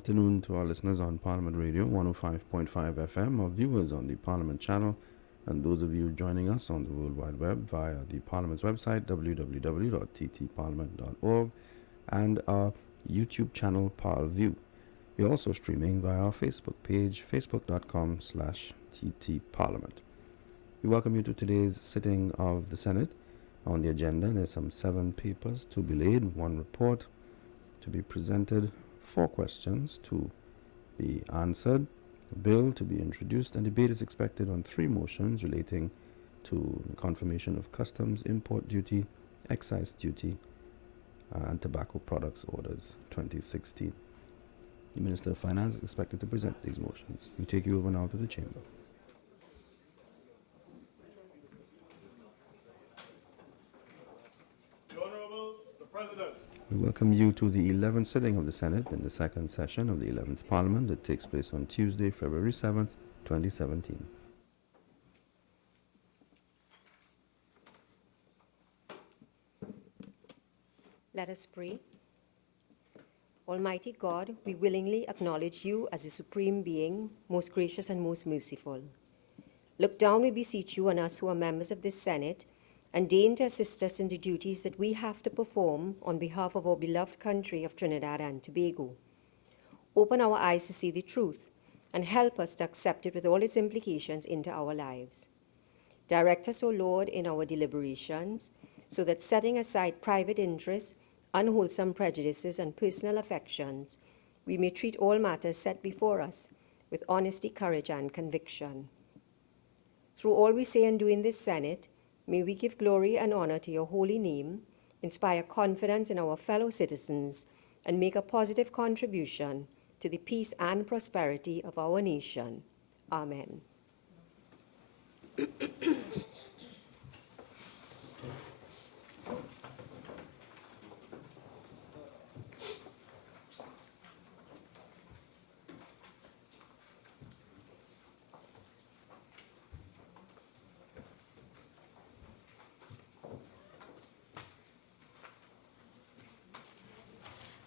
afternoon to our listeners on Parliament Radio 105.5 FM, our viewers on the Parliament channel, and those of you joining us on the World Wide Web via the Parliament's website, www.ttparliament.org, and our YouTube channel, ParlView. We're also streaming via our Facebook page, facebook.com/ttparliament. We welcome you to today's sitting of the Senate. On the agenda, there's some 7 papers to be laid, 1 report to be presented, 4 questions to be answered, a bill to be introduced, and debate is expected on 3 motions relating to the confirmation of customs import duty, excise duty, and tobacco products orders 2016. The Minister of Finance is expected to present these motions. We take you over now to the chamber. The Honourable the President. We welcome you to the 11th sitting of the Senate in the second session of the 11th Parliament that takes place on Tuesday, February 7th, 2017. Let us pray. Almighty God, we willingly acknowledge you as the supreme being, most gracious and most merciful. Look down, we beseech you, on us who are members of this Senate, and deign to assist us in the duties that we have to perform on behalf of our beloved country of Trinidad and Tobago. Open our eyes to see the truth and help us to accept it with all its implications into our lives. Direct us, O Lord, in our deliberations, so that setting aside private interests, unwholesome prejudices, and personal affections, we may treat all matters set before us with honesty, courage, and conviction. Through all we say and do in this Senate, may we give glory and honor to your holy name, inspire confidence in our fellow citizens, and make a positive contribution to the peace and prosperity of our nation. Amen.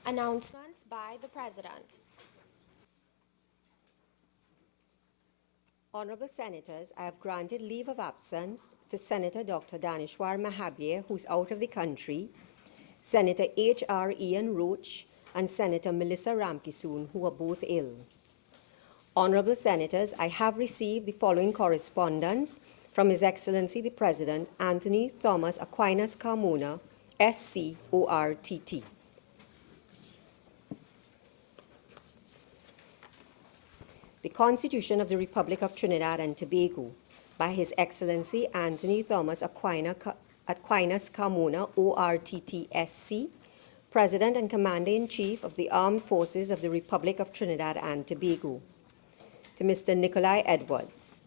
Announcements by the President. Honorable Senators, I have granted leave of absence to Senator Dr. Daneshwar Mahabir, who's out of the country, Senator H.R. Ian Roach, and Senator Melissa Ramkisoon, who are both ill. Honorable Senators, I have received the following correspondence from His Excellency the President, Anthony Thomas Aquinas Carmona, SC, ORTT. The Constitution of the Republic of Trinidad and Tobago, by His Excellency Anthony Thomas Aquinas Carmona, ORTT-SC, President and Commander-in-Chief of the Armed Forces of the Republic of Trinidad and Tobago. To Mr. Nikolai Edwards.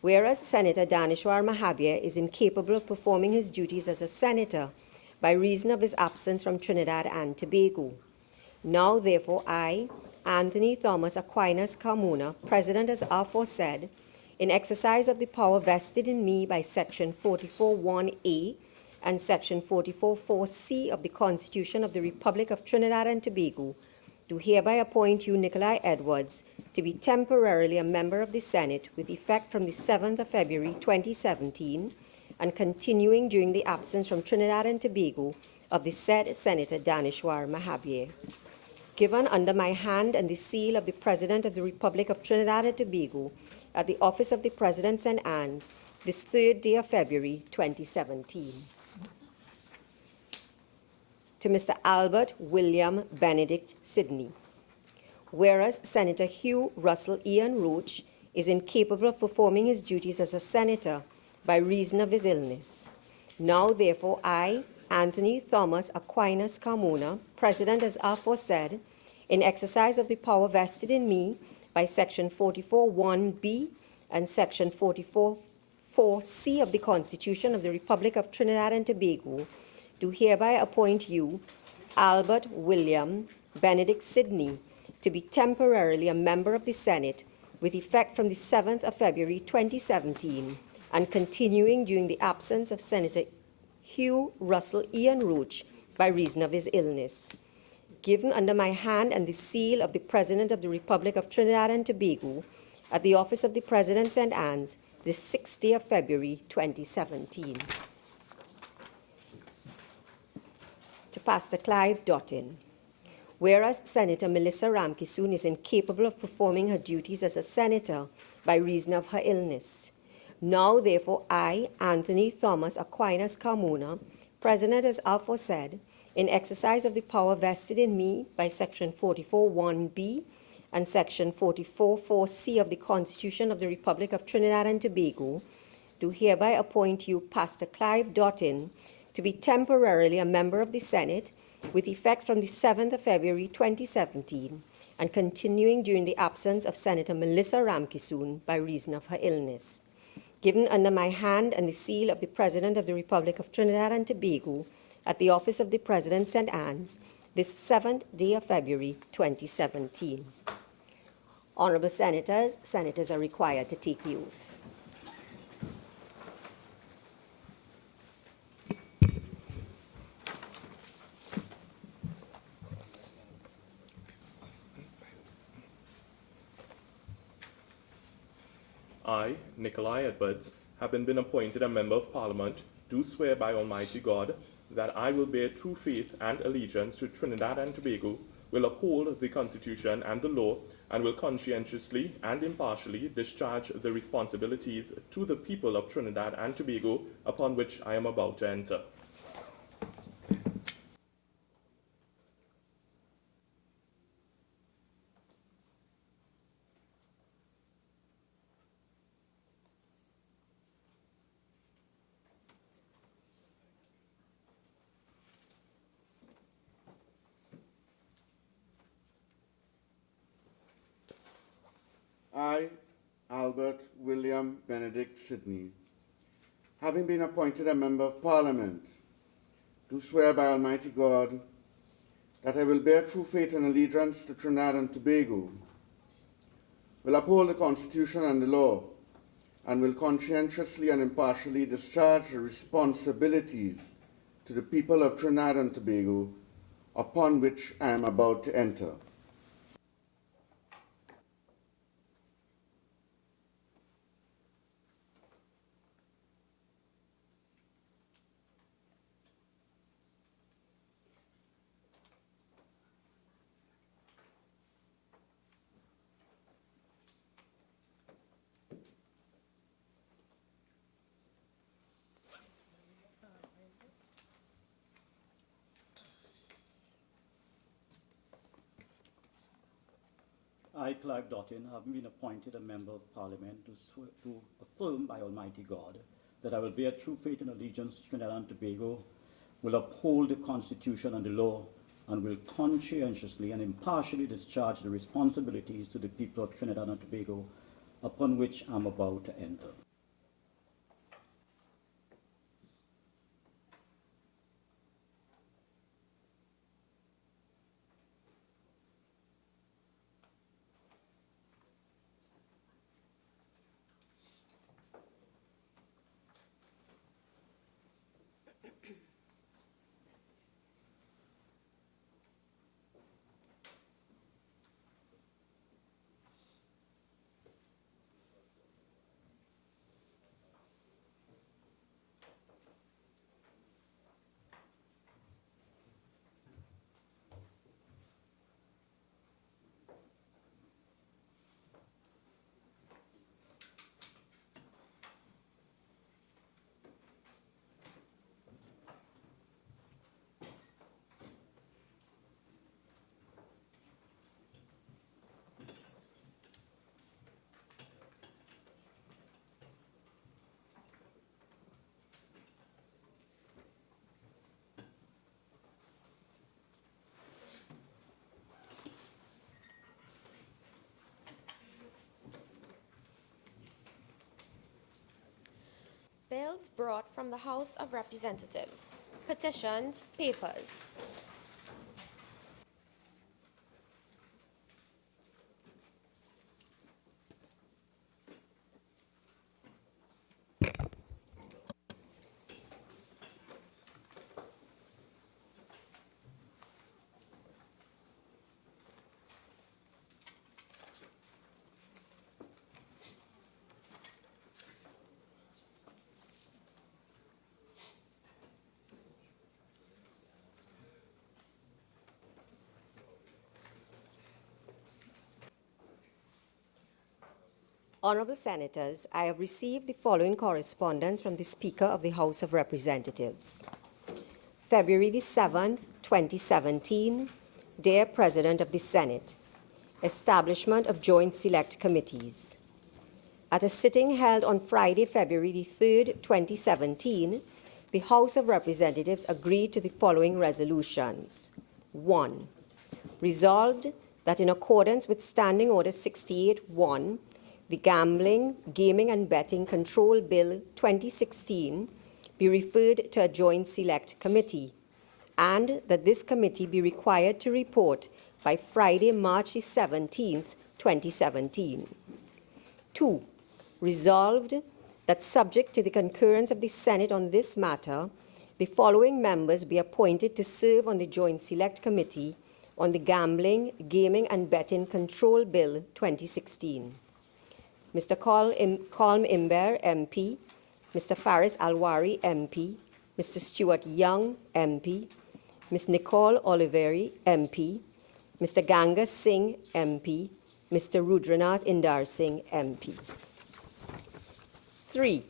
Whereas Senator Daneshwar Mahabir is incapable of performing his duties as a senator by reason of his absence from Trinidad and Tobago. Now, therefore, I, Anthony Thomas Aquinas Carmona, President as aforesaid, in exercise of the power vested in me by Section 44(1)(a) and Section 44(4)(c) of the Constitution of the Republic of Trinidad and Tobago, do hereby appoint you, Nikolai Edwards, to be temporarily a member of the Senate with effect from the 7th of February 2017 and continuing during the absence from Trinidad and Tobago of the said Senator Daneshwar Mahabir. Given under my hand and the seal of the President of the Republic of Trinidad and Tobago at the Office of the President St. Anne's this 3rd day of February 2017. To Mr. Albert William Benedict Sidney. Whereas Senator Hugh Russell Ian Roach is incapable of performing his duties as a senator by reason of his illness. Now, therefore, I, Anthony Thomas Aquinas Carmona, President as aforesaid, in exercise of the power vested in me by Section 44(1)(b) and Section 44(4)(c) of the Constitution of the Republic of Trinidad and Tobago, do hereby appoint you, Albert William Benedict Sidney, to be temporarily a member of the Senate with effect from the 7th of February 2017 and continuing during the absence of Senator Hugh Russell Ian Roach by reason of his illness. given under my hand and the seal of the President of the Republic of Trinidad and Tobago at the office of the President, St. Anne's, this 6th day of February 2017. To Pastor Clive Dottin. Whereas Senator Melissa Ramkissoon is incapable of performing her duties as a senator by reason of her illness. Now, therefore, I, Anthony Thomas Aquinas Carmona, President as aforesaid, in exercise of the power vested in me by Section 44(1)(b) and Section 44(4)(c) of the Constitution of the Republic of Trinidad and Tobago, do hereby appoint you, Pastor Clive Dottin, to be temporarily a member of the Senate with effect from the 7th of February 2017 and continuing during the absence of Senator Melissa Ramkissoon by reason of her illness. Given under my hand and the seal of the President of the Republic of Trinidad and Tobago at the office of the President, St. Anne's, this 7th day of February 2017. Honorable Senators, Senators are required to take the oath. I, Nikolai Edwards, having been appointed a Member of Parliament, do swear by Almighty God that I will bear true faith and allegiance to Trinidad and Tobago, will uphold the Constitution and the law, and will conscientiously and impartially discharge the responsibilities to the people of Trinidad and Tobago upon which I am about to enter. I, Albert William Benedict Sidney, having been appointed a Member of Parliament, do swear by Almighty God that I will bear true faith and allegiance to Trinidad and Tobago, will uphold the Constitution and the law, and will conscientiously and impartially discharge the responsibilities to the people of Trinidad and Tobago upon which I am about to enter. I, Clive Dottin, having been appointed a Member of Parliament, do affirm by Almighty God that I will bear true faith and allegiance to Trinidad and Tobago, will uphold the Constitution and the law, and will conscientiously and impartially discharge the responsibilities to the people of Trinidad and Tobago upon which I am about to enter. Bills brought from the House of Representatives. Petitions, papers. Honorable Senators, I have received the following correspondence from the Speaker of the House of Representatives. February the 7th, 2017. Dear President of the Senate, establishment of Joint Select Committees. At a sitting held on Friday, February the 3rd, 2017, the House of Representatives agreed to the following resolutions. 1. Resolved that in accordance with Standing Order 68-1, the Gambling, Gaming and Betting Control Bill 2016 be referred to a Joint Select Committee, and that this committee be required to report by Friday, March 17, 2017. 2. Resolved that subject to the concurrence of the Senate on this matter, the following members be appointed to serve on the Joint Select Committee on the Gambling, Gaming and Betting Control Bill 2016. Mr. Colm Imber, MP, Mr. Faris Alwari, MP, Mr. Stuart Young, MP, Ms. Nicole Oliveri, MP, Mr. Ganga Singh, MP, Mr. Rudranath Indar Singh, MP. 3.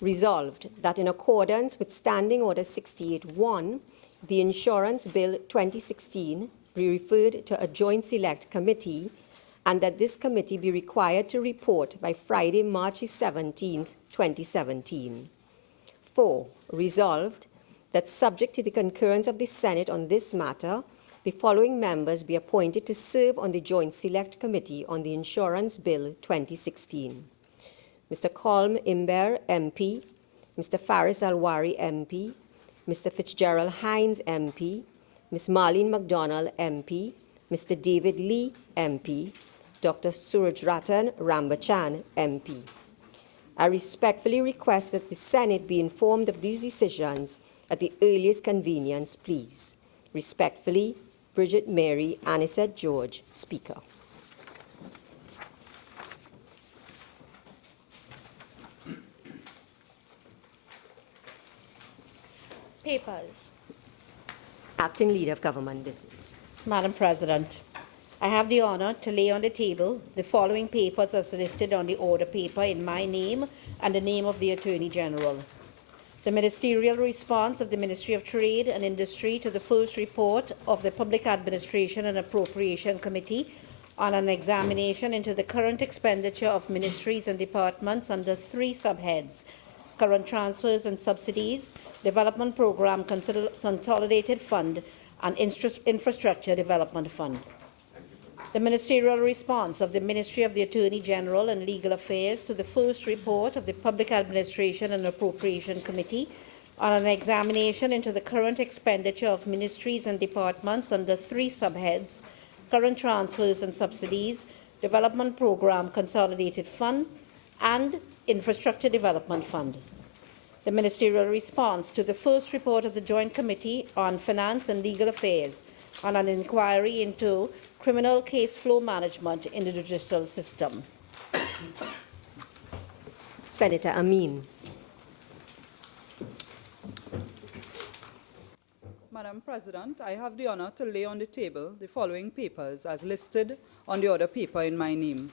Resolved that in accordance with Standing Order 68-1, the Insurance Bill 2016 be referred to a Joint Select Committee, and that this committee be required to report by Friday, March 17, 2017. 4. Resolved that subject to the concurrence of the Senate on this matter, the following members be appointed to serve on the Joint Select Committee on the Insurance Bill 2016. Mr. Colm Imber, MP, Mr. Faris Alwari, MP, Mr. Fitzgerald Hines, MP, Ms. Marlene MacDonald, MP, Mr. David Lee, MP, Dr. Surajratan Rambachan, MP. I respectfully request that the Senate be informed of these decisions at the earliest convenience, please. Respectfully, Bridget Mary Anisette George, Speaker. Papers. Acting Leader of Government Business. Madam President, I have the honor to lay on the table the following papers as listed on the order paper in my name and the name of the Attorney General. The ministerial response of the Ministry of Trade and Industry to the first report of the Public Administration and Appropriation Committee on an examination into the current expenditure of ministries and departments under 3 subheads: current transfers and subsidies, Development Program Consolidated Fund, and Infrastructure Development Fund. The ministerial response of the Ministry of the Attorney General and Legal Affairs to the first report of the Public Administration and Appropriation Committee on an examination into the current expenditure of ministries and departments under 3 subheads: current transfers and subsidies, Development Program Consolidated Fund, and Infrastructure Development Fund. The ministerial response to the first report of the Joint Committee on Finance and Legal Affairs on an inquiry into criminal case flow management in the judicial system. Senator Amin. Madam President, I have the honor to lay on the table the following papers as listed on the order paper in my name.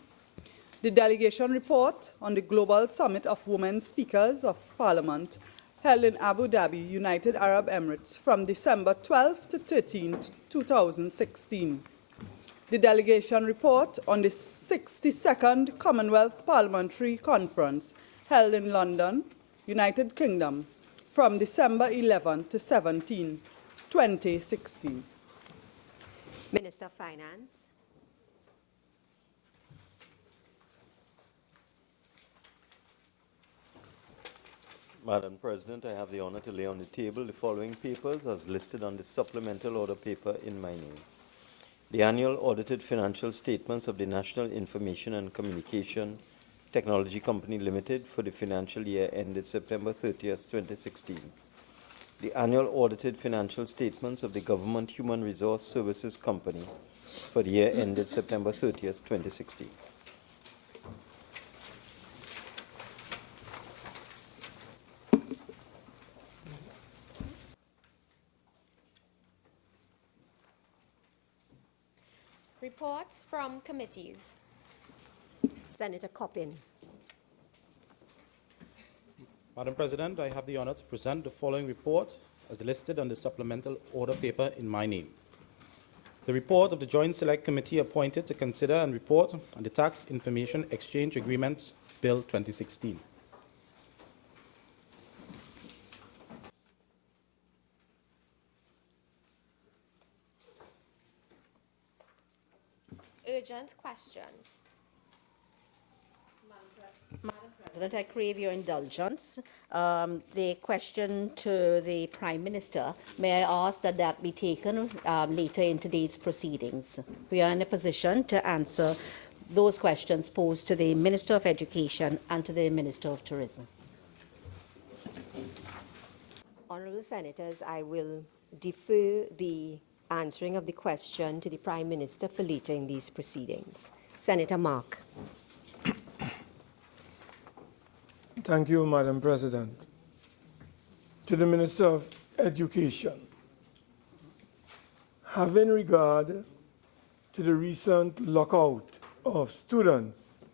The delegation report on the Global Summit of Women Speakers of Parliament held in Abu Dhabi, United Arab Emirates from December 12 to 13, 2016. The delegation report on the 62nd Commonwealth Parliamentary Conference held in London, United Kingdom from December 11 to 17, 2016. Minister of Finance. Madam President, I have the honor to lay on the table the following papers as listed on the supplemental order paper in my name. The annual audited financial statements of the National Information and Communication Technology Company Limited for the financial year ended September 30th, 2016. The annual audited financial statements of the Government Human Resource Services Company for the year ended September 30th, 2016. Reports from committees. Senator Coppin. Madam President, I have the honor to present the following report as listed on the supplemental order paper in my name. The report of the Joint Select Committee appointed to consider and report on the Tax Information Exchange Agreements Bill 2016. Urgent questions. Madam President, I crave your indulgence. The question to the Prime Minister, may I ask that that be taken later in today's proceedings? We are in a position to answer those questions posed to the Minister of Education and to the Minister of Tourism. Honourable Senators, I will defer the answering of the question to the Prime Minister for later in these proceedings. Senator Mark. Thank you, Madam President. To the Minister of Education, having regard to the recent lockout of students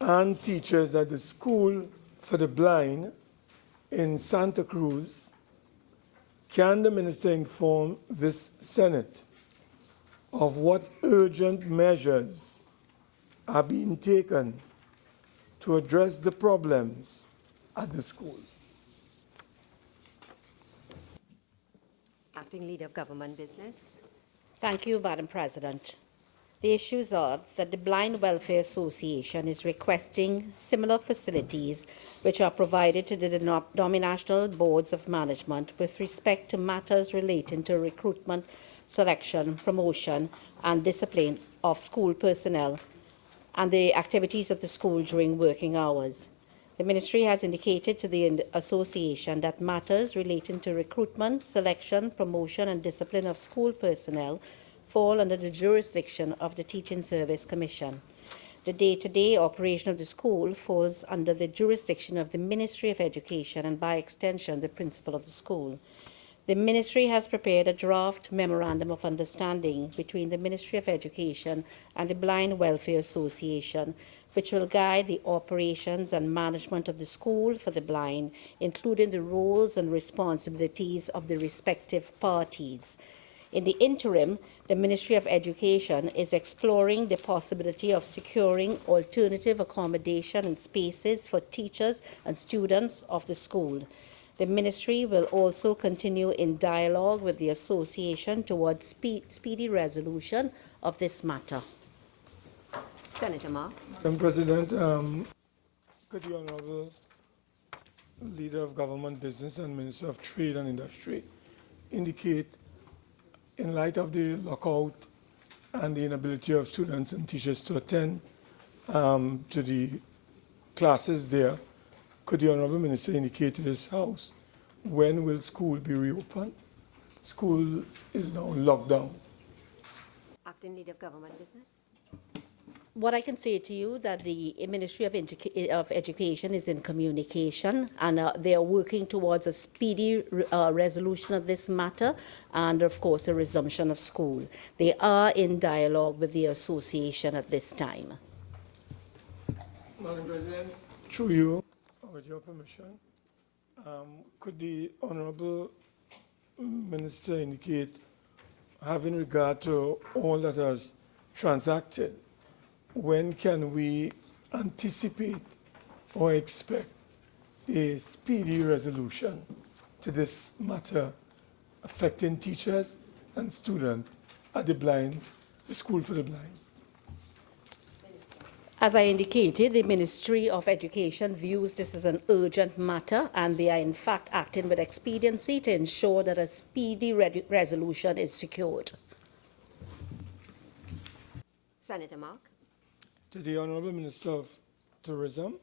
and teachers at the School for the Blind in Santa Cruz, can the Minister inform this Senate of what urgent measures are being taken to address the problems at the school? Acting Leader of Government Business. Thank you, Madam President. The issues are that the Blind Welfare Association is requesting similar facilities which are provided to the denominational boards of management with respect to matters relating to recruitment, selection, promotion, and discipline of school personnel and the activities of the school during working hours. The Ministry has indicated to the Association that matters relating to recruitment, selection, promotion and discipline of school personnel fall under the jurisdiction of the Teaching Service Commission. The day-to-day operation of the school falls under the jurisdiction of the Ministry of Education and, by extension, the principal of the school. The Ministry has prepared a draft Memorandum of Understanding between the Ministry of Education and the Blind Welfare Association, which will guide the operations and management of the School for the Blind, including the roles and responsibilities of the respective parties. In the interim, the Ministry of Education is exploring the possibility of securing alternative accommodation and spaces for teachers and students of the school. The Ministry will also continue in dialogue with the Association towards speedy resolution of this matter. Senator Mark. Madam President, could the Honourable Leader of Government Business and Minister of Trade and Industry indicate, in light of the lockout and the inability of students and teachers to attend to the classes there, could the Honourable Minister indicate to this House when will school be reopened? School is now locked down. Acting Leader of Government Business. What I can say to you that the Ministry of Education is in communication and they are working towards a speedy resolution of this matter and, of course, a resumption of school. They are in dialogue with the association at this time. Madam President, through you, with your permission, could the Honourable Minister indicate, having regard to all that has transacted, when can we anticipate or expect a speedy resolution to this matter affecting teachers and students at the School for the Blind? As I indicated, the Ministry of Education views this as an urgent matter and they are in fact acting with expediency to ensure that a speedy resolution is secured. Senator Mark. To the Honourable Minister of Tourism,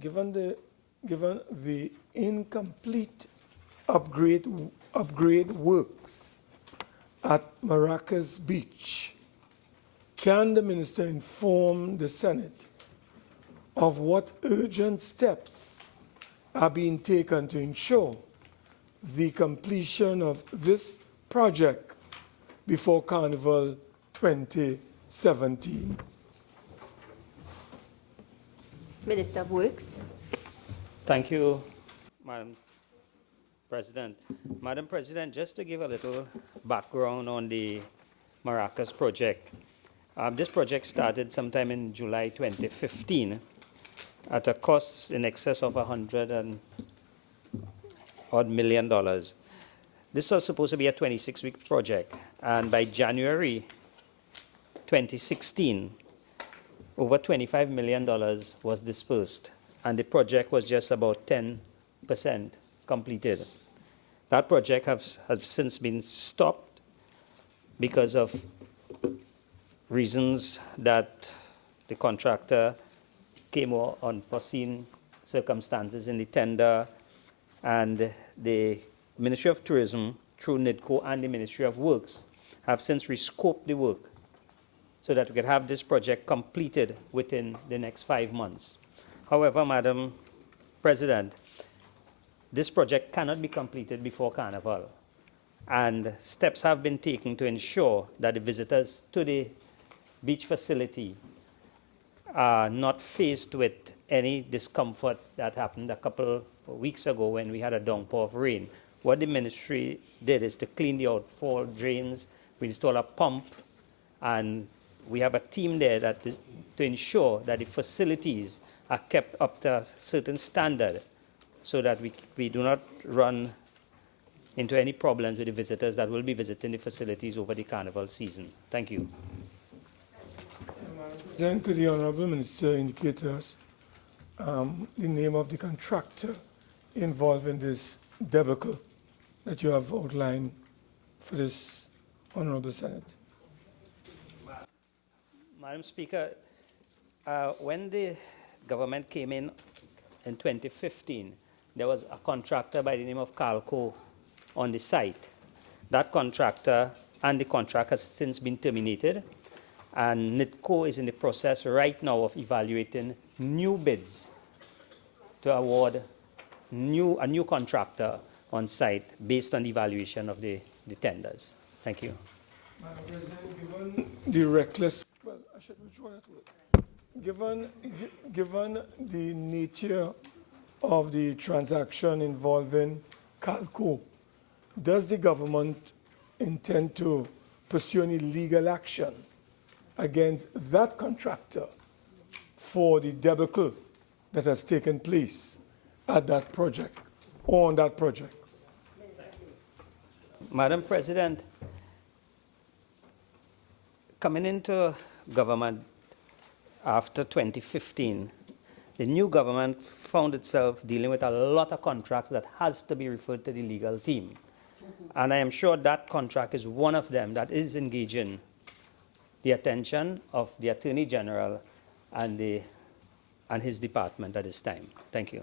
given the incomplete upgrade works at Maracas Beach, can the Minister inform the Senate of what urgent steps are being taken to ensure the completion of this project before Carnival 2017? Minister of Works. Thank you, Madam President. Madam President, just to give a little background on the Maracas project. This project started sometime in July 2015 at a cost in excess of $100 million. This was supposed to be a 26-week project, and by January 2016, over $25 million was dispersed, and the project was just about 10% completed. That project has since been stopped because of reasons that the contractor came on unforeseen circumstances in the tender, and the Ministry of Tourism, through NIDCO and the Ministry of Works, have since rescoped the work so that we could have this project completed within the next 5 months. However, Madam President, this project cannot be completed before Carnival, and steps have been taken to ensure that the visitors to the beach facility are not faced with any discomfort that happened a couple of weeks ago when we had a downpour of rain. What the ministry did is to clean the outfall drains, we install a pump, and we have a team there to ensure that the facilities are kept up to a certain standard so that we do not run into any problems with the visitors that will be visiting the facilities over the Carnival season. Thank you. Then could the Honourable Minister indicate to us the name of the contractor involved in this debacle that you have outlined for this Honourable Senate? Madam Speaker, when the government came in 2015, there was a contractor by the name of Calco on the site. That contractor and the contract has since been terminated, and NIDCO is in the process right now of evaluating new bids to award a new contractor on site based on the evaluation of the tenders. Thank you. Madam President, given the reckless, well, I should withdraw that word. Given the nature of the transaction involving Calco, does the government intend to pursue any legal action against that contractor for the debacle that has taken place at that project or on that project? Madam President, coming into government after 2015, the new government found itself dealing with a lot of contracts that has to be referred to the legal team. And I am sure that contract is one of them that is engaging the attention of the Attorney General and his department at this time. Thank you.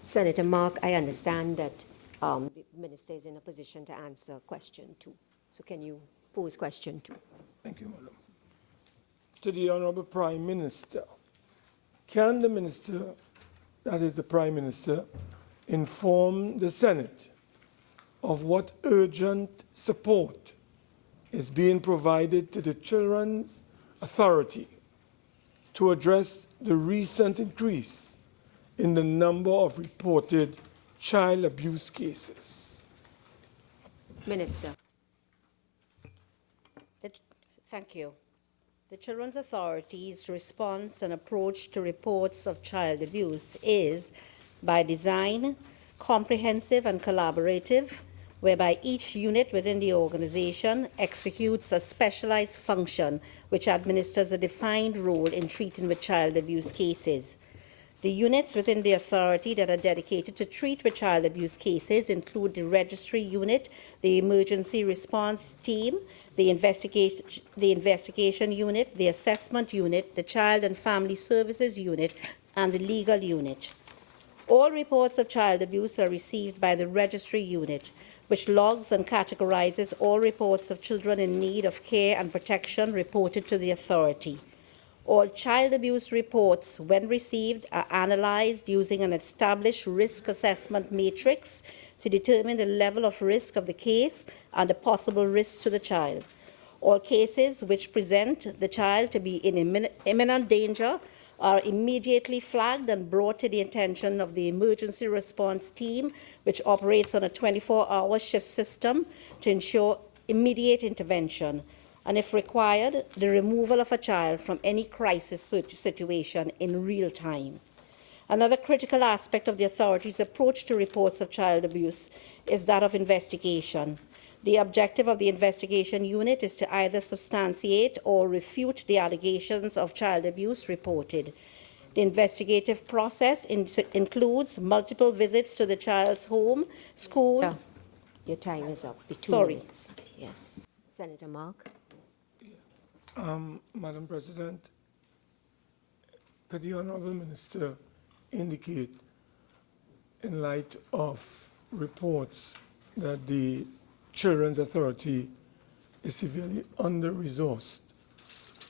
Senator Mark, I understand that the minister is in a position to answer question 2. So can you pose question 2? Thank you, Madam. To the Honourable Prime Minister, can the Minister, that is the Prime Minister, inform the Senate of what urgent support is being provided to the Children's Authority to address the recent increase in the number of reported child abuse cases? Minister. Thank you. The Children's Authority's response and approach to reports of child abuse is, by design, comprehensive and collaborative, whereby each unit within the organization executes a specialized function which administers a defined role in treating with child abuse cases. The units within the authority that are dedicated to treat with child abuse cases include the registry unit, the emergency response team, the investigation unit, the assessment unit, the child and family services unit, and the legal unit. All reports of child abuse are received by the registry unit, which logs and categorizes all reports of children in need of care and protection reported to the authority. All child abuse reports, when received, are analyzed using an established risk assessment matrix to determine the level of risk of the case and the possible risk to the child. All cases which present the child to be in imminent danger are immediately flagged and brought to the attention of the emergency response team, which operates on a 24-hour shift system to ensure immediate intervention, and if required, the removal of a child from any crisis situation in real time. Another critical aspect of the authority's approach to reports of child abuse is that of investigation. The objective of the investigation unit is to either substantiate or refute the allegations of child abuse reported. The investigative process includes multiple visits to the child's home, school. Yeah. Your time is up. The 2 Sorry. minutes. Yes. Senator Mark. Madam President, could the Honourable Minister indicate, in light of reports that the Children's Authority is severely under-resourced,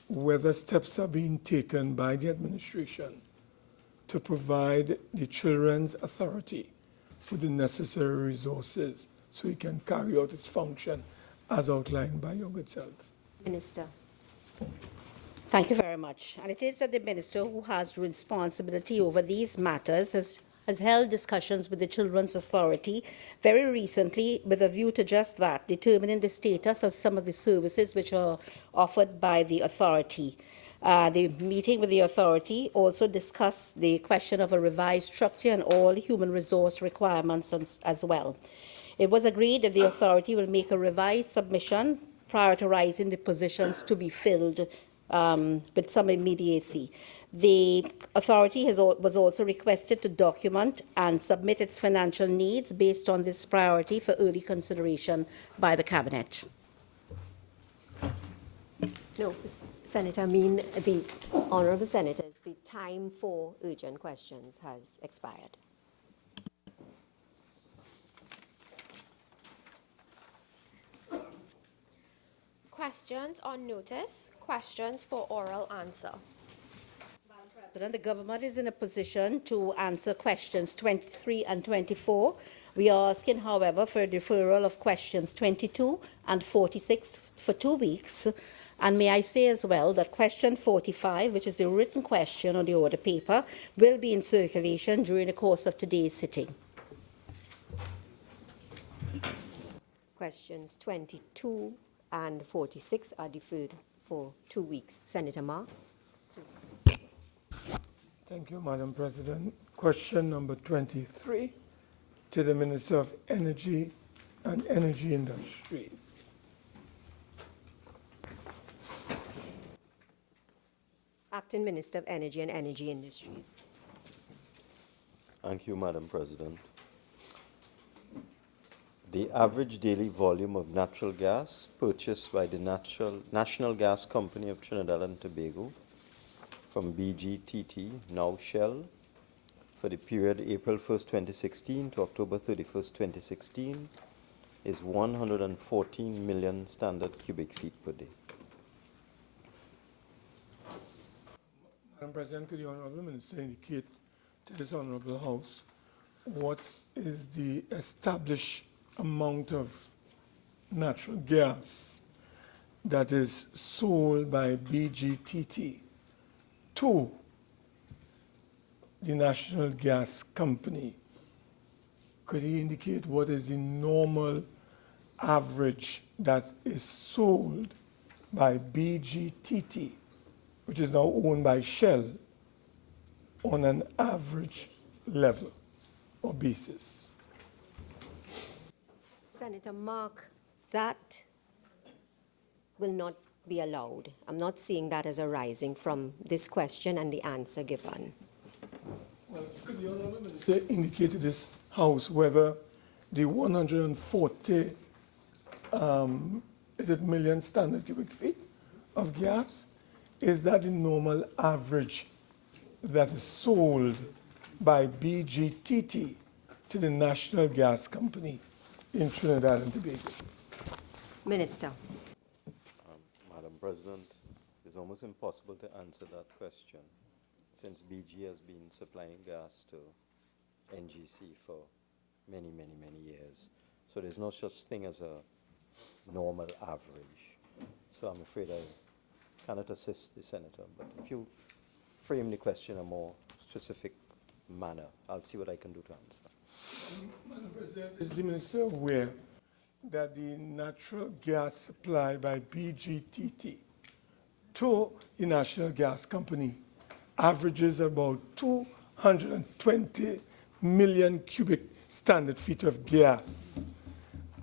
whether steps are being taken by the administration to provide the Children's Authority with the necessary resources so it can carry out its function as outlined by your good self? Minister. Thank you very much. And it is that the Minister who has responsibility over these matters has held discussions with the Children's Authority very recently with a view to just that, determining the status of some of the services which are offered by the authority. The meeting with the authority also discussed the question of a revised structure and all human resource requirements as well. It was agreed that the authority will make a revised submission prioritizing the positions to be filled with some immediacy. The authority was also requested to document and submit its financial needs based on this priority for early consideration by the Cabinet. No, Senator, I mean the Honourable Senators, the time for urgent questions has expired. Questions on notice, questions for oral answer. President, the government is in a position to answer questions 23 and 24. We are asking, however, for a deferral of questions 22 and 46 for 2 weeks. And may I say as well that question 45, which is a written question on the order paper, will be in circulation during the course of today's sitting. Questions 22 and 46 are deferred for 2 weeks. Senator Ma. Thank you, Madam President. Question number 23 to the Minister of Energy and Energy Industries. Acting Minister of Energy and Energy Industries. Thank you, Madam President. The average daily volume of natural gas purchased by the National Gas Company of Trinidad and Tobago from BGTT, now Shell, for the period April 1st, 2016 to October 31st, 2016 is 114 million standard cubic feet per day. Madam President, could the Honourable Minister indicate to this Honourable House what is the established amount of natural gas that is sold by BGTT to the National Gas Company? Could he indicate what is the normal average that is sold by BGTT, which is now owned by Shell, on an average level or basis? Senator Mark, that will not be allowed. I'm not seeing that as arising from this question and the answer given. Well, could the Honourable Minister indicate to this House whether the 140 million standard cubic feet of gas, is that the normal average that is sold by BGTT to the National Gas Company in Trinidad and Tobago? Minister. Madam President, it's almost impossible to answer that question since BG has been supplying gas to NGC for many, many, many years. So there's no such thing as a normal average. So I'm afraid I cannot assist the Senator. But if you frame the question in a more specific manner. I'll see what I can do to answer. Madam President, is the Minister aware that the natural gas supply by BGTT to the National Gas Company averages about 220 million cubic standard feet of gas?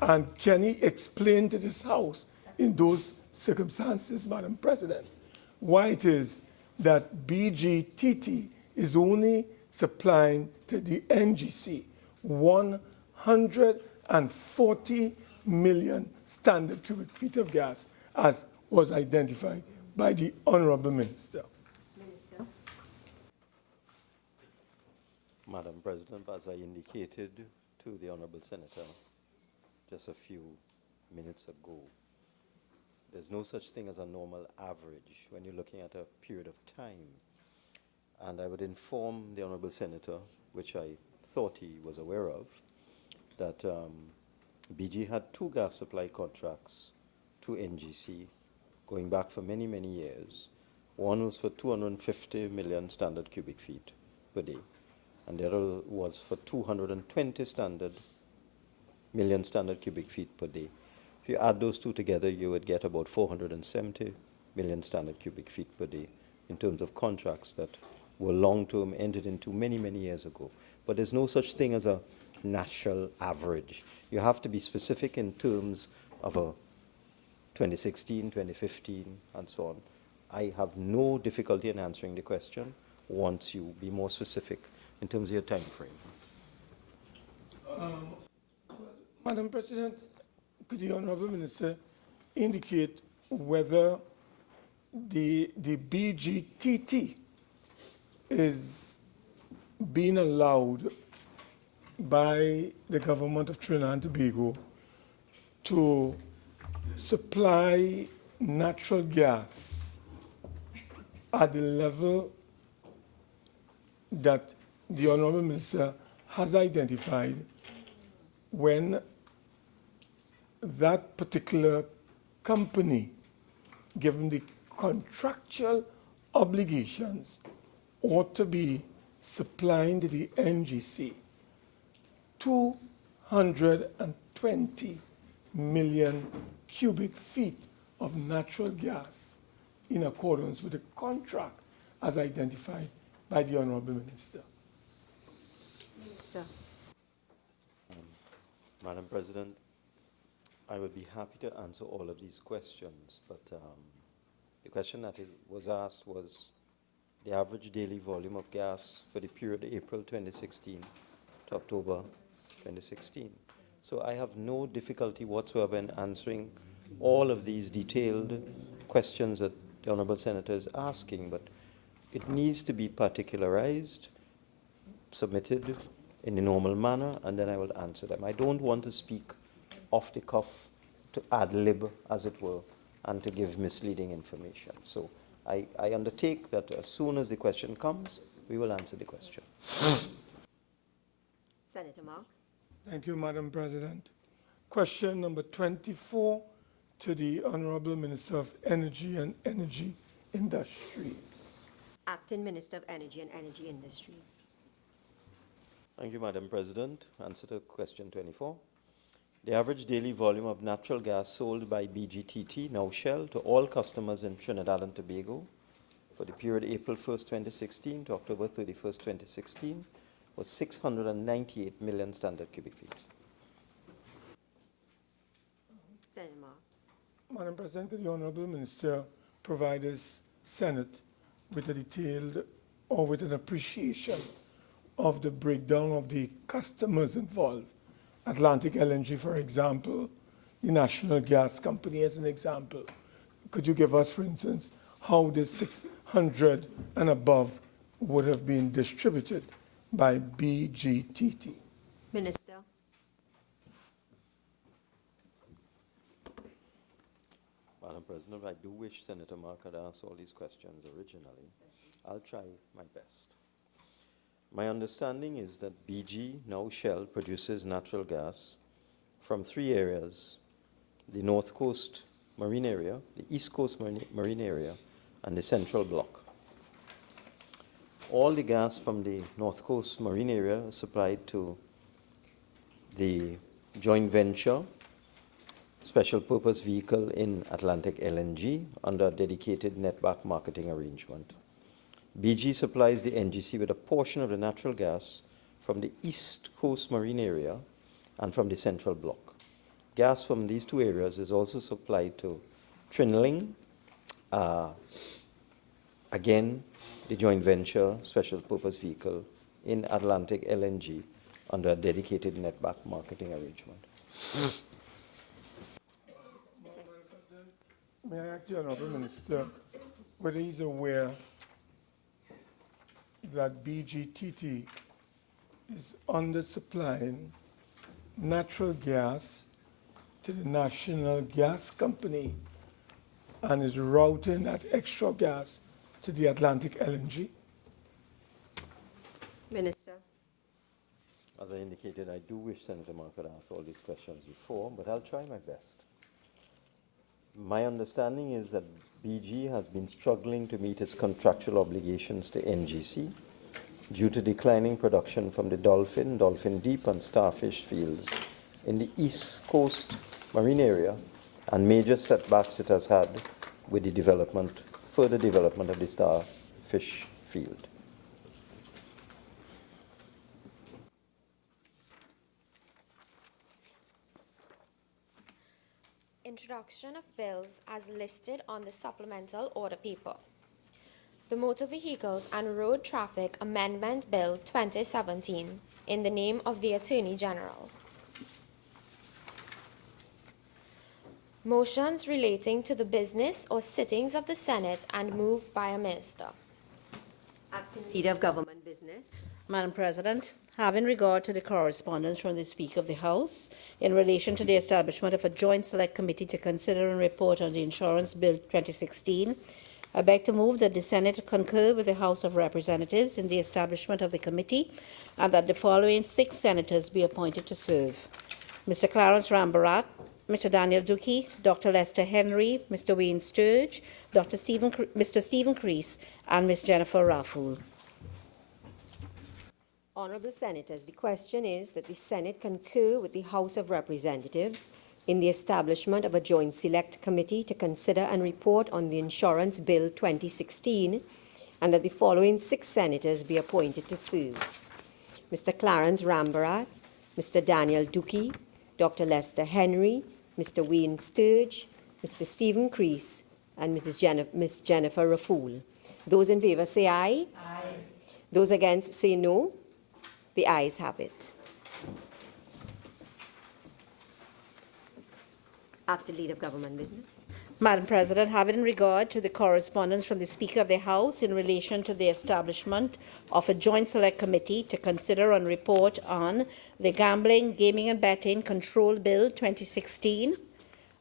And can he explain to this House in those circumstances, Madam President, why it is that BGTT is only supplying to the NGC 140 million standard cubic feet of gas, as was identified by the Honorable Minister? Madam President, as I indicated to the Honorable Senator just a few minutes ago, there's no such thing as a normal average when you're looking at a period of time. And I would inform the Honorable Senator, which I thought he was aware of, that BG had 2 gas supply contracts to NGC going back for many, many years. One was for 250 million standard cubic feet per day, and the other was for 220 million standard cubic feet per day. If you add those two together, you would get about 470 million standard cubic feet per day in terms of contracts that were long-term, entered into many, many years ago. But there's no such thing as a national average. You have to be specific in terms of a 2016, 2015, and so on. I have no difficulty in answering the question once you be more specific in terms of your time frame. Madam President, could the Honorable Minister indicate whether the BGTT is being allowed by the government of Trinidad and Tobago to supply natural gas at the level that the Honorable Minister has identified when that particular company, given the contractual obligations, ought to be supplying to the NGC 220 million cubic feet of natural gas in accordance with the contract as identified by the Honorable Minister? Minister. Madam President, I would be happy to answer all of these questions, but the question that was asked was the average daily volume of gas for the period April 2016 to October 2016. So I have no difficulty whatsoever in answering all of these detailed questions that the Honorable Senator is asking, but it needs to be particularized, submitted in a normal manner, and then I will answer them. I don't want to speak off the cuff, to ad lib, as it were, and to give misleading information. So I undertake that as soon as the question comes, we will answer the question. Senator Mark. Thank you, Madam President. Question number 24 to the Honorable Minister of Energy and Energy Industries. Acting Minister of Energy and Energy Industries. Thank you, Madam President. Answer to question 24. The average daily volume of natural gas sold by BGTT, now Shell, to all customers in Trinidad and Tobago for the period April 1st, 2016 to October 31st, 2016 was 698 million standard cubic feet. Senator Mark. Madam President, could the Honorable Minister provide us Senate with a detailed or with an appreciation of the breakdown of the customers involved? Atlantic LNG, for example, the National Gas Company as an example. Could you give us, for instance, how the 600 and above would have been distributed by BGTT? Minister. Madam President, I do wish Senator Mark had asked all these questions originally. I'll try my best. My understanding is that BG, now Shell, produces natural gas from 3 areas: the North Coast Marine Area, the East Coast Marine Area, and the Central Block. all the gas from the North Coast Marine area is supplied to the joint venture special purpose vehicle in Atlantic LNG under a dedicated netback marketing arrangement. BG supplies the NGC with a portion of the natural gas from the East Coast Marine area and from the Central Block. Gas from these two areas is also supplied to Trinling, again, the joint venture special purpose vehicle in Atlantic LNG under a dedicated netback marketing arrangement. May I ask the Honourable Minister whether he's aware that BGTT is undersupplying natural gas to the National Gas Company and is routing that extra gas to the Atlantic LNG? Minister. As I indicated, I do wish Senator Mark could ask all these questions before, but I'll try my best. My understanding is that BG has been struggling to meet its contractual obligations to NGC due to declining production from the Dolphin, Dolphin Deep, and Starfish fields in the East Coast Marine area, and major setbacks it has had with the further development of the Starfish field. Introduction of bills as listed on the supplemental order paper. The Motor Vehicles and Road Traffic Amendment Bill 2017 in the name of the Attorney General. Motions relating to the business or sittings of the Senate and moved by a minister. Acting Leader of Government Business. Madam President, having regard to the correspondence from the Speaker of the House in relation to the establishment of a joint select committee to consider and report on the Insurance Bill 2016, I beg to move that the Senate concur with the House of Representatives in the establishment of the committee and that the following 6 senators be appointed to serve: Mr. Clarence Rambarat, Mr. Daniel Duque, Dr. Lester Henry, Mr. Wayne Sturge, Mr. Stephen Crease, and Ms. Jennifer Rafful. Honourable Senators, the question is that the Senate concur with the House of Representatives in the establishment of a joint select committee to consider and report on the Insurance Bill 2016, and that the following 6 senators be appointed to serve: Mr. Clarence Rambarat, Mr. Daniel Duque, Dr. Lester Henry, Mr. Wayne Sturge, Mr. Stephen Crease, and Ms. Jennifer Rafful. Those in favour say aye. Aye. Those against say no. The ayes have it. Acting Leader of Government Business. Madam President, having regard to the correspondence from the Speaker of the House in relation to the establishment of a joint select committee to consider and report on the Gambling, Gaming and Betting Control Bill 2016,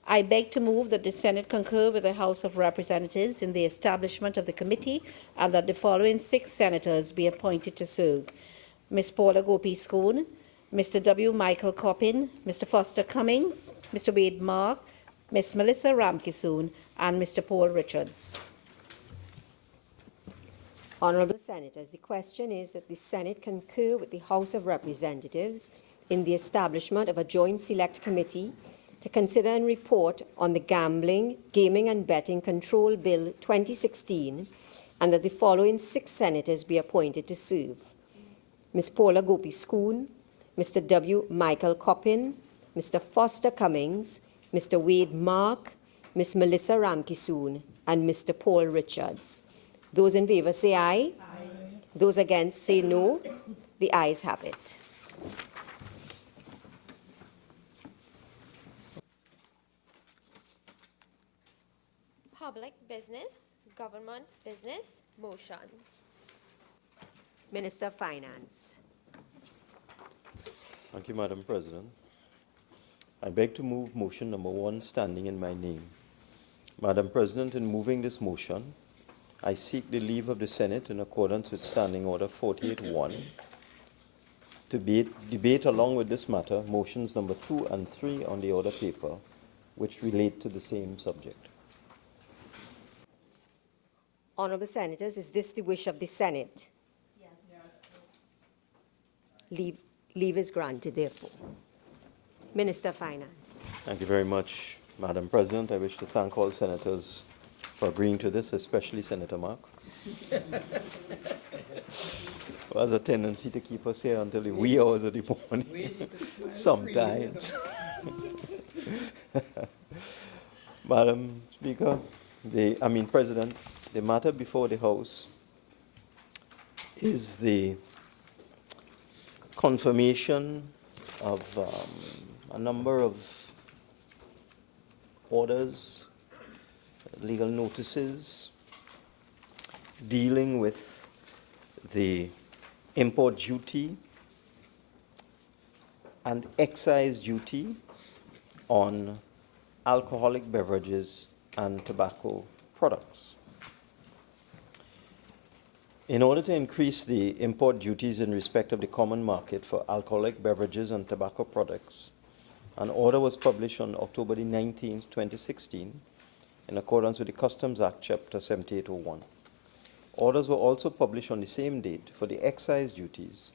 I beg to move that the Senate concur with the House of Representatives in the establishment of the committee and that the following 6 senators be appointed to serve: Ms. Paula Gopi-Schoon, Mr. W. Michael Coppin, Mr. Foster Cummings, Mr. Wade Mark, Ms. Melissa Ramkisoon, and Mr. Paul Richards. Honourable Senators, the question is that the Senate concur with the House of Representatives in the establishment of a joint select committee to consider and report on the Gambling, Gaming and Betting Control Bill 2016, and that the following 6 senators be appointed to serve: Ms. Paula Gopi-Schoon, Mr. W. Michael Coppin, Mr. Foster Cummings, Mr. Wade Mark, Ms. Melissa Ramkisoon, and Mr. Paul Richards. Those in favour say aye. Aye. Those against say no. The ayes have it. Public business, government business, motions. Minister of Finance. Thank you, Madam President. I beg to move motion number 1 standing in my name. Madam President, in moving this motion, I seek the leave of the Senate in accordance with Standing Order 48-1 to debate along with this matter motions number 2 and 3 on the order paper, which relate to the same subject. Honourable Senators, is this the wish of the Senate? Leave is granted, therefore. Minister of Finance. Thank you very much, Madam President. I wish to thank all senators for agreeing to this, especially Senator Mark. Who has a tendency to keep us here until the wee hours of the morning, sometimes. Madam Speaker, President, the matter before the House is the confirmation of a number of orders, legal notices dealing with the import duty and excise duty on alcoholic beverages and tobacco products. In order to increase the import duties in respect of the common market for alcoholic beverages and tobacco products, an order was published on October 19, 2016, in accordance with the Customs Act, Chapter 7801. Orders were also published on the same date for the excise duties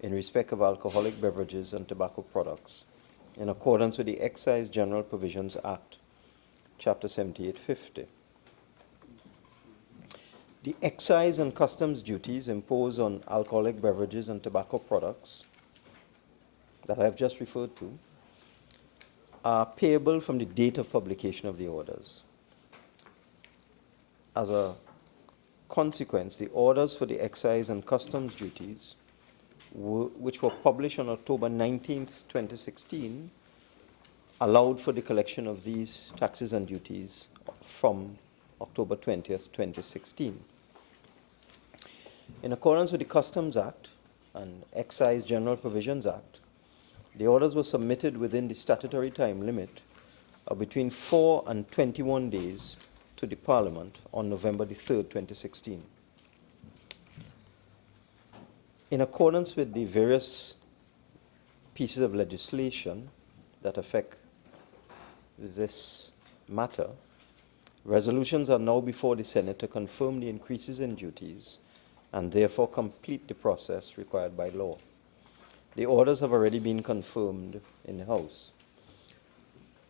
in respect of alcoholic beverages and tobacco products, in accordance with the Excise General Provisions Act, Chapter 7850. The excise and customs duties imposed on alcoholic beverages and tobacco products that I have just referred to are payable from the date of publication of the orders. As a consequence, the orders for the excise and customs duties, which were published on October 19, 2016, allowed for the collection of these taxes and duties from October 20th, 2016. In accordance with the Customs Act and Excise General Provisions Act, the orders were submitted within the statutory time limit of between 4 and 21 days to the Parliament on November the 3rd, 2016. In accordance with the various pieces of legislation that affect this matter, resolutions are now before the Senate to confirm the increases in duties and therefore complete the process required by law. The orders have already been confirmed in the House.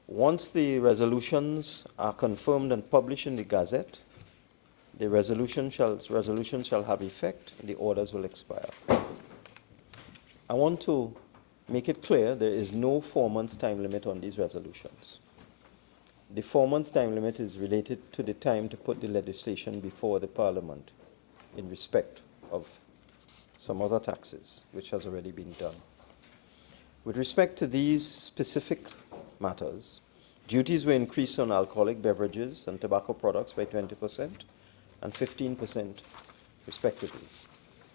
Once the resolutions are confirmed and published in the Gazette, the resolution shall have effect and the orders will expire. I want to make it clear there is no 4 months time limit on these resolutions. The 4 months time limit is related to the time to put the legislation before the Parliament in respect of some other taxes, which has already been done. With respect to these specific matters, duties were increased on alcoholic beverages and tobacco products by 20% and 15% respectively.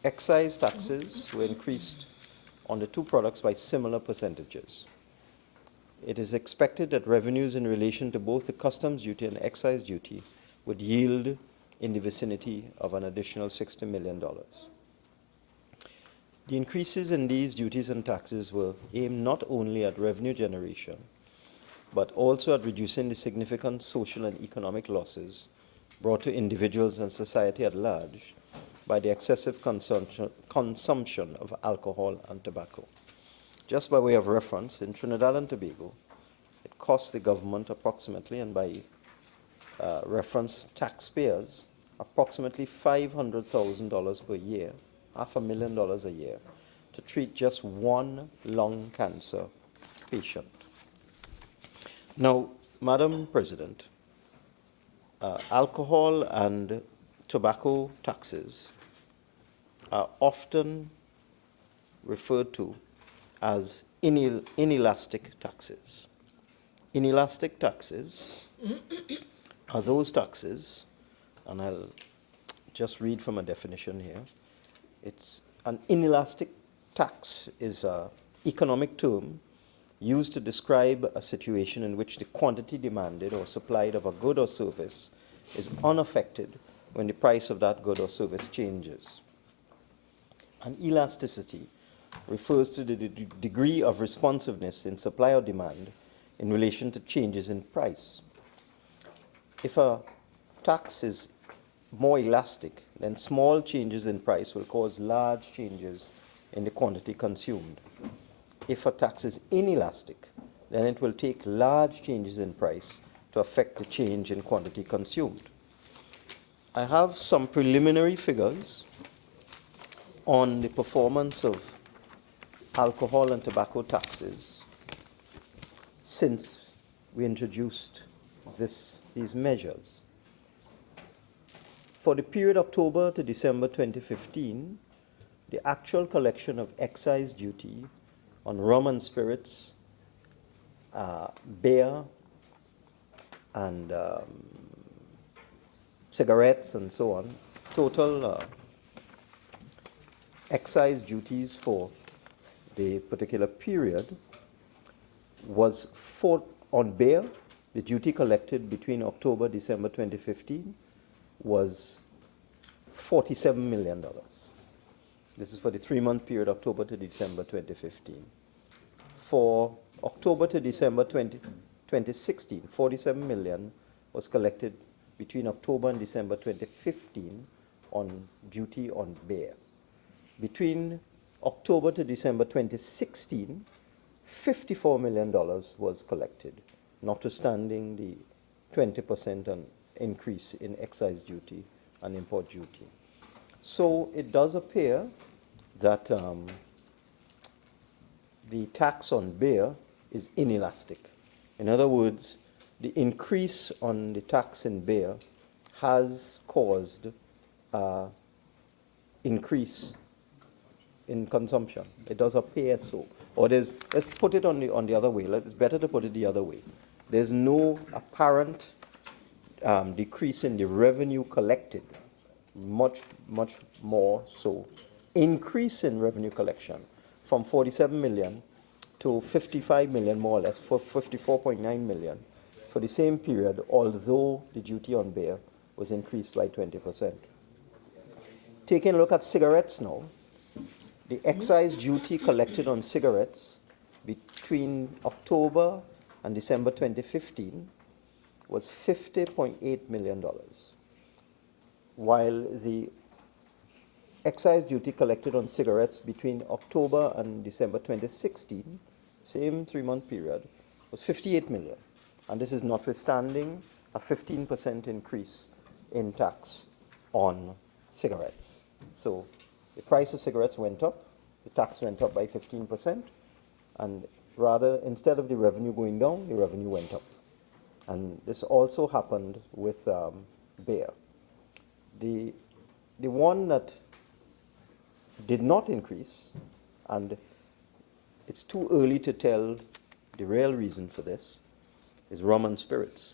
Excise taxes were increased on the two products by similar percentages. It is expected that revenues in relation to both the customs duty and excise duty would yield in the vicinity of an additional $60 million. The increases in these duties and taxes were aimed not only at revenue generation, but also at reducing the significant social and economic losses brought to individuals and society at large by the excessive consumption of alcohol and tobacco. Just by way of reference, in Trinidad and Tobago, it costs the government approximately, and by reference taxpayers, approximately $500,000 per year, $500,000 a year, to treat just one lung cancer patient. Now, Madam President, alcohol and tobacco taxes are often referred to as inelastic taxes. Inelastic taxes are those taxes, and I'll just read from a definition here. It's an inelastic tax is an economic term used to describe a situation in which the quantity demanded or supplied of a good or service is unaffected when the price of that good or service changes. And elasticity refers to the degree of responsiveness in supply or demand in relation to changes in price. If a tax is more elastic, then small changes in price will cause large changes in the quantity consumed. If a tax is inelastic, then it will take large changes in price to affect the change in quantity consumed. I have some preliminary figures on the performance of alcohol and tobacco taxes since we introduced these measures. For the period October to December 2015, the actual collection of excise duty on rum and spirits, beer, and cigarettes and so on, total excise duties for the particular period was on beer, the duty collected between October, December 2015 was $47 million. This is for the 3-month period, October to December 2015. For October to December 2016, $47 million was collected between October and December 2015 on duty on beer. Between October to December 2016, $54 million was collected, notwithstanding the 20% increase in excise duty and import duty. So it does appear that the tax on beer is inelastic. In other words, the increase on the tax in beer has caused increase in consumption. It does appear so. Or let's put it on the other way. It's better to put it the other way. There's no apparent decrease in the revenue collected, much more so. Increase in revenue collection from 47 million to 55 million, more or less, for 54.9 million for the same period, although the duty on beer was increased by 20%. Taking a look at cigarettes now, the excise duty collected on cigarettes between October and December 2015 was $50.8 million, while the excise duty collected on cigarettes between October and December 2016, same 3-month period, was $58 million. And this is notwithstanding a 15% increase in tax on cigarettes. So the price of cigarettes went up, the tax went up by 15%, and rather, instead of the revenue going down, the revenue went up. And this also happened with beer. The one that did not increase, and it's too early to tell the real reason for this, is rum and spirits.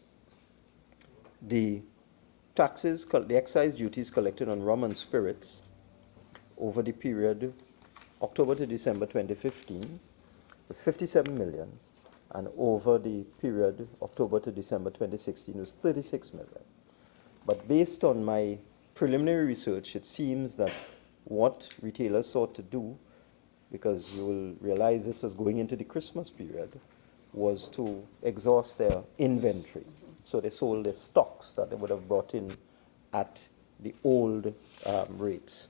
The taxes, the excise duties collected on rum and spirits over the period October to December 2015 was 57 million, and over the period October to December 2016 was 36 million. But based on my preliminary research, it seems that what retailers sought to do, because you will realize this was going into the Christmas period, was to exhaust their inventory. So they sold their stocks that they would have brought in at the old rates.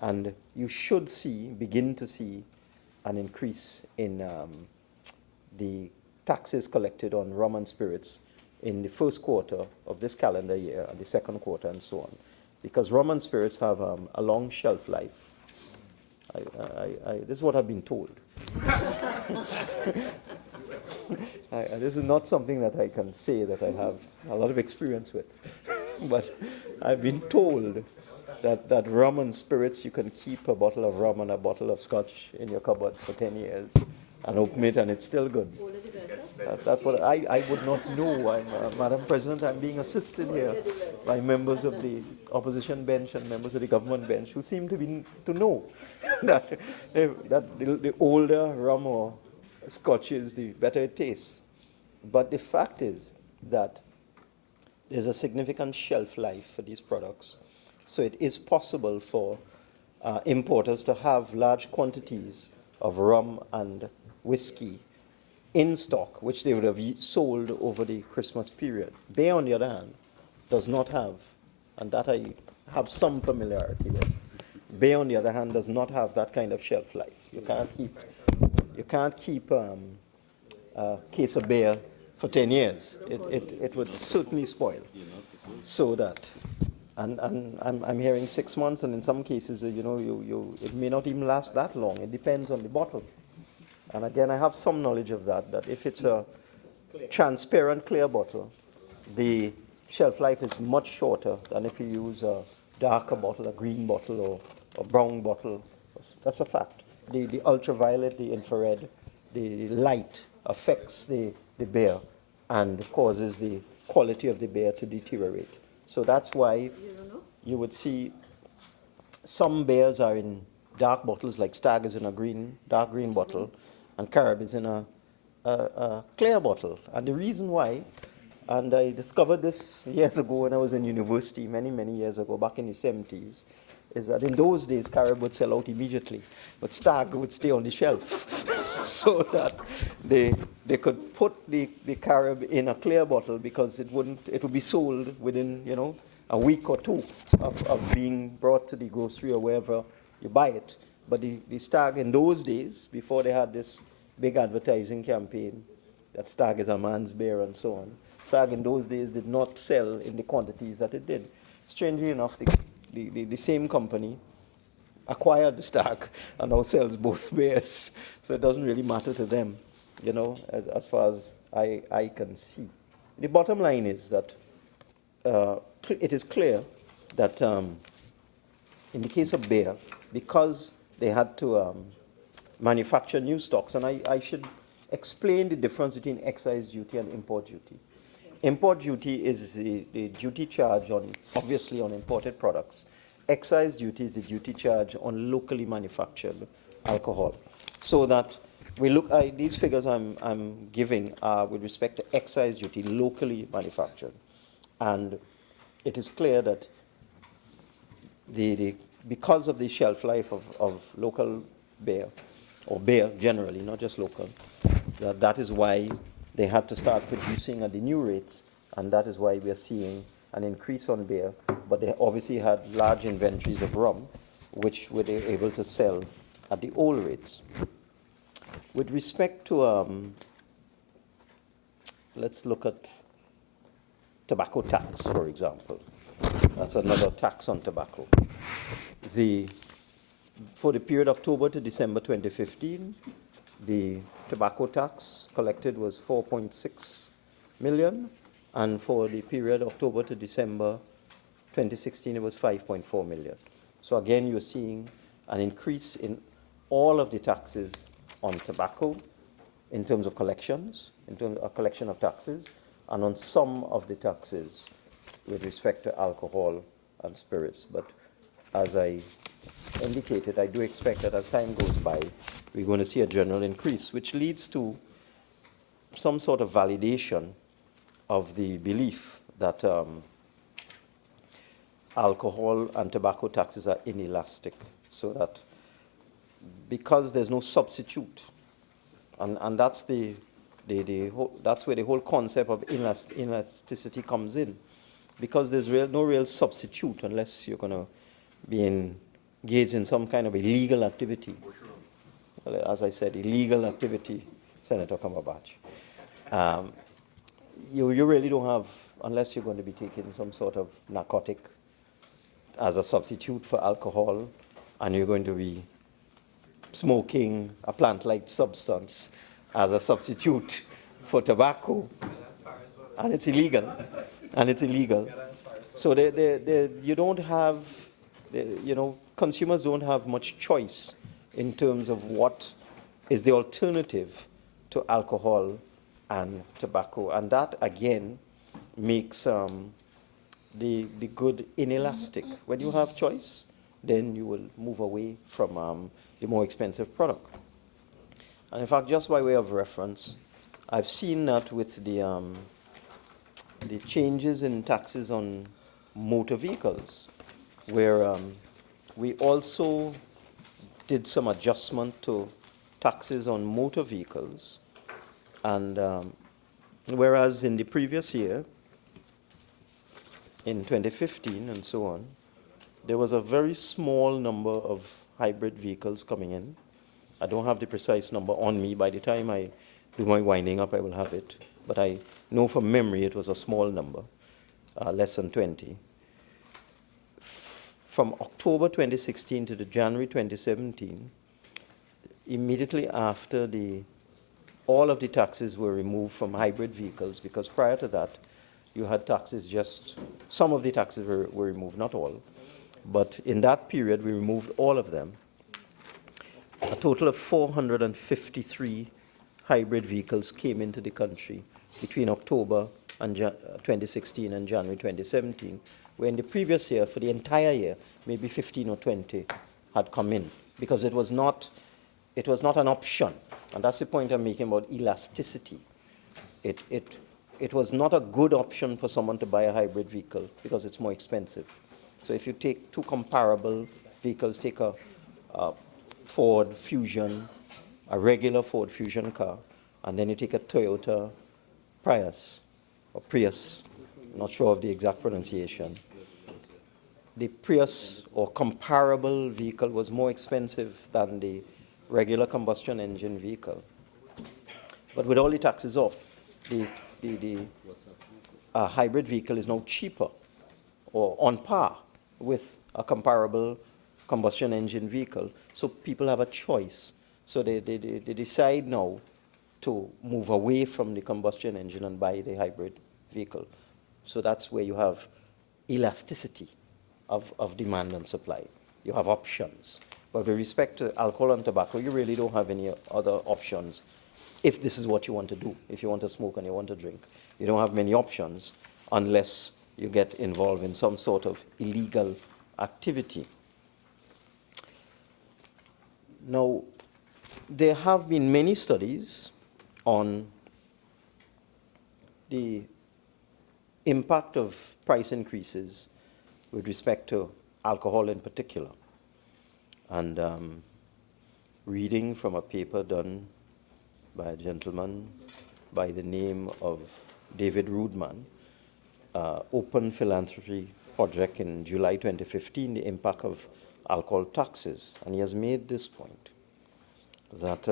And you should begin to see an increase in the taxes collected on rum and spirits in the first quarter of this calendar year and the second quarter and so on. Because rum and spirits have a long shelf life. This is what I've been told. This is not something that I can say that I have a lot of experience with. But I've been told that rum and spirits, you can keep a bottle of rum and a bottle of scotch in your cupboard for 10 years and open it and it's still good. That's what I would not know. Madam President, I'm being assisted here by members of the opposition bench and members of the government bench who seem to know that the older rum or scotch is, the better it tastes. But the fact is that there's a significant shelf life for these products. So it is possible for importers to have large quantities of rum and whiskey in stock, which they would have sold over the Christmas period. Beer, on the other hand, does not have, and that I have some familiarity with. beer, on the other hand, does not have that kind of shelf life. You can't keep a case of beer for 10 years. It would certainly spoil. So that, and I'm hearing 6 months, and in some cases, it may not even last that long. It depends on the bottle. And again, I have some knowledge of that if it's a transparent, clear bottle, the shelf life is much shorter than if you use a darker bottle, a green bottle, or a brown bottle. That's a fact. The ultraviolet, the infrared, the light affects the beer and causes the quality of the beer to deteriorate. So that's why you would see some beers are in dark bottles, like Stag is in a dark green bottle, and Carib is in a clear bottle. And the reason why, and I discovered this years ago when I was in university, many, many years ago, back in the 70s, is that in those days, Carib would sell out immediately, but Stag would stay on the shelf. So that they could put the Carib in a clear bottle because it would be sold within, a week or two of being brought to the grocery or wherever you buy it. But the Stag in those days, before they had this big advertising campaign, that Stag is a man's beer and so on, Stag in those days did not sell in the quantities that it did. Strangely enough, the same company acquired the Stag and now sells both beers. So it doesn't really matter to them, as far as I can see. The bottom line is that it is clear that in the case of beer, because they had to manufacture new stocks, and I should explain the difference between excise duty and import duty. Import duty is the duty charge obviously on imported products. Excise duty is the duty charge on locally manufactured alcohol. So that we look at these figures I'm giving are with respect to excise duty locally manufactured. And it is clear that because of the shelf life of local beer, or beer generally, not just local, that is why they had to start producing at the new rates, and that is why we are seeing an increase on beer, but they obviously had large inventories of rum, which were they able to sell at the old rates. With respect to, let's look at tobacco tax, for example. That's another tax on tobacco. For the period October to December 2015, the tobacco tax collected was 4.6 million, and for the period October to December 2016, it was 5.4 million. So again, you're seeing an increase in all of the taxes on tobacco in terms of collections, in terms of collection of taxes, and on some of the taxes with respect to alcohol and spirits. But as I indicated, I do expect that as time goes by, we're going to see a general increase, which leads to some sort of validation of the belief that alcohol and tobacco taxes are inelastic, so that because there's no substitute, and that's that's where the whole concept of inelasticity comes in, because there's no real substitute unless you're going to be engaged in some kind of illegal activity. Well, as I said, illegal activity, Senator Cumberbatch. You really don't have, unless you're going to be taking some sort of narcotic as a substitute for alcohol, and you're going to be smoking a plant-like substance as a substitute for tobacco, and it's illegal, So you don't have, consumers don't have much choice in terms of what is the alternative to alcohol and tobacco, and that again makes the good inelastic. When you have choice, then you will move away from the more expensive product. And in fact, just by way of reference, I've seen that with the changes in taxes on motor vehicles, where we also did some adjustment to taxes on motor vehicles, and whereas in the previous year, in 2015 and so on, there was a very small number of hybrid vehicles coming in. I don't have the precise number on me. By the time I do my winding up, I will have it. But I know from memory it was a small number, less than 20. From October 2016 to the January 2017, immediately after all of the taxes were removed from hybrid vehicles, because prior to that, you had taxes some of the taxes were removed, not all. But in that period, we removed all of them. A total of 453 hybrid vehicles came into the country between October and 2016 and January 2017, where in the previous year, for the entire year, maybe 15 or 20 had come in, because it was not an option. And that's the point I'm making about elasticity. It was not a good option for someone to buy a hybrid vehicle because it's more expensive. So if you take two comparable vehicles, take a Ford Fusion, a regular Ford Fusion car, and then you take a Toyota Prius, or Prius, not sure of the exact pronunciation. The Prius or comparable vehicle was more expensive than the regular combustion engine vehicle. But with all the taxes off, the hybrid vehicle is now cheaper or on par with a comparable combustion engine vehicle. So people have a choice. So they decide now to move away from the combustion engine and buy the hybrid vehicle. So that's where you have elasticity of demand and supply. You have options. But with respect to alcohol and tobacco, you really don't have any other options if this is what you want to do. If you want to smoke and you want to drink, you don't have many options unless you get involved in some sort of illegal activity. Now, there have been many studies on the impact of price increases with respect to alcohol in particular. And reading from a paper done by a gentleman by the name of David Rudman, Open Philanthropy Project in July 2015, the impact of alcohol taxes. And he has made this point, that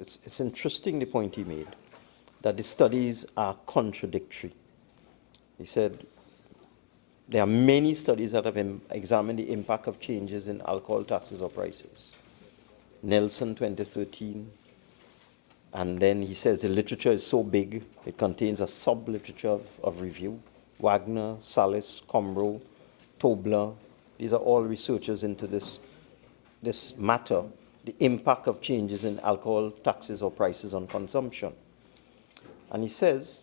it's interesting, the point he made, that the studies are contradictory. He said there are many studies that have examined the impact of changes in alcohol taxes or prices. Nelson 2013, and then he says the literature is so big, it contains a sub-literature of review. Wagner, Salis, Combro, Tobler, these are all researchers into this matter, the impact of changes in alcohol taxes or prices on consumption. And he says,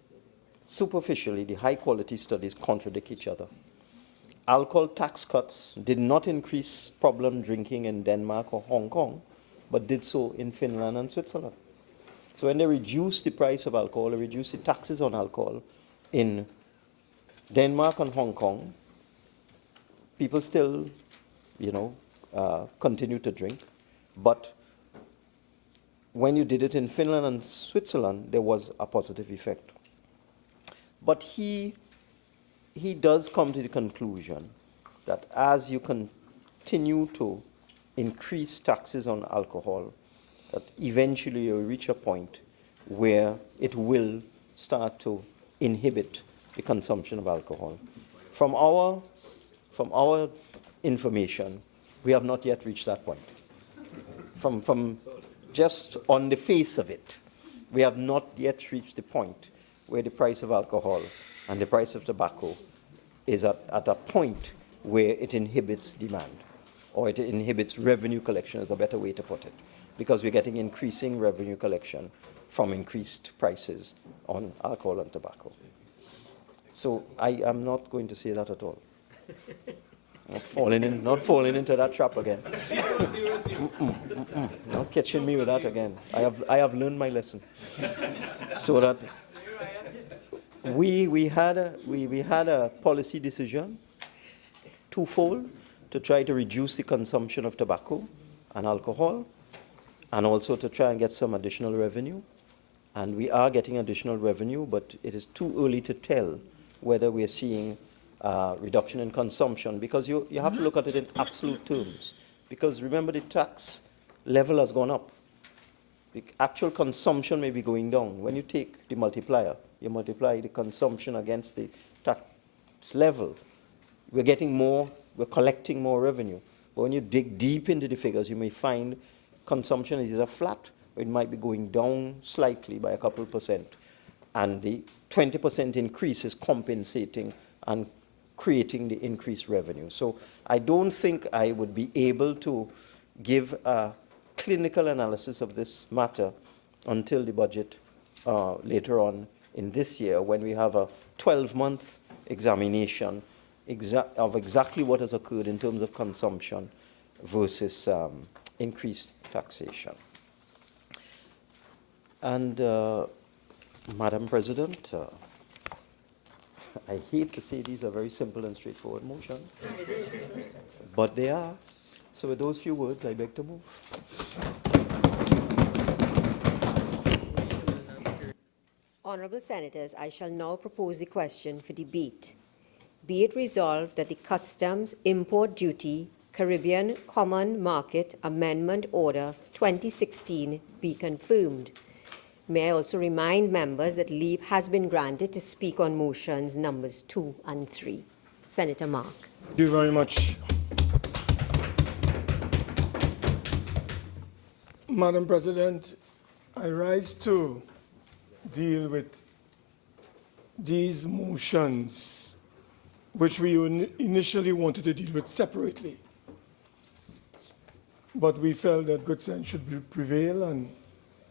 superficially, the high-quality studies contradict each other. Alcohol tax cuts did not increase problem drinking in Denmark or Hong Kong, but did so in Finland and Switzerland. So when they reduced the price of alcohol, they reduced the taxes on alcohol in Denmark and Hong Kong, people still, continue to drink. But when you did it in Finland and Switzerland, there was a positive effect. But he does come to the conclusion that as you continue to increase taxes on alcohol, that eventually you'll reach a point where it will start to inhibit the consumption of alcohol. From our information, we have not yet reached that point. From just on the face of it, we have not yet reached the point where the price of alcohol and the price of tobacco is at a point where it inhibits demand, or it inhibits revenue collection is a better way to put it, because we're getting increasing revenue collection from increased prices on alcohol and tobacco. So I am not going to say that at all. Not falling into that trap again. Not catching me with that again. I have learned my lesson. So that we had a policy decision, twofold, to try to reduce the consumption of tobacco and alcohol, and also to try and get some additional revenue. And we are getting additional revenue, but it is too early to tell whether we're seeing reduction in consumption, because you have to look at it in absolute terms. Because remember, the tax level has gone up. The actual consumption may be going down. When you take the multiplier, you multiply the consumption against the tax level, we're getting more, we're collecting more revenue. But when you dig deep into the figures, you may find consumption is either flat, or it might be going down slightly by a couple %. And the 20% increase is compensating and creating the increased revenue. So I don't think I would be able to give a clinical analysis of this matter until the budget later on in this year, when we have a 12-month examination of exactly what has occurred in terms of consumption versus increased taxation. And Madam President, I hate to say these are very simple and straightforward motions, but they are. So with those few words, I beg to move. Honourable Senators, I shall now propose the question for debate. Be it resolved that the Customs Import Duty Caribbean Common Market Amendment Order 2016 be confirmed. May I also remind members that leave has been granted to speak on motions numbers 2 and 3. Senator Mark. Thank you very much. Madam President, I rise to deal with these motions which we initially wanted to deal with separately. But we felt that good sense should prevail and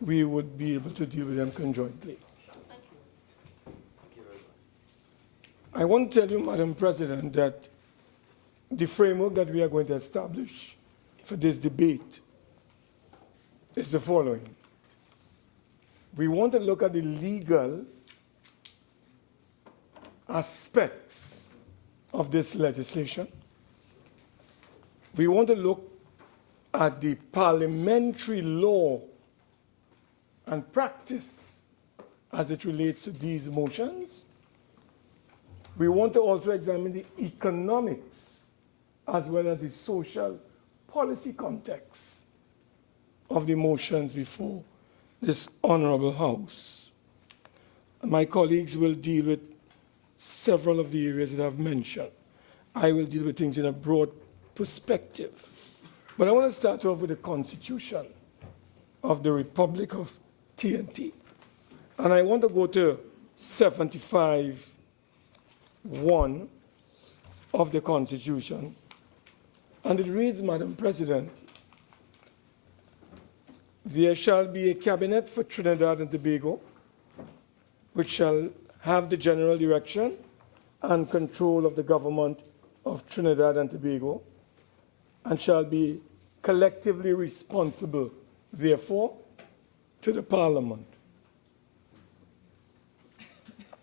we would be able to deal with them conjointly. I want to tell you, Madam President, that the framework that we are going to establish for this debate is the following. We want to look at the legal aspects of this legislation. We want to look at the parliamentary law and practice as it relates to these motions. We want to also examine the economics as well as the social policy context of the motions before this honorable House. My colleagues will deal with several of the areas that I've mentioned. I will deal with things in a broad perspective. But I want to start off with the Constitution of the Republic of TNT. And I want to go to 75(1) of the Constitution. And it reads, Madam President, there shall be a cabinet for Trinidad and Tobago, which shall have the general direction and control of the government of Trinidad and Tobago, and shall be collectively responsible, therefore, to the Parliament.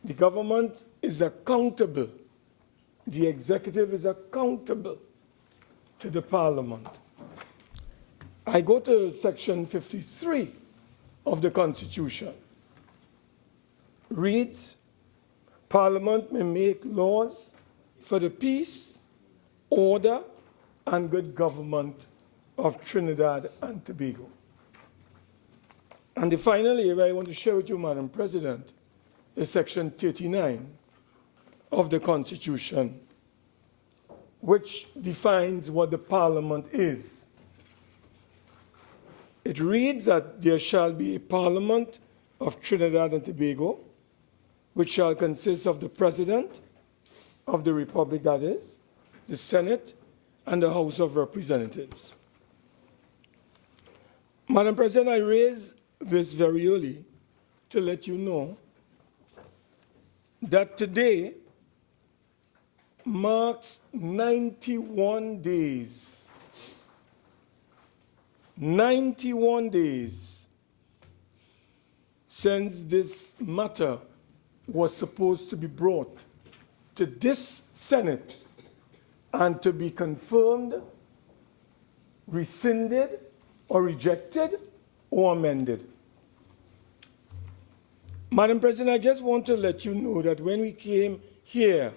The government is accountable. The executive is accountable to the Parliament. I go to section 53 of the Constitution. Reads, Parliament may make laws for the peace, order, and good government of Trinidad and Tobago. And the final area I want to share with you, Madam President, is section 39 of the Constitution, which defines what the Parliament is. It reads that there shall be a Parliament of Trinidad and Tobago, which shall consist of the President of the Republic, that is, the Senate, and the House of Representatives. Madam President, I raise this very early to let you know that today marks 91 days. 91 days since this matter was supposed to be brought to this Senate and to be confirmed, rescinded, or rejected, or amended. Madam President, I just want to let you know that when we came here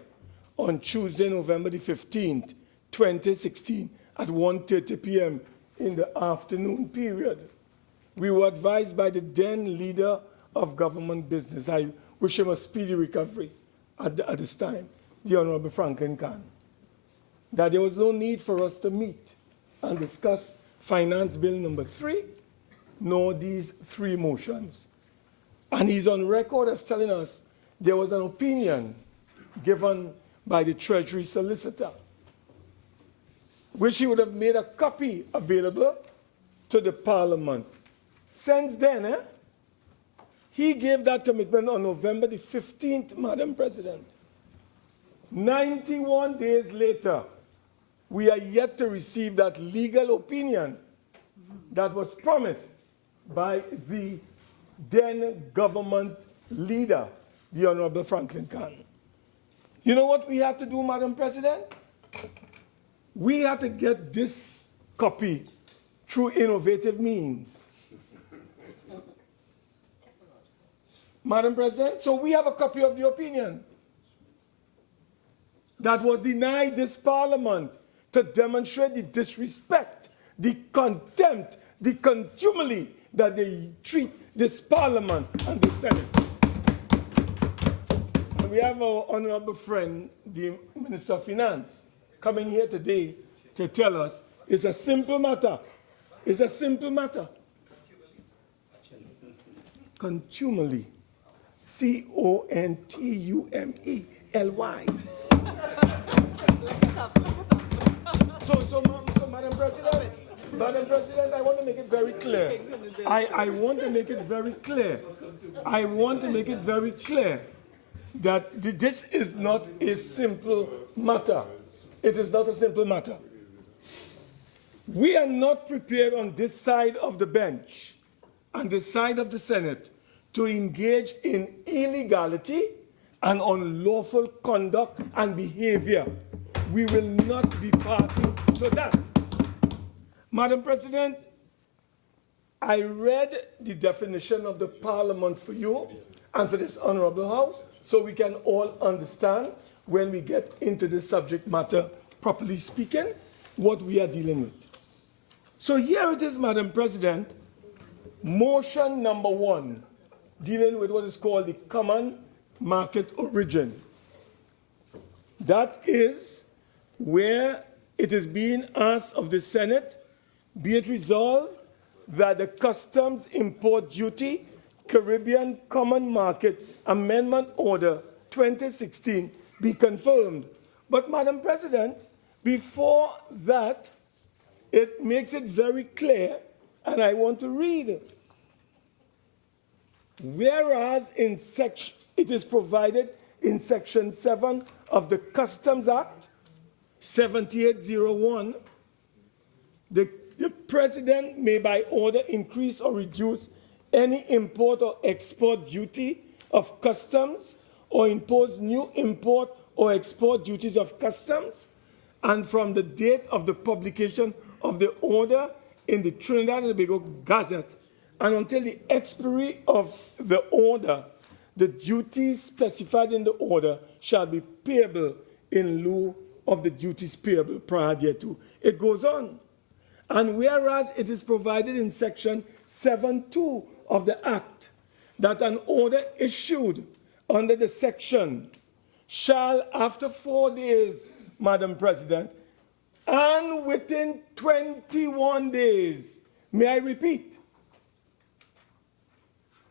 on Tuesday, November the 15th, 2016, at 1:30 p.m. in the afternoon period, we were advised by the then leader of government business, I wish him a speedy recovery at this time, the Honorable Franklin Khan, that there was no need for us to meet and discuss Finance Bill number 3, nor these 3 motions. And he's on record as telling us there was an opinion given by the Treasury solicitor, which he would have made a copy available to the Parliament. Since then, he gave that commitment on November the 15th, Madam President. 91 days later, we are yet to receive that legal opinion that was promised by the then government leader, the Honorable Franklin Khan. You know what we had to do, Madam President? We had to get this copy through innovative means. Madam President, so we have a copy of the opinion that was denied this Parliament to demonstrate the disrespect, the contempt, the contumely that they treat this Parliament and the Senate. And we have our honorable friend, the Minister of Finance, coming here today to tell us it's a simple matter. It's a simple matter. Contumely. C-O-N-T-U-M-E-L-Y. So, Madam President, I want to make it very clear. I want to make it very clear. I want to make it very clear that this is not a simple matter. It is not a simple matter. We are not prepared on this side of the bench and this side of the Senate to engage in illegality and unlawful conduct and behavior. We will not be party to that. Madam President, I read the definition of the Parliament for you and for this Honorable House so we can all understand when we get into the subject matter, properly speaking, what we are dealing with. So here it is, Madam President, motion number 1, dealing with what is called the common market origin. That is where it is being asked of the Senate, be it resolved that the Customs Import Duty Caribbean Common Market Amendment Order 2016 be confirmed. But Madam President, before that, it makes it very clear, and I want to read it. Whereas it is provided in Section 7 of the Customs Act, 7801, the President may by order increase or reduce any import or export duty of customs or impose new import or export duties of customs, and from the date of the publication of the order in the Trinidad and Tobago Gazette and until the expiry of the order, the duties specified in the order shall be payable in lieu of the duties payable prior thereto. It goes on. And whereas it is provided in Section 7.2 of the Act that an order issued under the section shall, after 4 days, Madam President, and within 21 days, may I repeat,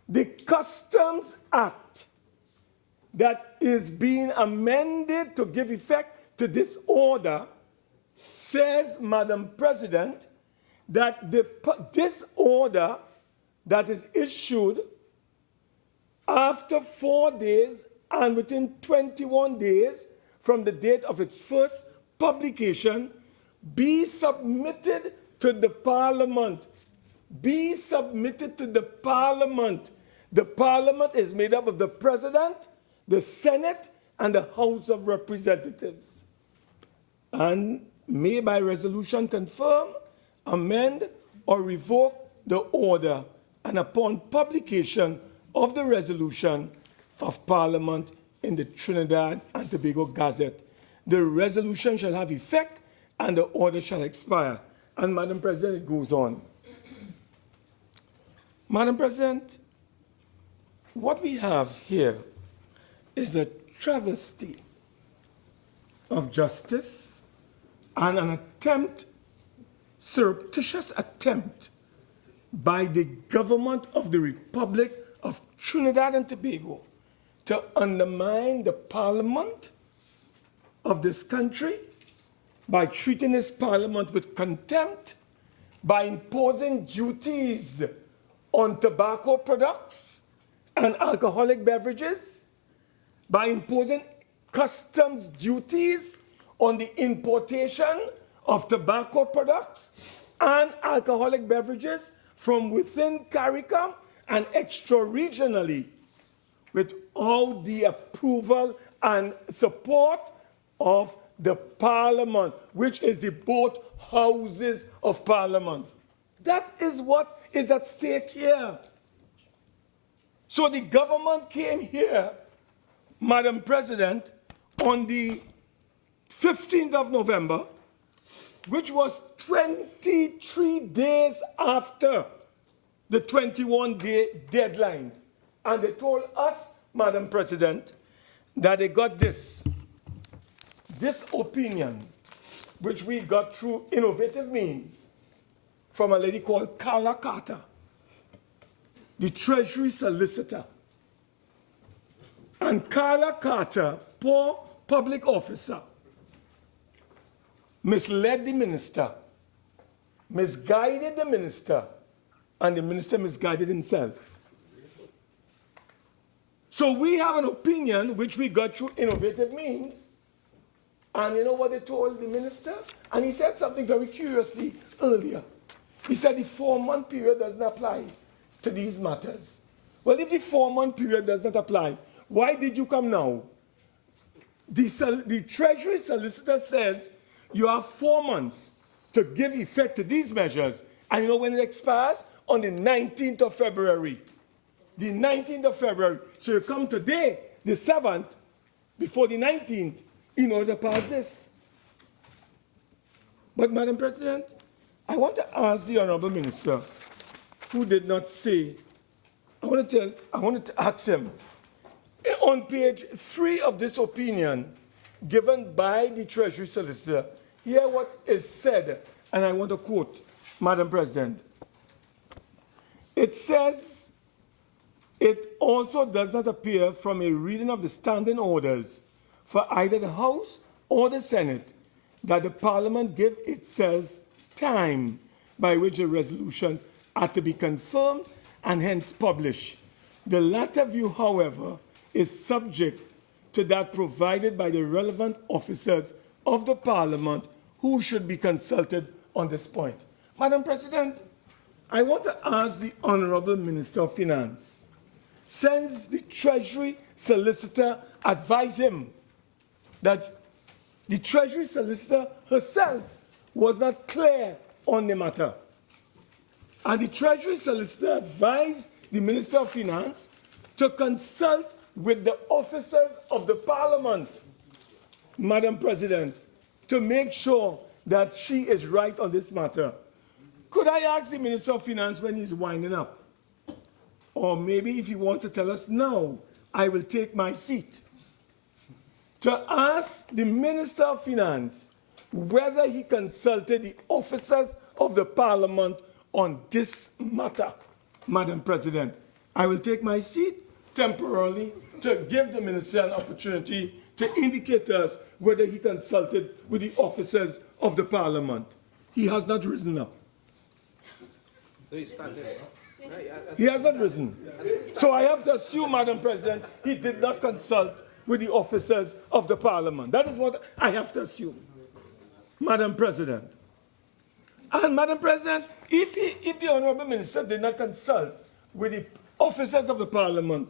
the Customs Act that is being amended to give effect to this order says, Madam President, that this order that is issued after 4 days and within 21 days from the date of its first publication be submitted to the Parliament. Be submitted to the Parliament. The Parliament is made up of the President, the Senate, and the House of Representatives. And may by resolution confirm, amend, or revoke the order, and upon publication of the resolution of Parliament in the Trinidad and Tobago Gazette. The resolution shall have effect and the order shall expire. And Madam President, it goes on. Madam President, what we have here is a travesty of justice and an attempt, surreptitious attempt by the government of the Republic of Trinidad and Tobago to undermine the Parliament of this country by treating this Parliament with contempt, by imposing duties on tobacco products and alcoholic beverages, by imposing customs duties on the importation of tobacco products and alcoholic beverages from within CARICOM and extra-regionally without the approval and support of the Parliament, which is the both houses of Parliament. That is what is at stake here. So the government came here, Madam President, on the 15th of November, which was 23 days after the 21-day deadline. And they told us, Madam President, that they got this opinion, which we got through innovative means, from a lady called Carla Carter, the Treasury Solicitor. And Carla Carter, poor public officer, misled the minister, misguided the minister, and the minister misguided himself. So we have an opinion which we got through innovative means. And you know what they told the minister? And he said something very curiously earlier. He said the 4-month period doesn't apply to these matters. Well, if the 4-month period does not apply, why did you come now? The Treasury Solicitor says you have 4 months to give effect to these measures. And you know when it expires? On the 19th of February. The 19th of February. So you come today, the 7th, before the 19th, in order to pass this. But, Madam President, I want to ask the Honorable Minister, who did not say, I want to ask him, on page 3 of this opinion given by the Treasury Solicitor, hear what is said, and I want to quote, Madam President. It says, it also does not appear from a reading of the standing orders for either the House or the Senate that the Parliament give itself time by which the resolutions are to be confirmed and hence published. The latter view, however, is subject to that provided by the relevant officers of the Parliament who should be consulted on this point. Madam President, I want to ask the Honourable Minister of Finance, since the Treasury Solicitor advised him that the Treasury Solicitor herself was not clear on the matter, and the Treasury Solicitor advised the Minister of Finance to consult with the officers of the Parliament, Madam President, to make sure that she is right on this matter. Could I ask the Minister of Finance when he's winding up? Or maybe if he wants to tell us now, I will take my seat. To ask the Minister of Finance whether he consulted the officers of the Parliament on this matter, Madam President. I will take my seat temporarily to give the Minister an opportunity to indicate to us whether he consulted with the officers of the Parliament. He has not risen up. He has not risen. So I have to assume, Madam President, he did not consult with the officers of the Parliament. That is what I have to assume, Madam President. And Madam President, if the Honourable Minister did not consult with the officers of the Parliament,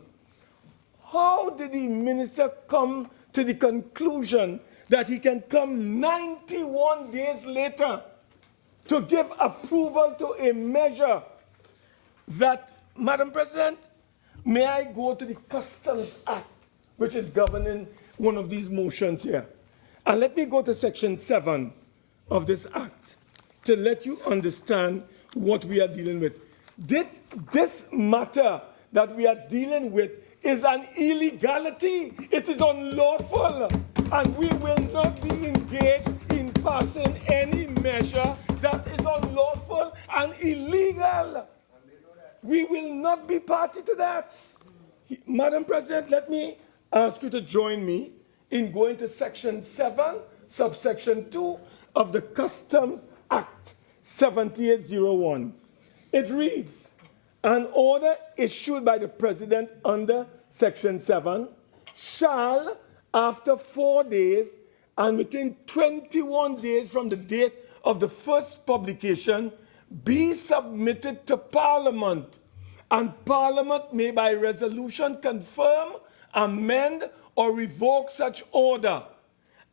how did the Minister come to the conclusion that he can come 91 days later to give approval to a measure that, Madam President, may I go to the Customs Act, which is governing one of these motions here. And let me go to Section 7 of this Act to let you understand what we are dealing with. This matter that we are dealing with is an illegality. It is unlawful. And we will not be engaged in passing any measure that is unlawful and illegal. We will not be party to that. Madam President, let me ask you to join me in going to Section 7, subsection 2 of the Customs Act 7801. It reads, an order issued by the President under Section 7 shall, after 4 days and within 21 days from the date of the first publication, be submitted to Parliament, and Parliament may by resolution confirm, amend, or revoke such order.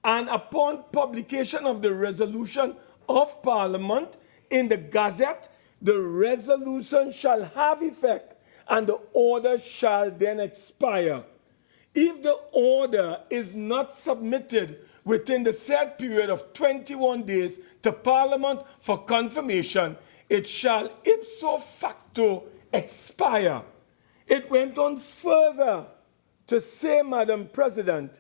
And upon publication of the resolution of Parliament in the Gazette, the resolution shall have effect, and the order shall then expire. If the order is not submitted within the said period of 21 days to Parliament for confirmation, it shall ipso facto expire. It went on further to say, Madam President,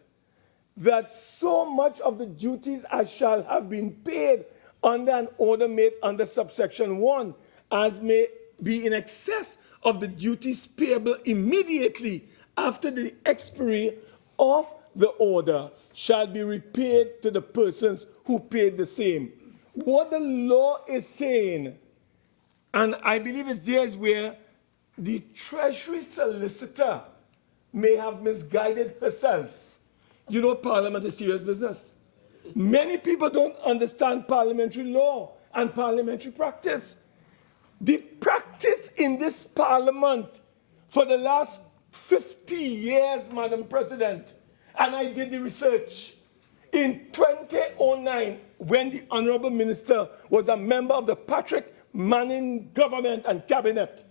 that so much of the duties as shall have been paid under an order made under subsection 1 as may be in excess of the duties payable immediately after the expiry of the order shall be repaid to the persons who paid the same. What the law is saying, and I believe it's there is where the Treasury solicitor may have misguided herself. You know, Parliament is serious business. Many people don't understand parliamentary law and parliamentary practice. The practice in this Parliament for the last 50 years, Madam President, and I did the research. In 2009, when the Honorable Minister was a member of the Patrick Manning government and cabinet,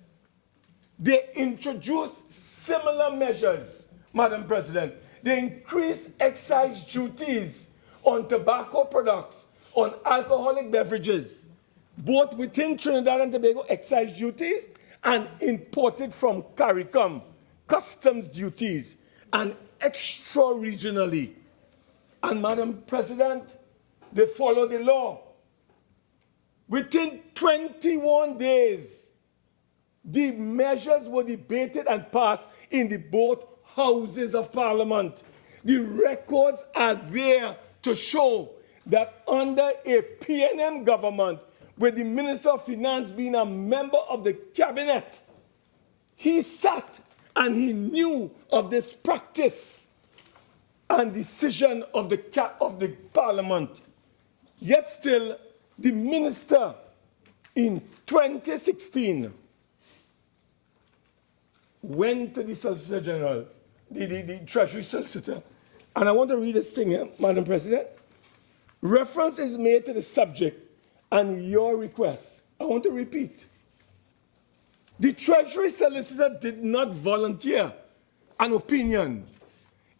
they introduced similar measures, Madam President. They increased excise duties on tobacco products, on alcoholic beverages, both within Trinidad and Tobago, excise duties, and imported from CARICOM, customs duties, and extra-regionally. And Madam President, they follow the law. Within 21 days, the measures were debated and passed in the both houses of Parliament. The records are there to show that under a PNM government, with the Minister of Finance being a member of the cabinet, he sat and he knew of this practice and decision of the Parliament. Yet still, the minister in 2016 went to the Solicitor General, the Treasury Solicitor, and I want to read this thing here, Madam President. Reference is made to the subject and your request. I want to repeat. The Treasury Solicitor did not volunteer an opinion.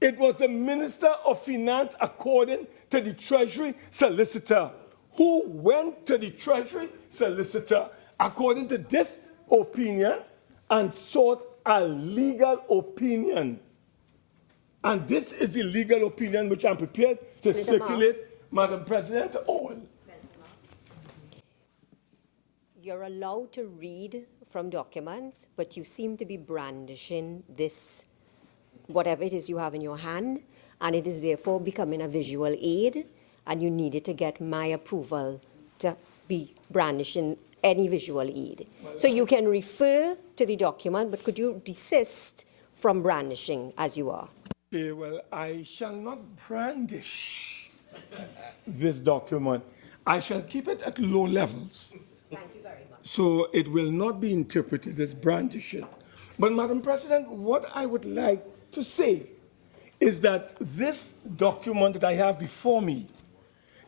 It was the Minister of Finance, according to the Treasury Solicitor, who went to the Treasury Solicitor, according to this opinion, and sought a legal opinion. And this is the legal opinion which I'm prepared to circulate, Madam President, to all. You're allowed to read from documents, but you seem to be brandishing this, whatever it is you have in your hand, and it is therefore becoming a visual aid, and you needed to get my approval to be brandishing any visual aid. So you can refer to the document, but could you desist from brandishing as you are? Okay, well, I shall not brandish this document. I shall keep it at low levels. Thank you very much. So it will not be interpreted as brandishing. But, Madam President, what I would like to say is that this document that I have before me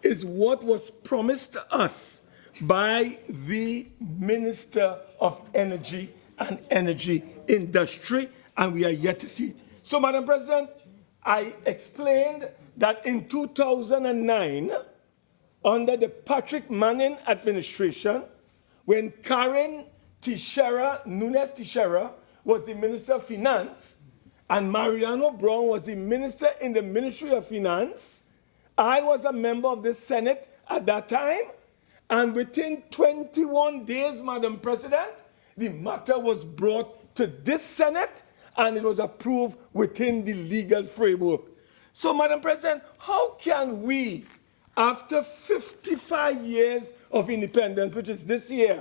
is what was promised to us by the Minister of Energy and Energy Industry and we are yet to see. So, Madam President, I explained that in 2009, under the Patrick Manning administration, when Karen Nunes Teixeira was the Minister of Finance, and Mariano Brown was the Minister in the Ministry of Finance, I was a member of the Senate at that time, and within 21 days, Madam President, the matter was brought to this Senate, and it was approved within the legal framework. So, Madam President, how can we, after 55 years of independence, which is this year,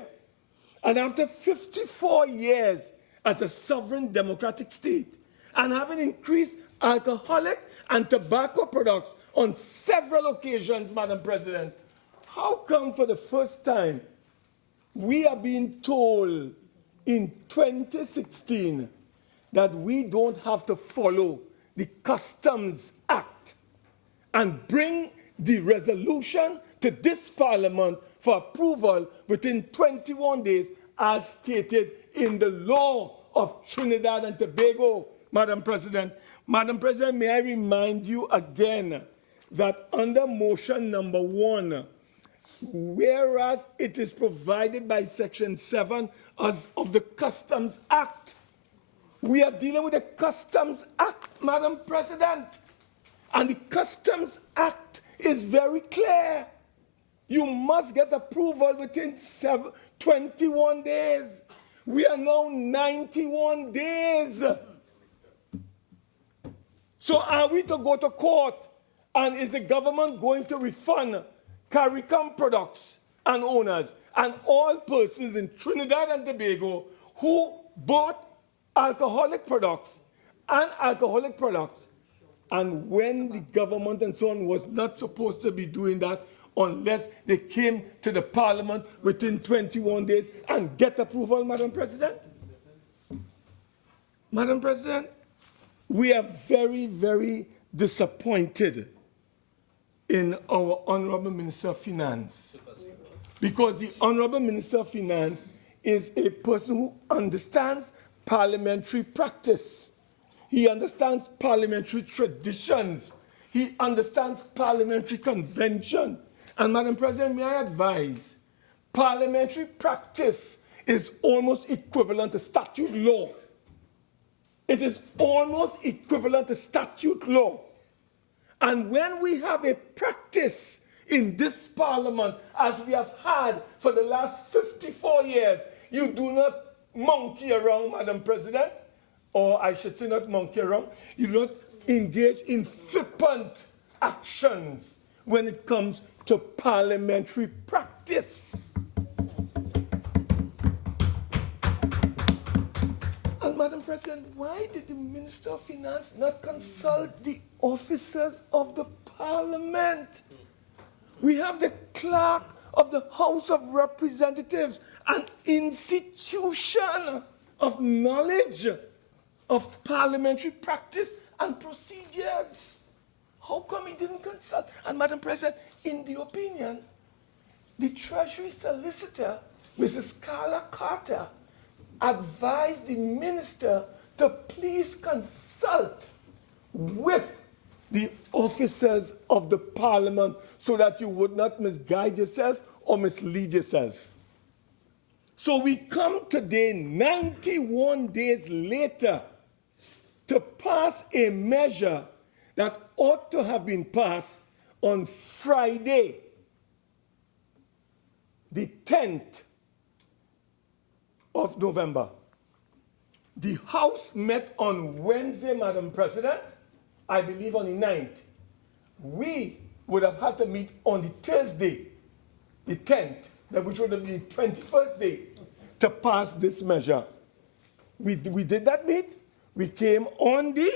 and after 54 years as a sovereign democratic state, and having increased alcoholic and tobacco products on several occasions, Madam President, how come for the first time we are being told in 2016 that we don't have to follow the Customs Act and bring the resolution to this Parliament for approval within 21 days as stated in the law of Trinidad and Tobago, Madam President? Madam President, may I remind you again that under motion number 1, whereas it is provided by Section 7 of the Customs Act, we are dealing with the Customs Act, Madam President. And the Customs Act is very clear. You must get approval within 21 days. We are now 91 days. So are we to go to court, and is the government going to refund CARICOM products and owners and all persons in Trinidad and Tobago who bought alcoholic products and alcoholic products, and when the government and so on was not supposed to be doing that unless they came to the Parliament within 21 days and get approval, Madam President? Madam President, we are very, very disappointed in our Honorable Minister of Finance, because the Honorable Minister of Finance is a person who understands parliamentary practice. He understands parliamentary traditions. He understands parliamentary convention. And Madam President, may I advise, parliamentary practice is almost equivalent to statute law. It is almost equivalent to statute law. And when we have a practice in this Parliament, as we have had for the last 54 years, you do not monkey around, Madam President, or I should say not monkey around, you do not engage in flippant actions when it comes to parliamentary practice. And Madam President, why did the Minister of Finance not consult the officers of the Parliament? We have the clerk of the House of Representatives, an institution of knowledge of parliamentary practice and procedures. How come he didn't consult? And Madam President, in the opinion, the Treasury Solicitor, Mrs. Carla Carter, advised the minister to please consult with the officers of the Parliament so that you would not misguide yourself or mislead yourself. So we come today, 91 days later, to pass a measure that ought to have been passed on Friday, the 10th of November. The House met on Wednesday, Madam President, I believe on the 9th. We would have had to meet on the Thursday, the 10th, which would have been the 21st day, to pass this measure. We did that meet. We came on the,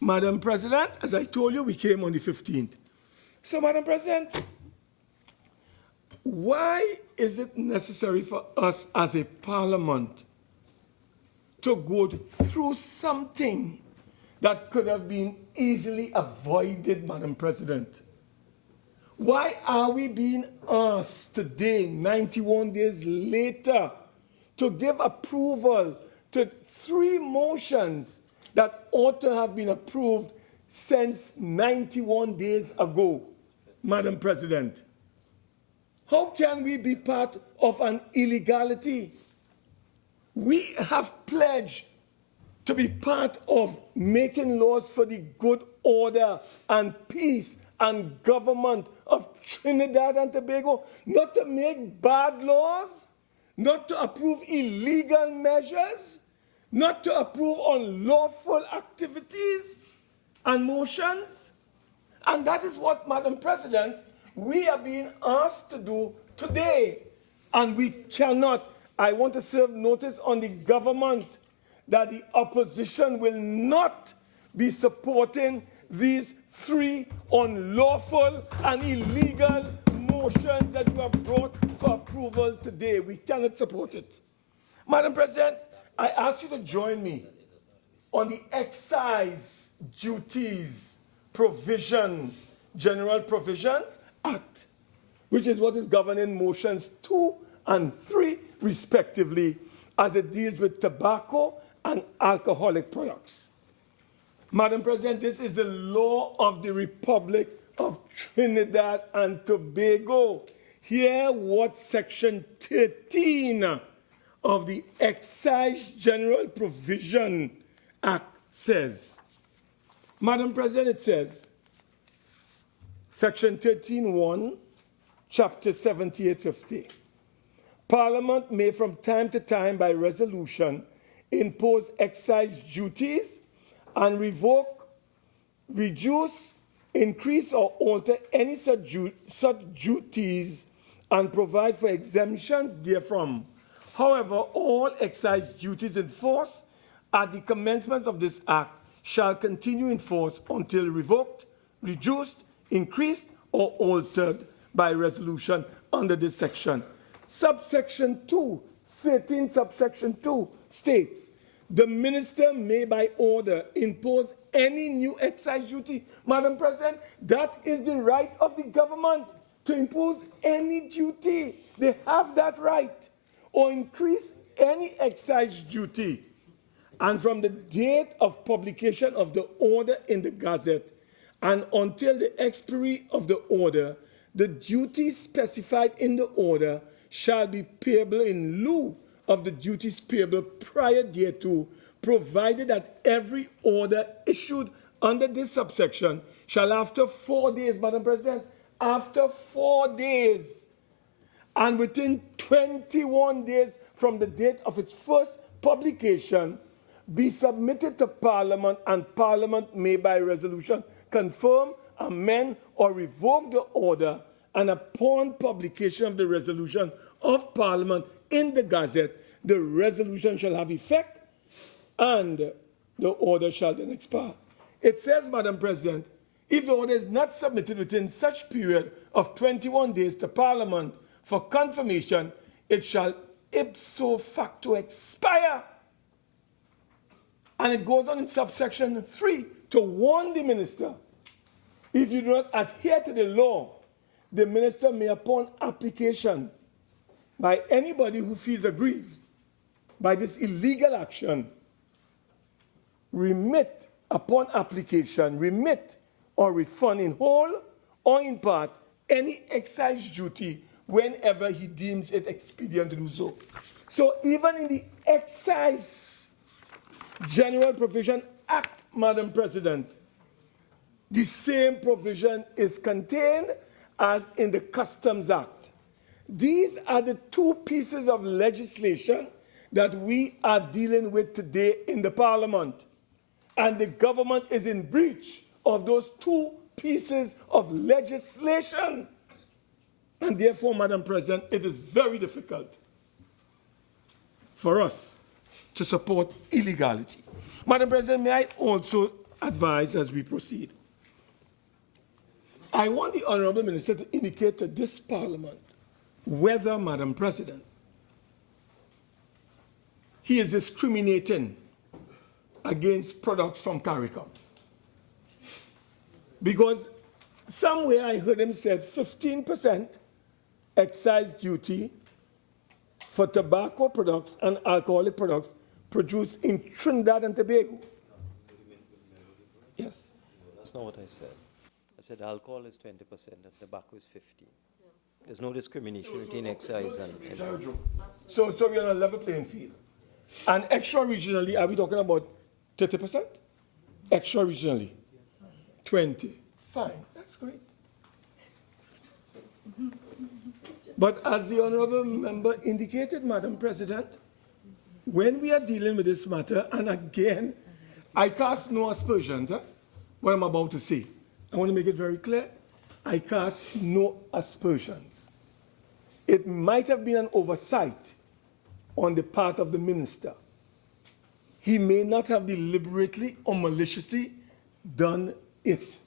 Madam President, as I told you, we came on the 15th. So, Madam President, why is it necessary for us as a Parliament to go through something that could have been easily avoided, Madam President? Why are we being asked today, 91 days later, to give approval to 3 motions that ought to have been approved since 91 days ago, Madam President. How can we be part of an illegality? We have pledged to be part of making laws for the good order and peace and government of Trinidad and Tobago, not to make bad laws, not to approve illegal measures, not to approve unlawful activities and motions. And that is what, Madam President, we are being asked to do today. And we cannot. I want to serve notice on the government that the opposition will not be supporting these 3 unlawful and illegal motions that you have brought for approval today. We cannot support it. Madam President, I ask you to join me on the Excise Duties Provision, General Provisions Act, which is what is governing motions 2 and 3, respectively, as it deals with tobacco and alcoholic products. Madam President, this is the law of the Republic of Trinidad and Tobago. Hear what Section 13 of the Excise General Provision Act says. Madam President, it says, Section 13(1), Chapter 7850. Parliament may from time to time by resolution impose excise duties and revoke, reduce, increase or alter any such duties and provide for exemptions therefrom. However, all excise duties in force at the commencement of this act shall continue in force until revoked, reduced, increased or altered by resolution under this section. Subsection 2, 13 subsection 2 states, the minister may by order impose any new excise duty. Madam President, that is the right of the government to impose any duty. They have that right. Or increase any excise duty. And from the date of publication of the order in the Gazette and until the expiry of the order, the duties specified in the order shall be payable in lieu of the duties payable prior thereto, provided that every order issued under this subsection shall after 4 days, Madam President, after 4 days, and within 21 days from the date of its first publication, be submitted to Parliament, and Parliament may by resolution confirm, amend, or revoke the order, and upon publication of the resolution of Parliament in the Gazette, the resolution shall have effect and the order shall then expire. It says, Madam President, if the order is not submitted within such period of 21 days to Parliament for confirmation, it shall ipso facto expire. And it goes on in subsection 3 to warn the minister, if you do not adhere to the law, the minister may, upon application by anybody who feels aggrieved by this illegal action, remit upon application, remit or refund in whole or in part any excise duty whenever he deems it expedient to do so. So even in the Excise General Provision Act, Madam President, the same provision is contained as in the Customs Act. These are the 2 pieces of legislation that we are dealing with today in the Parliament. And the government is in breach of those 2 pieces of legislation. And therefore, Madam President, it is very difficult for us to support illegality. Madam President, may I also advise as we proceed? I want the Honourable Minister to indicate to this Parliament whether, Madam President, he is discriminating against products from CARICOM. Because somewhere I heard him say 15% excise duty for tobacco products and alcoholic products produced in Trinidad and Tobago. Yes. That's not what I said. I said alcohol is 20% and tobacco is 15%. There's no discrimination between excise and... So we're on a level playing field. And extra regionally, are we talking about 30%? Extra regionally, 20. Fine, that's great. But as the honorable member indicated, Madam President, when we are dealing with this matter, and again, I cast no aspersions, what I'm about to say. I want to make it very clear. I cast no aspersions. It might have been an oversight on the part of the minister. He may not have deliberately or maliciously done it.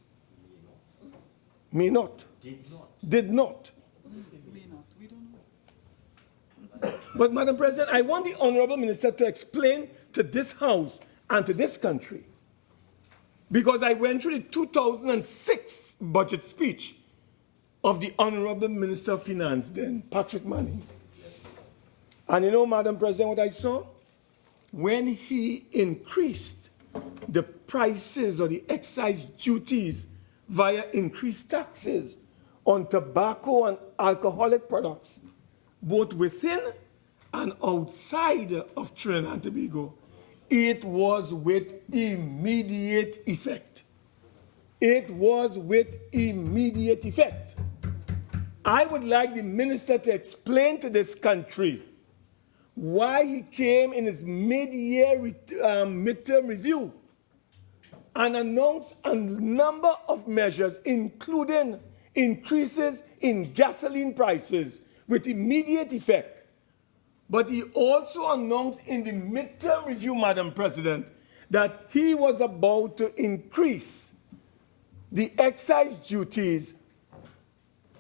May not. Did not. But, Madam President, I want the Honorable Minister to explain to this House and to this country, because I went through the 2006 budget speech of the Honorable Minister of Finance then, Patrick Manning. And you know, Madam President, what I saw? When he increased the prices or the excise duties via increased taxes on tobacco and alcoholic products, both within and outside of Trinidad and Tobago, it was with immediate effect. It was with immediate effect. I would like the minister to explain to this country why he came in his mid-year midterm review and announced a number of measures, including increases in gasoline prices with immediate effect. But he also announced in the midterm review, Madam President, that he was about to increase the excise duties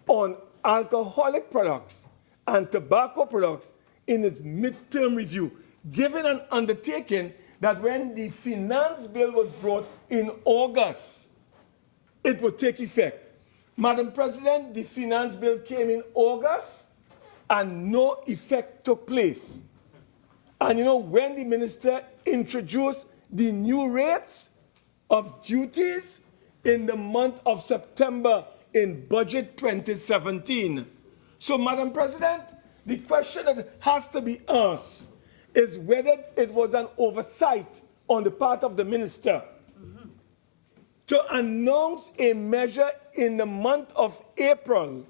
on alcoholic products and tobacco products in his midterm review, given an undertaking that when the finance bill was brought in August, it would take effect. Madam President, the finance bill came in August and no effect took place. And you know, when the minister introduced the new rates of duties in the month of September in budget 2017. So, Madam President, the question that has to be asked is whether it was an oversight on the part of the minister to announce a measure in the month of April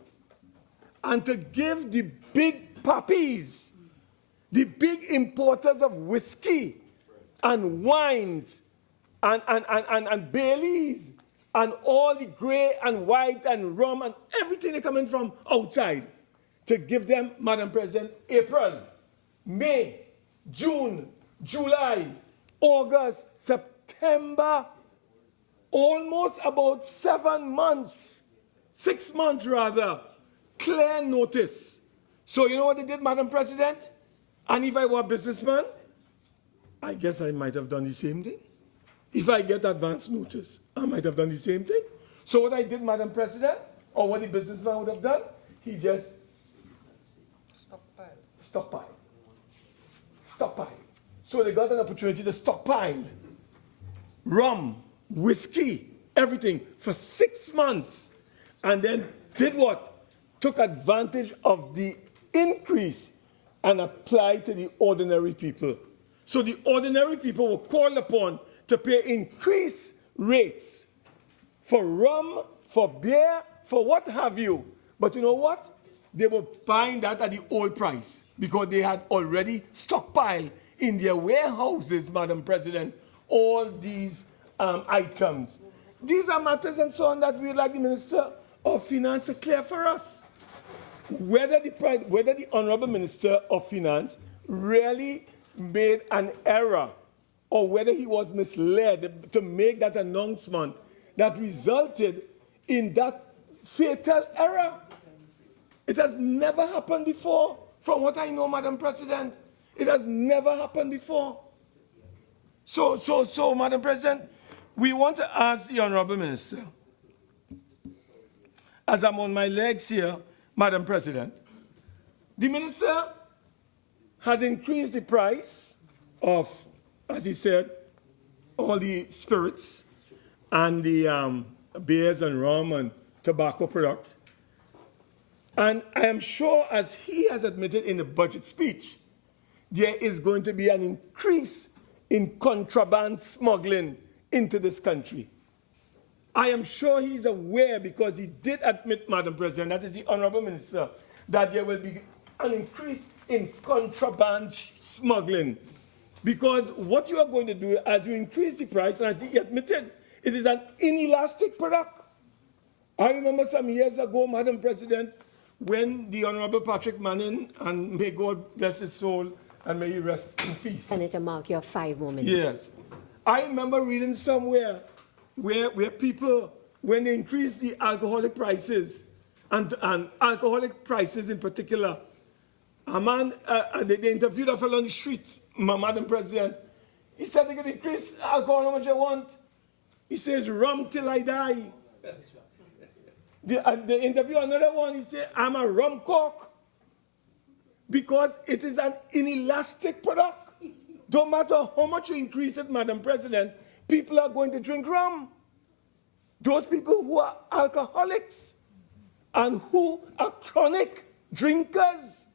and to give the big puppies, the big importers of whiskey and wines and Baileys and all the gray and white and rum and everything that coming from outside, to give them, Madam President, April, May, June, July, August, September, almost about 7 months, 6 months rather, clear notice. So you know what they did, Madam President? And if I were a businessman, I guess I might have done the same thing. If I get advance notice, I might have done the same thing. So what I did, Madam President, or what the businessman would have done, he just stockpile. So they got an opportunity to stockpile rum, whiskey, everything for 6 months, and then did what? Took advantage of the increase and applied to the ordinary people. So the ordinary people were called upon to pay increased rates for rum, for beer, for what have you. But you know what? They were buying that at the old price because they had already stockpiled in their warehouses, Madam President, all these items. These are matters and so on that we would like the Minister of Finance to clear for us. Whether the Honorable Minister of Finance really made an error or whether he was misled to make that announcement that resulted in that fatal error. It has never happened before, from what I know, Madam President. It has never happened before. So, Madam President, we want to ask the Honorable Minister, as I'm on my legs here, Madam President, the Minister has increased the price of, as he said, all the spirits and the beers and rum and tobacco products. And I am sure, as he has admitted in the budget speech, there is going to be an increase in contraband smuggling into this country. I am sure he's aware, because he did admit, Madam President, that is the Honorable Minister, that there will be an increase in contraband smuggling. Because what you are going to do, as you increase the price, and as he admitted, it is an inelastic product. I remember some years ago, Madam President, when the Honorable Patrick Manning, and may God bless his soul, and may he rest in peace. Senator Mark, you have 5 more minutes. Yes. I remember reading somewhere where people, when they increased the alcoholic prices, and alcoholic prices in particular, a man, they interviewed a fellow on the street, Madam President. He said they can increase alcohol how much they want. He says, rum till I die. The interview, another one, he said, I'm a rum cork. Because it is an inelastic product. Don't matter how much you increase it, Madam President, people are going to drink rum. Those people who are alcoholics and who are chronic drinkers.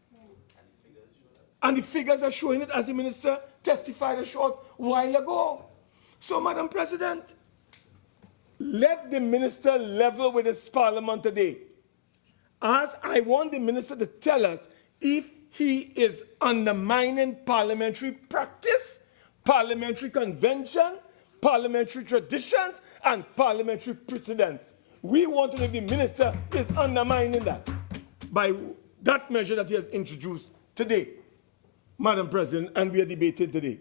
And the figures are showing it, as the minister testified a short while ago. So, Madam President, let the minister level with this parliament today. As I want the minister to tell us if he is undermining parliamentary practice, parliamentary convention, parliamentary traditions, and parliamentary precedents. We want to know if the minister is undermining that by that measure that he has introduced today, Madam President, and we are debating today.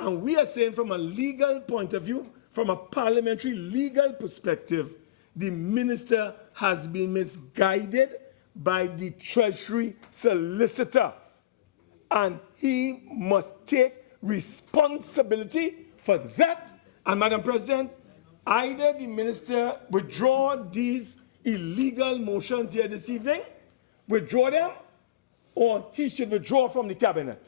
And we are saying, from a legal point of view, from a parliamentary legal perspective, the minister has been misguided by the Treasury solicitor. And he must take responsibility for that. And Madam President, either the minister withdraw these illegal motions here this evening, withdraw them, or he should withdraw from the cabinet.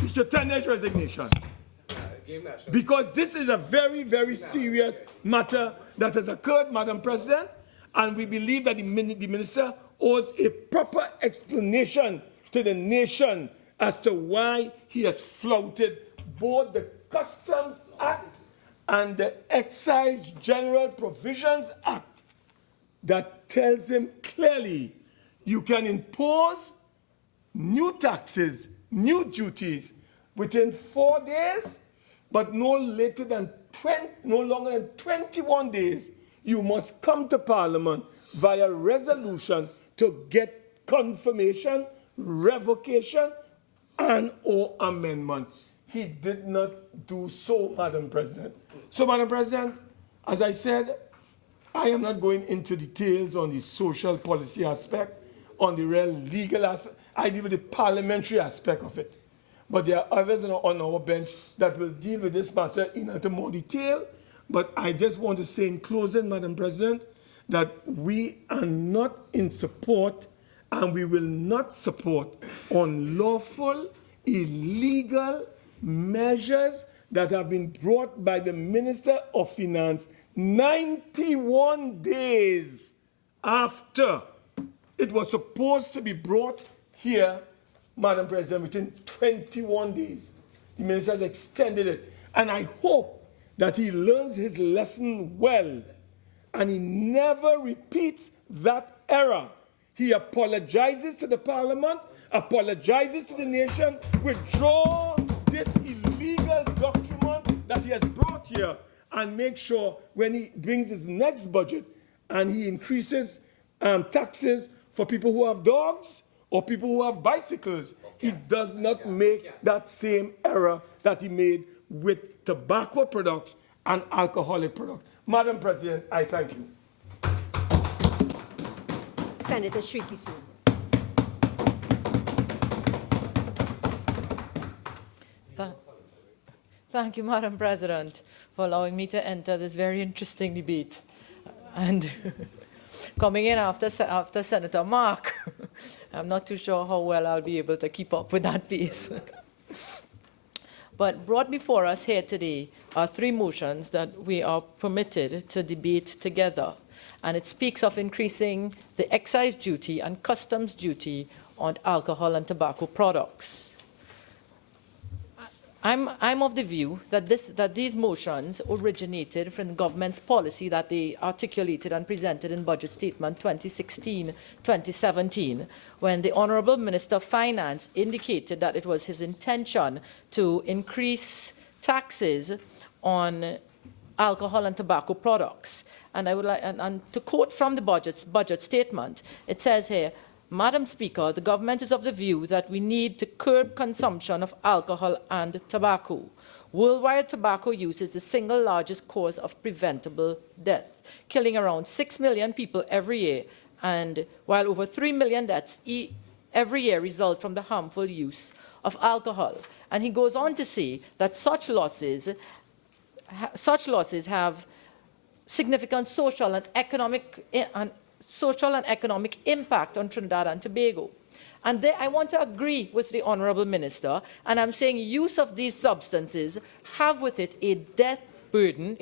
He should tender his resignation. Because this is a very, very serious matter that has occurred, Madam President, and we believe that the minister owes a proper explanation to the nation as to why he has flouted both the Customs Act and the Excise General Provisions Act that tells him clearly you can impose new taxes, new duties within 4 days, but no longer than 21 days, you must come to Parliament via resolution to get confirmation, revocation, and or amendment. He did not do so, Madam President. So, Madam President, as I said, I am not going into details on the social policy aspect, on the real legal aspect. I deal with the parliamentary aspect of it. But there are others on our bench that will deal with this matter in a little more detail. But I just want to say in closing, Madam President, that we are not in support and we will not support unlawful, illegal measures that have been brought by the Minister of Finance 91 days after it was supposed to be brought here, Madam President, within 21 days. The minister has extended it. And I hope that he learns his lesson well and he never repeats that error. He apologizes to the Parliament, apologizes to the nation, withdraw this illegal document that he has brought here, and make sure when he brings his next budget and he increases taxes for people who have dogs or people who have bicycles, he does not make that same error that he made with tobacco products and alcoholic products. Madam President, I thank you. Senator Shriki. Thank you, Madam President, for allowing me to enter this very interesting debate. And coming in after Senator Mark, I'm not too sure how well I'll be able to keep up with that pace. But brought before us here today are 3 motions that we are permitted to debate together. And it speaks of increasing the excise duty and customs duty on alcohol and tobacco products. I'm of the view that these motions originated from the government's policy that they articulated and presented in Budget Statement 2016-2017, when the Honourable Minister of Finance indicated that it was his intention to increase taxes on alcohol and tobacco products. And I would like, and to quote from the budget statement, it says here, Madam Speaker, the government is of the view that we need to curb consumption of alcohol and tobacco. Worldwide tobacco use is the single largest cause of preventable death, killing around 6 million people every year, and while over 3 million deaths every year result from the harmful use of alcohol. And he goes on to say that such losses have significant social and economic impact on Trinidad and Tobago. And there I want to agree with the Honourable Minister, and I'm saying use of these substances have with it a death burden,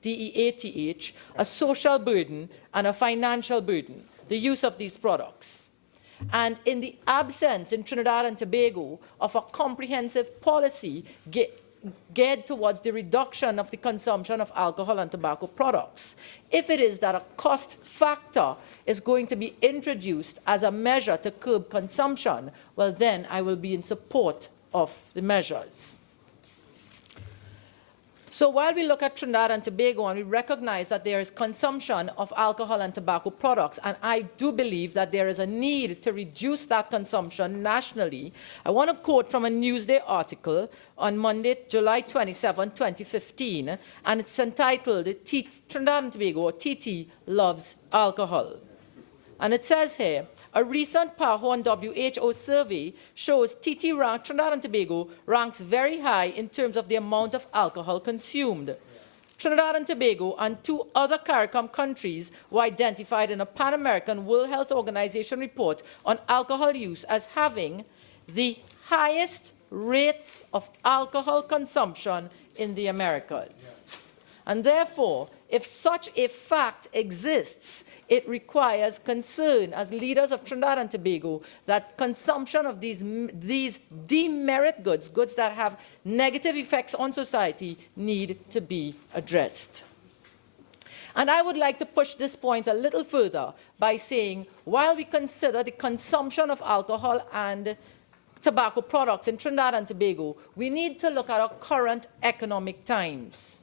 DEATH, a social burden and a financial burden, the use of these products. And in the absence in Trinidad and Tobago of a comprehensive policy geared towards the reduction of the consumption of alcohol and tobacco products, if it is that a cost factor is going to be introduced as a measure to curb consumption, well then I will be in support of the measures. So while we look at Trinidad and Tobago and we recognize that there is consumption of alcohol and tobacco products, and I do believe that there is a need to reduce that consumption nationally, I want to quote from a Newsday article on Monday, July 27, 2015, and it's entitled Trinidad and Tobago, or TT, Loves Alcohol. And it says here, a recent PAHO and WHO survey shows Trinidad and Tobago ranks very high in terms of the amount of alcohol consumed. Trinidad and Tobago and 2 other CARICOM countries were identified in a Pan American World Health Organization report on alcohol use as having the highest rates of alcohol consumption in the Americas. And therefore, if such a fact exists, it requires concern as leaders of Trinidad and Tobago that consumption of these demerit goods, goods that have negative effects on society, need to be addressed. And I would like to push this point a little further by saying, while we consider the consumption of alcohol and tobacco products in Trinidad and Tobago, we need to look at our current economic times.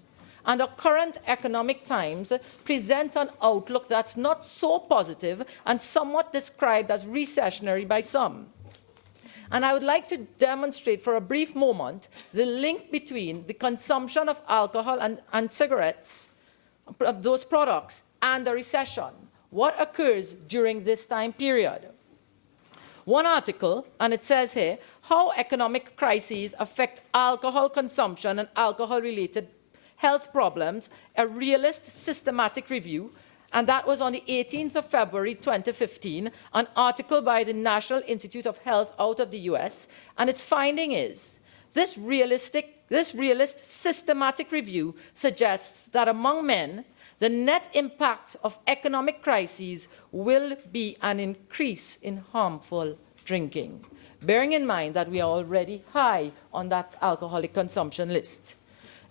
And our current economic times presents an outlook that's not so positive and somewhat described as recessionary by some. And I would like to demonstrate for a brief moment the link between the consumption of alcohol and cigarettes, those products, and the recession. What occurs during this time period? One article, and it says here, how economic crises affect alcohol consumption and alcohol-related health problems, a realist systematic review, and that was on the 18th of February 2015, an article by the National Institute of Health out of the US, and its finding is, this realist systematic review suggests that among men, the net impact of economic crises will be an increase in harmful drinking, bearing in mind that we are already high on that alcoholic consumption list.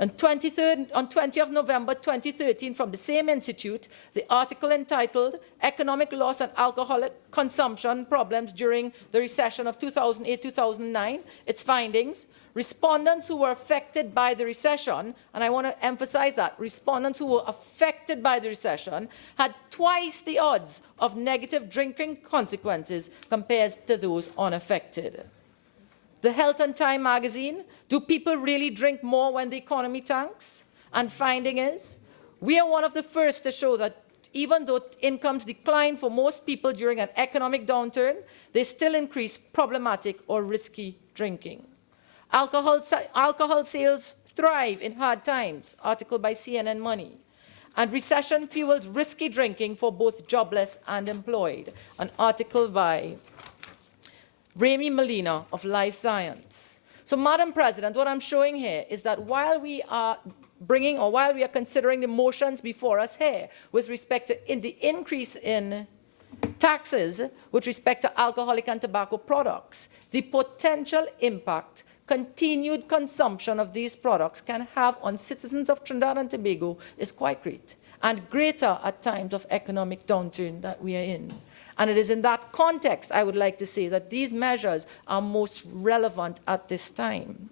On 20 of November 2013, from the same institute, the article entitled Economic Loss and Alcoholic Consumption Problems During the Recession of 2008-2009, its findings, respondents who were affected by the recession, and I want to emphasize that, respondents who were affected by the recession had twice the odds of negative drinking consequences compared to those unaffected. The Health and Time magazine, do people really drink more when the economy tanks? And finding is, we are one of the first to show that even though incomes decline for most people during an economic downturn, they still increase problematic or risky drinking. Alcohol sales thrive in hard times, article by CNN Money. And recession fuels risky drinking for both jobless and employed, an article by Remy Molina of Life Science. So, Madam President, what I'm showing here is that while we are considering the motions before us here with respect to the increase in taxes with respect to alcoholic and tobacco products, the potential impact continued consumption of these products can have on citizens of Trinidad and Tobago is quite great, and greater at times of economic downturn that we are in. And it is in that context, I would like to say, that these measures are most relevant at this time,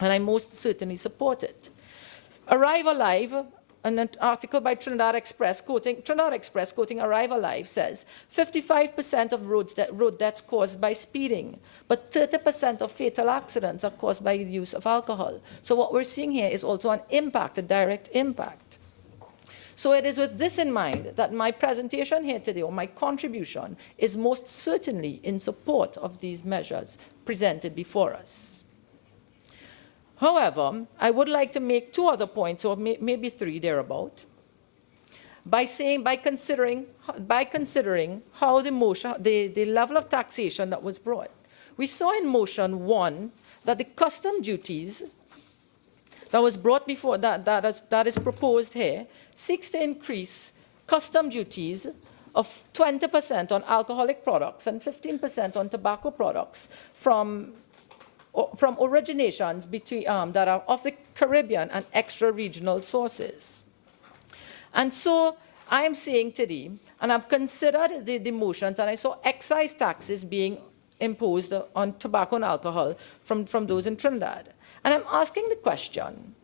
and I most certainly support it. Arrive Alive, an article by Trinidad Express quoting Arrive Alive says 55% of road deaths caused by speeding, but 30% of fatal accidents are caused by the use of alcohol. So what we're seeing here is also an impact, a direct impact. So it is with this in mind that my presentation here today, or my contribution, is most certainly in support of these measures presented before us. However, I would like to make two other points, or maybe three thereabout, by considering how the level of taxation that was brought. We saw in motion 1 that the custom duties that was brought before, that is proposed here, seeks to increase custom duties of 20% on alcoholic products and 15% on tobacco products from originations that are of the Caribbean and extra-regional sources. And so I am saying today, and I've considered the motions, and I saw excise taxes being imposed on tobacco and alcohol from those in Trinidad. And I'm asking the question,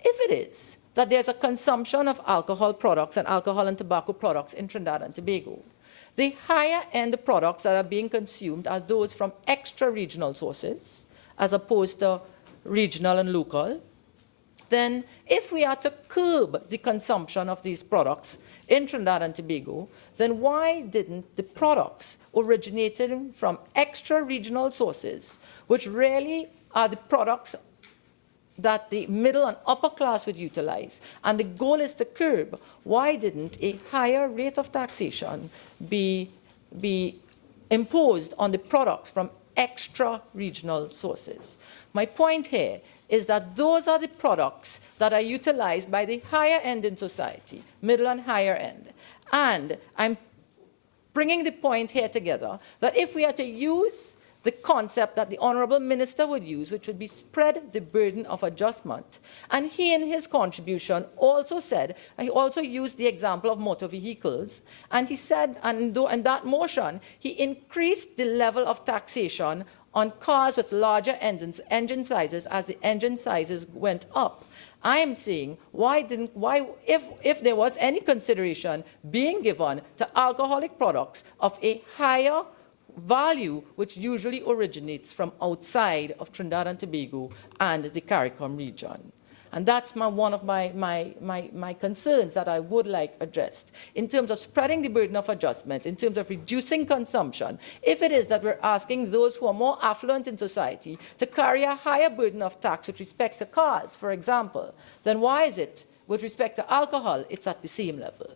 if it is that there's a consumption of alcohol products and alcohol and tobacco products in Trinidad and Tobago, the higher-end products that are being consumed are those from extra-regional sources, as opposed to regional and local. Then, if we are to curb the consumption of these products in Trinidad and Tobago, then why didn't the products originating from extra-regional sources, which really are the products that the middle and upper class would utilize, and the goal is to curb, why didn't a higher rate of taxation be imposed on the products from extra-regional sources? My point here is that those are the products that are utilized by the higher end in society, middle and higher end. And I'm bringing the point here together that if we are to use the concept that the Honorable Minister would use, which would be spread the burden of adjustment. And he, in his contribution, also said, he also used the example of motor vehicles, and he said, and in that motion, he increased the level of taxation on cars with larger engine sizes as the engine sizes went up. I am saying, if there was any consideration being given to alcoholic products of a higher value, which usually originates from outside of Trinidad and Tobago and the CARICOM region. And that's one of my concerns that I would like addressed in terms of spreading the burden of adjustment, in terms of reducing consumption. If it is that we're asking those who are more affluent in society to carry a higher burden of tax with respect to cars, for example, then why is it with respect to alcohol, it's at the same level?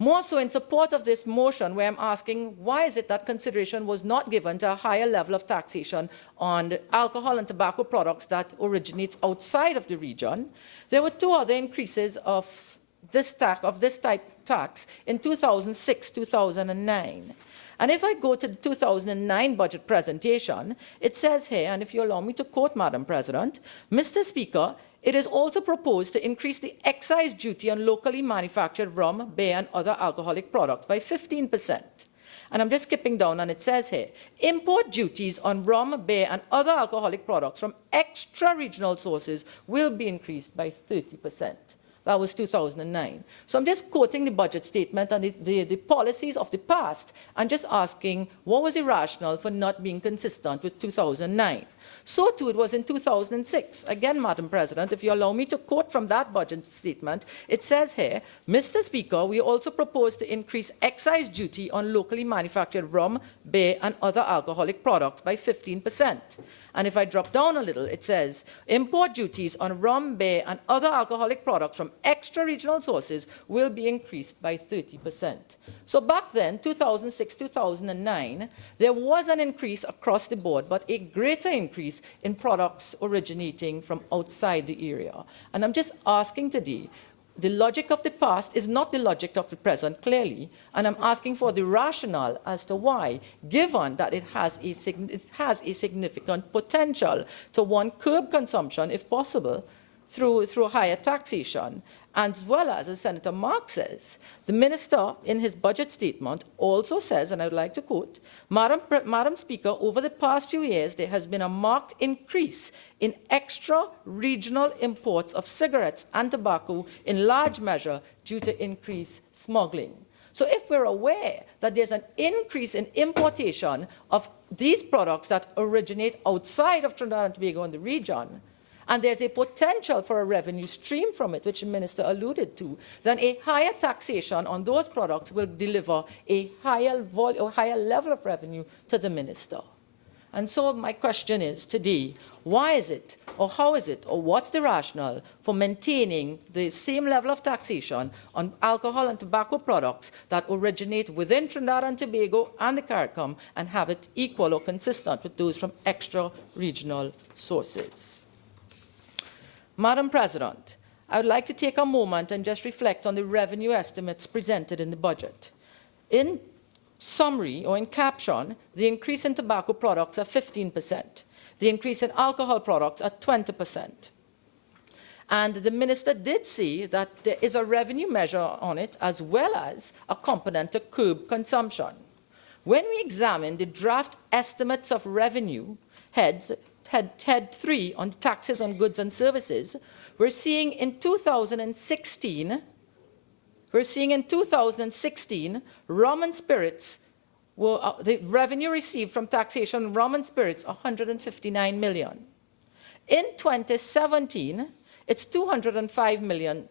More so in support of this motion, where I'm asking, why is it that consideration was not given to a higher level of taxation on alcohol and tobacco products that originates outside of the region? There were two other increases of this type tax in 2006, 2009. And if I go to the 2009 budget presentation, it says here, and if you allow me to quote, Madam President, Mr. Speaker, it is also proposed to increase the excise duty on locally manufactured rum, beer, and other alcoholic products by 15%. And I'm just skipping down, and it says here, import duties on rum, beer, and other alcoholic products from extra-regional sources will be increased by 30%. That was 2009. So I'm just quoting the budget statement and the policies of the past, and just asking, what was the rationale for not being consistent with 2009? So too it was in 2006. Again, Madam President, if you allow me to quote from that budget statement, it says here, Mr. Speaker, we also propose to increase excise duty on locally manufactured rum, beer, and other alcoholic products by 15%. And if I drop down a little, it says, import duties on rum, beer, and other alcoholic products from extra-regional sources will be increased by 30%. So back then, 2006, 2009, there was an increase across the board, but a greater increase in products originating from outside the area. And I'm just asking today, the logic of the past is not the logic of the present, clearly, and I'm asking for the rationale as to why, given that it has a significant potential to, one, curb consumption, if possible, through higher taxation, and as well as Senator Mark says, the minister in his budget statement also says, and I would like to quote, Madam Speaker, over the past few years, there has been a marked increase in extra-regional imports of cigarettes and tobacco, in large measure due to increased smuggling. So if we're aware that there's an increase in importation of these products that originate outside of Trinidad and Tobago and the region, and there's a potential for a revenue stream from it, which the minister alluded to, then a higher taxation on those products will deliver a higher level of revenue to the minister. And so my question is today, why is it, or how is it, or what's the rationale for maintaining the same level of taxation on alcohol and tobacco products that originate within Trinidad and Tobago and the CARICOM and have it equal or consistent with those from extra-regional sources? Madam President, I would like to take a moment and just reflect on the revenue estimates presented in the budget. In summary, or in caption, the increase in tobacco products are 15%. The increase in alcohol products are 20%. And the minister did see that there is a revenue measure on it, as well as a component to curb consumption. When we examine the draft estimates of revenue head 3 on taxes on goods and services, we're seeing in 2016, rum and spirits, the revenue received from taxation on rum and spirits, 159 million. In 2017, it's 205 million.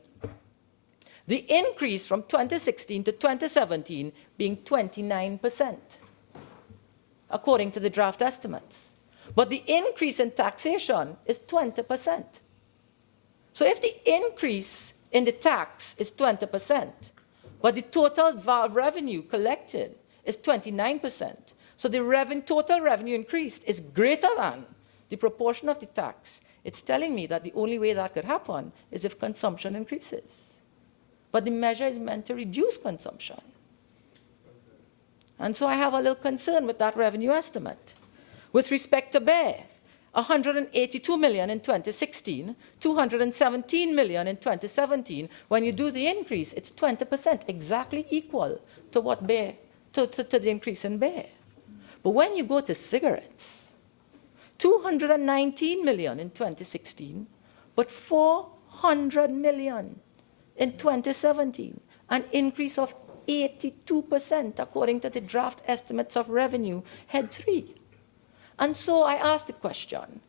The increase from 2016 to 2017 being 29%, according to the draft estimates. But the increase in taxation is 20%. So if the increase in the tax is 20%, but the total revenue collected is 29%, so the total revenue increased is greater than the proportion of the tax, it's telling me that the only way that could happen is if consumption increases. But the measure is meant to reduce consumption. And so I have a little concern with that revenue estimate. With respect to beer, 182 million in 2016, 217 million in 2017. When you do the increase, it's 20%, exactly equal to what beer, to the increase in beer. But when you go to cigarettes, 219 million in 2016, but 400 million in 2017, an increase of 82% according to the draft estimates of revenue, head 3. And so I ask the question,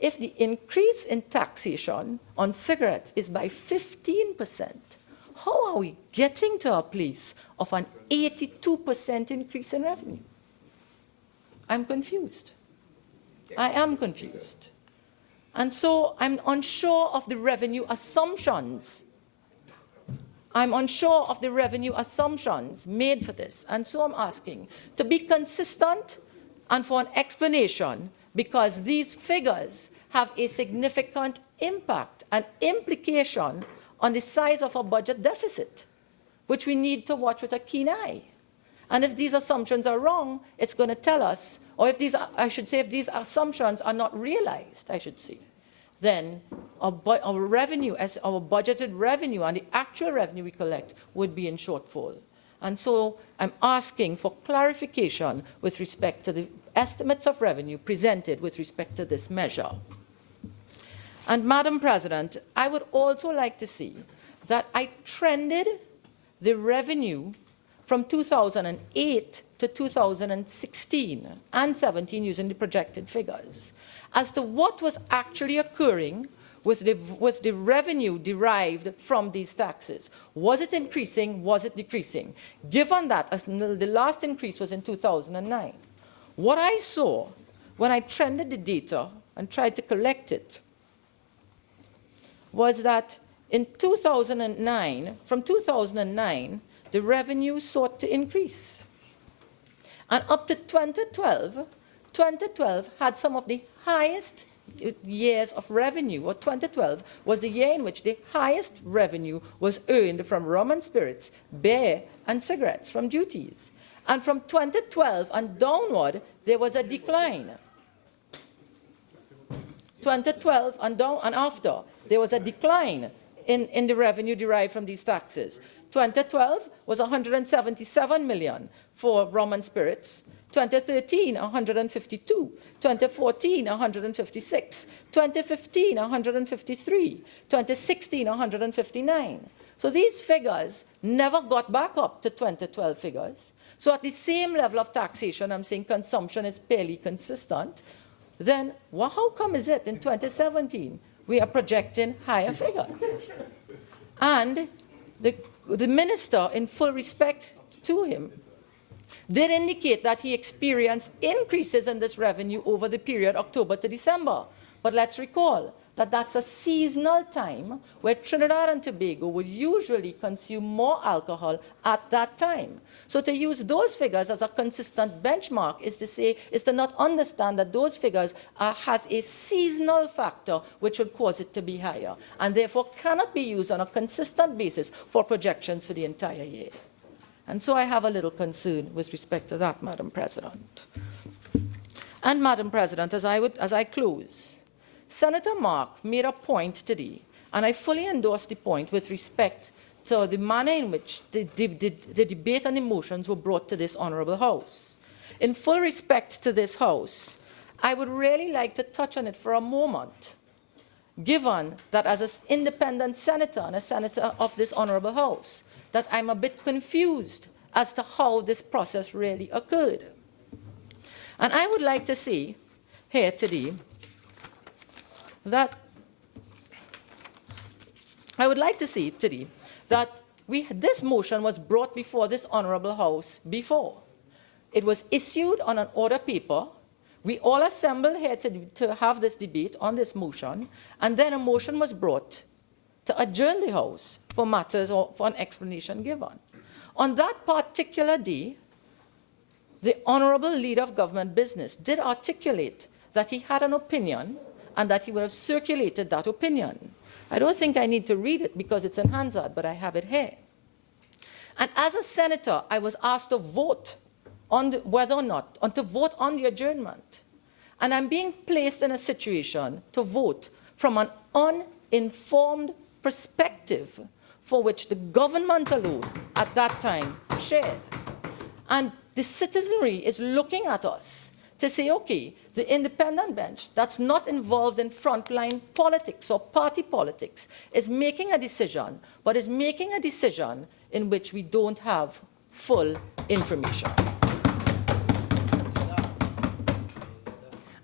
if the increase in taxation on cigarettes is by 15%, how are we getting to a place of an 82% increase in revenue? I'm confused. I am confused. And so I'm unsure of the revenue assumptions. I'm unsure of the revenue assumptions made for this. And so I'm asking to be consistent and for an explanation, because these figures have a significant impact and implication on the size of our budget deficit, which we need to watch with a keen eye. And if these assumptions are wrong, it's going to tell us, or if these, I should say, if these assumptions are not realized, I should say, then our revenue, as our budgeted revenue and the actual revenue we collect would be in shortfall. And so I'm asking for clarification with respect to the estimates of revenue presented with respect to this measure. And Madam President, I would also like to see that I trended the revenue from 2008 to 2016 and 17 using the projected figures as to what was actually occurring with the revenue derived from these taxes. Was it increasing? Was it decreasing? Given that the last increase was in 2009. What I saw when I trended the data and tried to collect it, was that in 2009, from 2009, the revenue sought to increase. And up to 2012, 2012 had some of the highest years of revenue, or 2012 was the year in which the highest revenue was earned from rum and spirits, beer and cigarettes from duties. And from 2012 and downward, there was a decline. 2012 and down and after, there was a decline in the revenue derived from these taxes. 2012 was 177 million for rum and spirits. 2013, 152. 2014, 156. 2015, 153. 2016, 159. So these figures never got back up to 2012 figures. So at the same level of taxation, I'm saying consumption is fairly consistent. Then how come is it in 2017 we are projecting higher figures? And the minister, in full respect to him, did indicate that he experienced increases in this revenue over the period October to December. But let's recall that that's a seasonal time where Trinidad and Tobago would usually consume more alcohol at that time. So to use those figures as a consistent benchmark is to not understand that those figures has a seasonal factor which would cause it to be higher, and therefore cannot be used on a consistent basis for projections for the entire year. And so I have a little concern with respect to that, Madam President. And Madam President, as I close, Senator Mark made a point today, and I fully endorse the point with respect to the manner in which the debate and the motions were brought to this Honourable House. In full respect to this House, I would really like to touch on it for a moment, given that as an independent senator and a senator of this Honourable House, that I'm a bit confused as to how this process really occurred. And I would like to see here today that this motion was brought before this Honourable House before. It was issued on an order paper. We all assembled here to have this debate on this motion, and then a motion was brought to adjourn the House for matters or for an explanation given. On that particular day, the Honourable Leader of Government Business did articulate that he had an opinion and that he would have circulated that opinion. I don't think I need to read it because it's in Hansard, but I have it here. And as a senator, I was asked to vote on to vote on the adjournment. And I'm being placed in a situation to vote from an uninformed perspective for which the government alone at that time shared. And the citizenry is looking at us to say, okay, the independent bench that's not involved in frontline politics or party politics is making a decision, but is making a decision in which we don't have full information.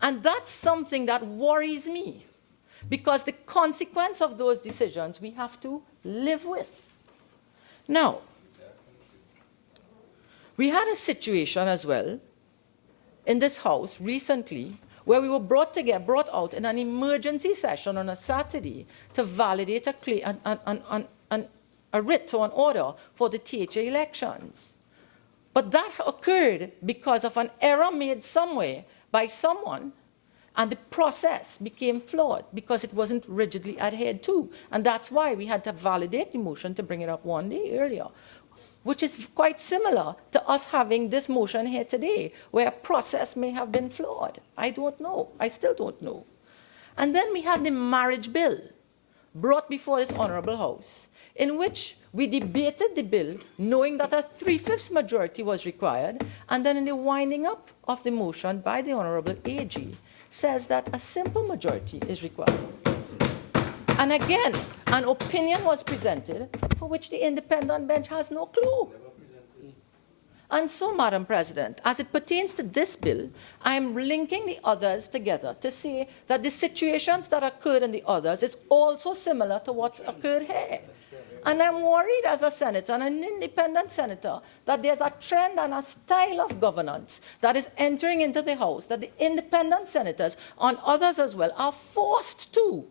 And that's something that worries me, because the consequence of those decisions we have to live with. Now, we had a situation as well in this House recently where we were brought out in an emergency session on a Saturday to validate a writ or an order for the THA elections. But that occurred because of an error made somewhere by someone, and the process became flawed because it wasn't rigidly adhered to. And that's why we had to validate the motion to bring it up one day earlier, which is quite similar to us having this motion here today, where a process may have been flawed. I don't know. I still don't know. And then we had the marriage bill brought before this Honourable House, in which we debated the bill knowing that a 3/5 majority was required, and then in the winding up of the motion by the Honourable AG says that a simple majority is required. And again, an opinion was presented for which the independent bench has no clue. And so, Madam President, as it pertains to this bill, I am linking the others together to say that the situations that occurred in the others is also similar to what's occurred here. And I'm worried as a senator and an independent senator that there's a trend and a style of governance that is entering into the House, that the independent senators and others as well are forced to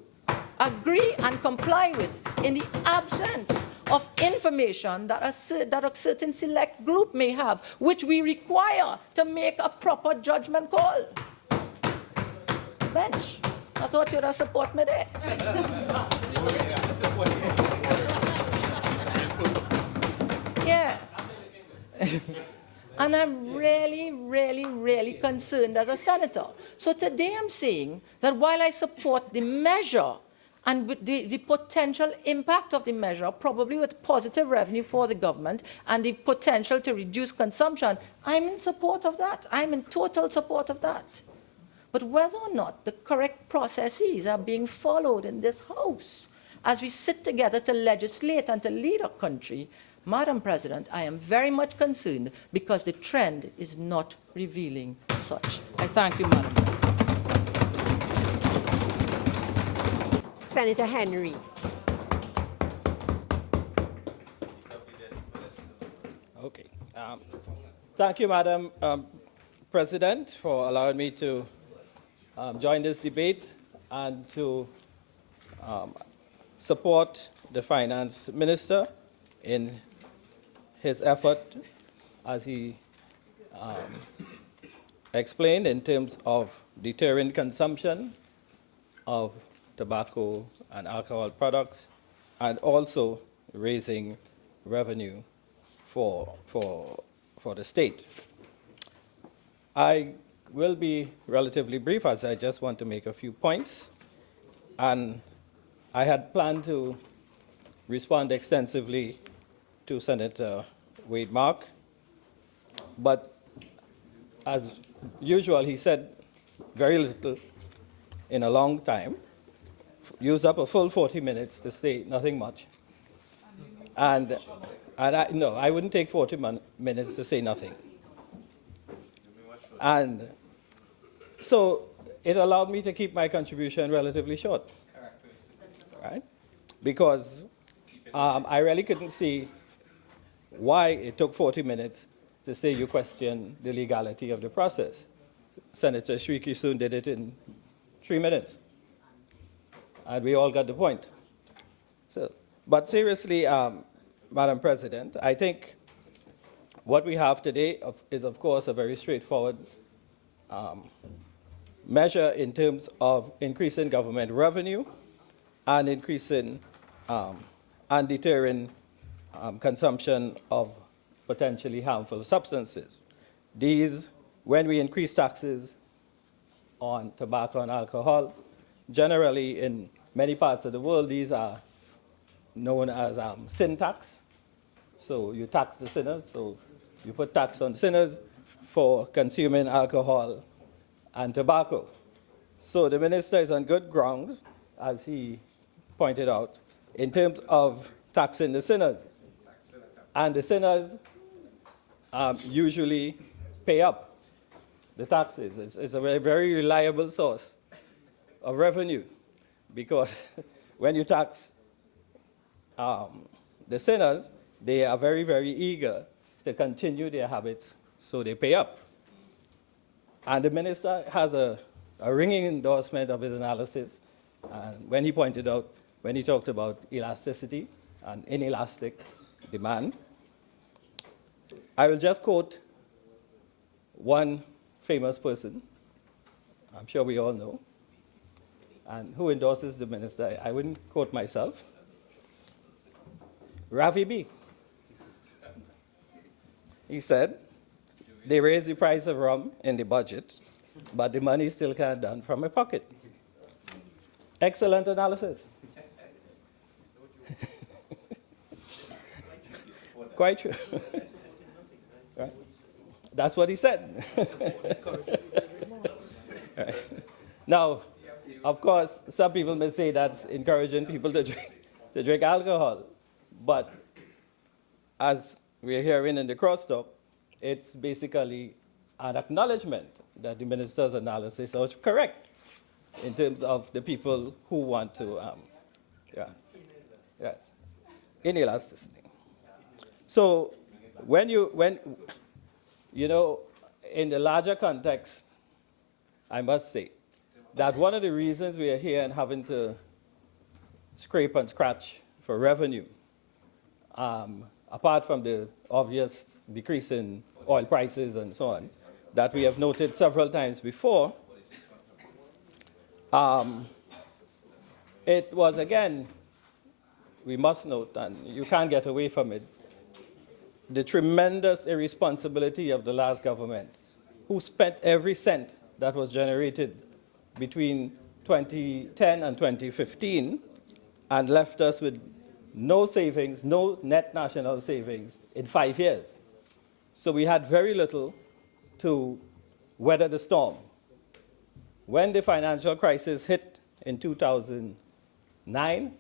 agree and comply with in the absence of information that a certain select group may have, which we require to make a proper judgment call. Bench, I thought you'd have support me there. Yeah. And I'm really, really, really concerned as a senator. So today I'm saying that while I support the measure and with the potential impact of the measure, probably with positive revenue for the government and the potential to reduce consumption, I'm in support of that. I'm in total support of that. But whether or not the correct processes are being followed in this House as we sit together to legislate and to lead our country, Madam President, I am very much concerned because the trend is not revealing such. I thank you, Madam President. Senator Henry. Okay. Thank you, Madam President, for allowing me to join this debate and to support the Finance Minister in his effort, as he explained, in terms of deterring consumption of tobacco and alcohol products, and also raising revenue for the state. I will be relatively brief, as I just want to make a few points. And I had planned to respond extensively to Senator Wade Mark, but as usual, he said very little in a long time, used up a full 40 minutes to say nothing much. And I wouldn't take 40 minutes to say nothing. And so it allowed me to keep my contribution relatively short, right? Because I really couldn't see why it took 40 minutes to say you question the legality of the process. Senator Shriki soon did it in 3 minutes. And we all got the point. So, but seriously, Madam President, I think what we have today is, of course, a very straightforward measure in terms of increasing government revenue and increasing and deterring consumption of potentially harmful substances. These, when we increase taxes on tobacco and alcohol, generally in many parts of the world, these are known as sin tax. So you tax the sinners, so you put tax on sinners for consuming alcohol and tobacco. So the minister is on good ground, as he pointed out, in terms of taxing the sinners. And the sinners usually pay up the taxes. It's a very reliable source of revenue, because when you tax the sinners, they are very, very eager to continue their habits, so they pay up. And the minister has a ringing endorsement of his analysis when he talked about elasticity and inelastic demand. I will just quote one famous person, I'm sure we all know, and who endorses the minister. I wouldn't quote myself. Ravi B. He said, they raised the price of rum in the budget, but the money still can't done from my pocket. Excellent analysis. Quite true. Right? That's what he said. Right. Now, of course, some people may say that's encouraging people to drink alcohol, but as we're hearing in the crosstalk, it's basically an acknowledgement that the minister's analysis was correct in terms of the people who want to, yes. inelasticity. So when you know, in the larger context, I must say that one of the reasons we are here and having to scrape and scratch for revenue, apart from the obvious decrease in oil prices and so on, that we have noted several times before, it was, again, we must note, and you can't get away from it, the tremendous irresponsibility of the last government, who spent every cent that was generated between 2010 and 2015 and left us with no savings, no net national savings in 5 years. So we had very little to weather the storm. When the financial crisis hit in 2009,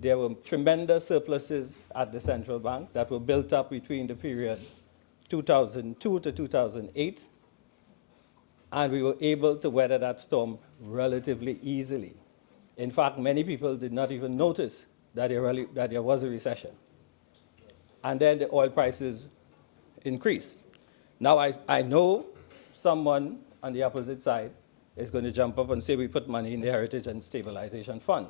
there were tremendous surpluses at the central bank that were built up between the period 2002 to 2008, and we were able to weather that storm relatively easily. In fact, many people did not even notice that there was a recession. And then the oil prices increased. Now, I know someone on the opposite side is going to jump up and say we put money in the Heritage and Stabilization Fund.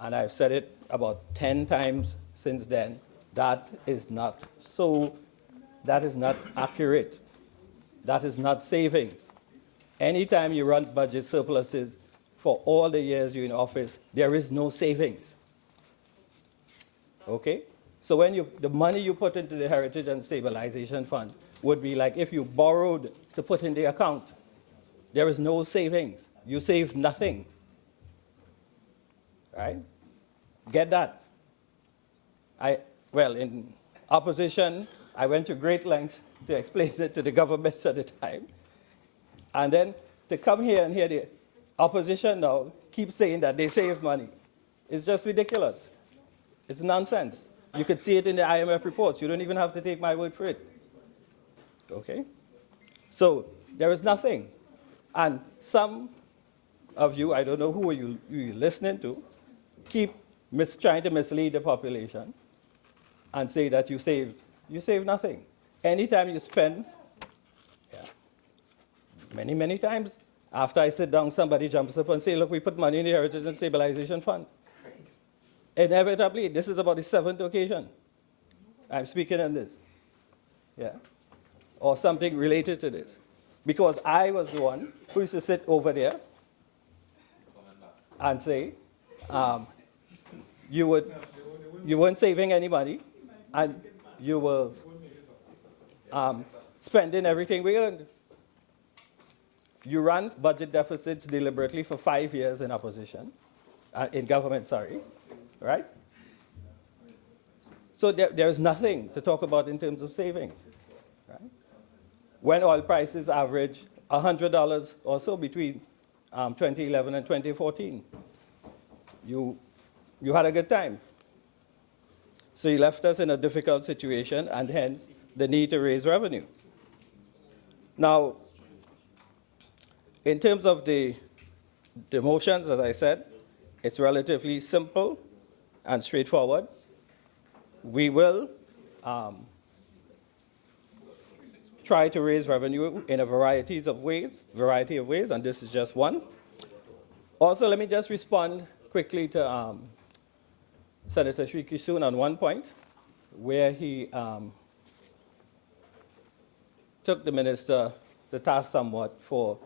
And I've said it about 10 times since then. That is not so, that is not accurate. That is not savings. Anytime you run budget surpluses for all the years you're in office, there is no savings. Okay? So when the money you put into the Heritage and Stabilization Fund would be like if you borrowed to put in the account. There is no savings. You save nothing. Right? Get that. Well, in opposition, I went to great lengths to explain it to the government at the time. And then to come here and hear the opposition now keep saying that they save money. It's just ridiculous. It's nonsense. You could see it in the IMF reports. You don't even have to take my word for it. Okay? So there is nothing. And some of you, I don't know who you're listening to, keep trying to mislead the population and say that you save nothing. Anytime you spend, many, many times, after I sit down, somebody jumps up and say, look, we put money in the Heritage and Stabilization Fund. Inevitably, this is about the 7th occasion I'm speaking on this. Or something related to this. Because I was the one who used to sit over there and say, you weren't saving any money, and you were spending everything we earned. You ran budget deficits deliberately for 5 years in opposition, in government, sorry, right? So there is nothing to talk about in terms of savings. Right? When oil prices average $100 or so between 2011 and 2014, you had a good time. So you left us in a difficult situation, and hence the need to raise revenue. Now, in terms of the motions, as I said, it's relatively simple and straightforward. We will try to raise revenue in a variety of ways, and this is just one. Also, let me just respond quickly to Senator Sri Kishoon on one point, where he took the minister to task somewhat for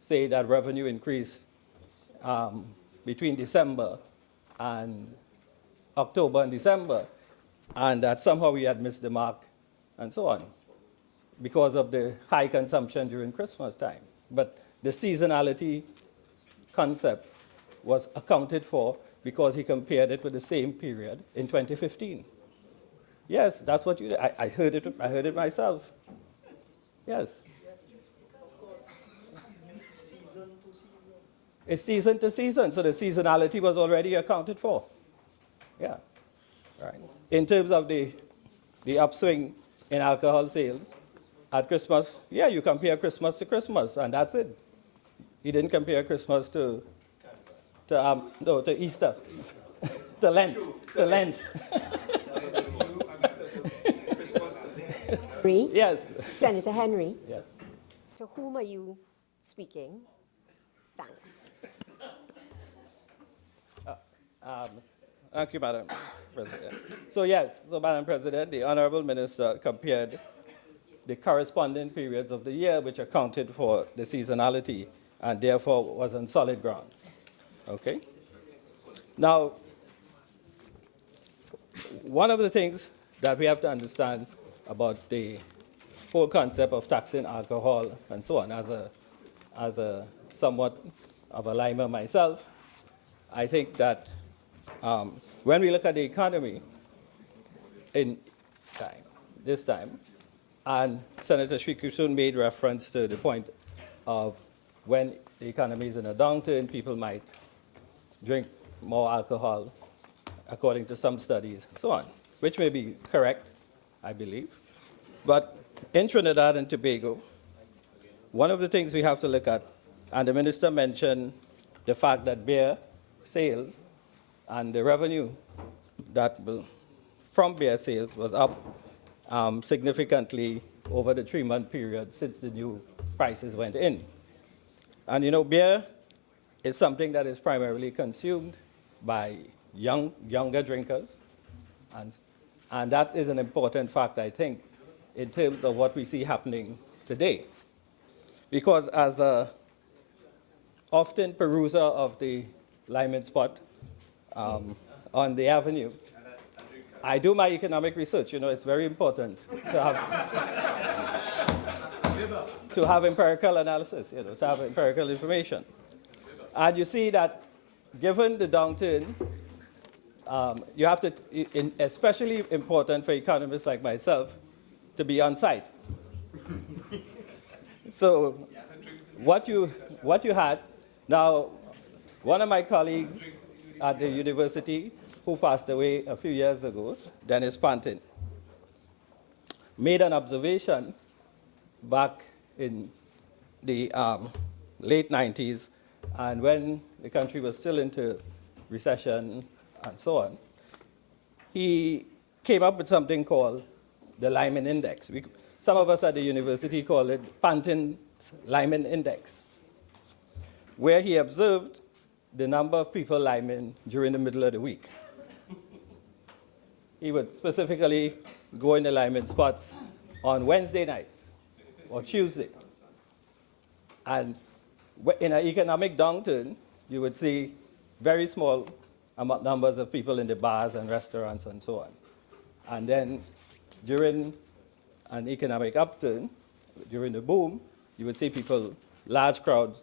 say that revenue increased between December and October and December, and that somehow we had missed the mark and so on because of the high consumption during Christmas time. But the seasonality concept was accounted for because he compared it with the same period in 2015. Yes, that's what you did. I heard it myself. Yes. It's season to season, so the seasonality was already accounted for. Yeah, right. In terms of the upswing in alcohol sales at Christmas, yeah, you compare Christmas to Christmas, and that's it. You didn't compare Christmas to Easter. The length. The length. Henry? Yes. Senator Henry? Yes. To whom are you speaking? Thanks. Thank you, Madam President. So yes, Madam President, the Honorable Minister compared the corresponding periods of the year which accounted for the seasonality and therefore was on solid ground. Okay? Now, one of the things that we have to understand about the whole concept of taxing alcohol and so on, as a somewhat of a limer myself, I think that when we look at the economy in this time, and Senator Shrikusun made reference to the point of when the economy is in a downturn, people might drink more alcohol, according to some studies, so on, which may be correct, I believe. But in Trinidad and Tobago, one of the things we have to look at, and the minister mentioned the fact that beer sales and the revenue from beer sales was up significantly over the 3-month period since the new prices went in. And you know, beer is something that is primarily consumed by younger drinkers, and that is an important fact, I think, in terms of what we see happening today. Because as a often peruser of the Lyman spot on the avenue, I do my economic research. You know, it's very important to have empirical analysis, you know, to have empirical information. And you see that given the downturn, you have to, especially important for economists like myself, to be on site. So what you had, now one of my colleagues at the university who passed away a few years ago, Dennis Pantin, made an observation back in the late 90s, and when the country was still into recession and so on. He came up with something called the Lyman Index. Some of us at the university call it Pantin's Lyman Index, where he observed the number of people liming during the middle of the week. He would specifically go in the Lyman spots on Wednesday night or Tuesday. And in an economic downturn, you would see very small numbers of people in the bars and restaurants and so on. And then during an economic upturn, during the boom, you would see people, large crowds,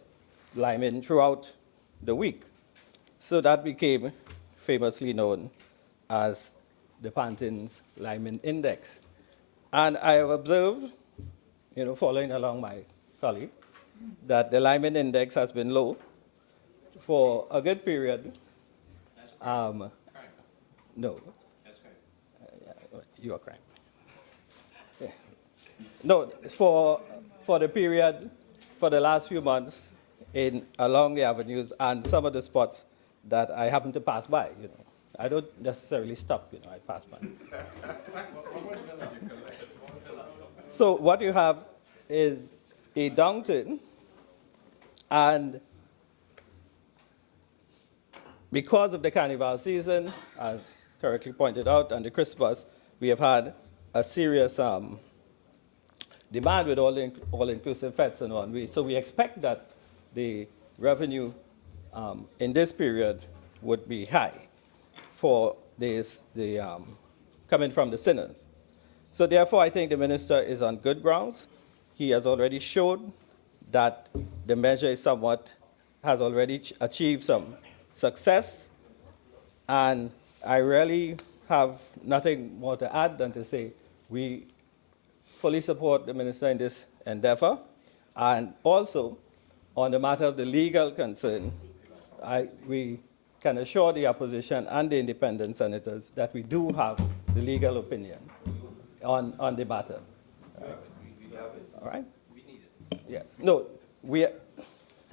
liming throughout the week. So that became famously known as the Pantin's Lyman Index. And I have observed, you know, following along my colleague, that the Lyman Index has been low for a good period. No. That's crime. You are crime. Yeah. No, for the period, for the last few months, along the avenues and some of the spots that I happen to pass by, you know. I don't necessarily stop, you know, I pass by. So what you have is a downturn, and because of the carnival season, as correctly pointed out, and the Christmas, we have had a serious demand with all-inclusive fetes and on. So we expect that the revenue in this period would be high for coming from the sinners. So therefore, I think the minister is on good grounds. He has already showed that the measure has already achieved some success, and I really have nothing more to add than to say we fully support the minister in this endeavor, and also on the matter of the legal concern, we can assure the opposition and the independent senators that we do have the legal opinion on the matter. All right? We need it. Yes. No,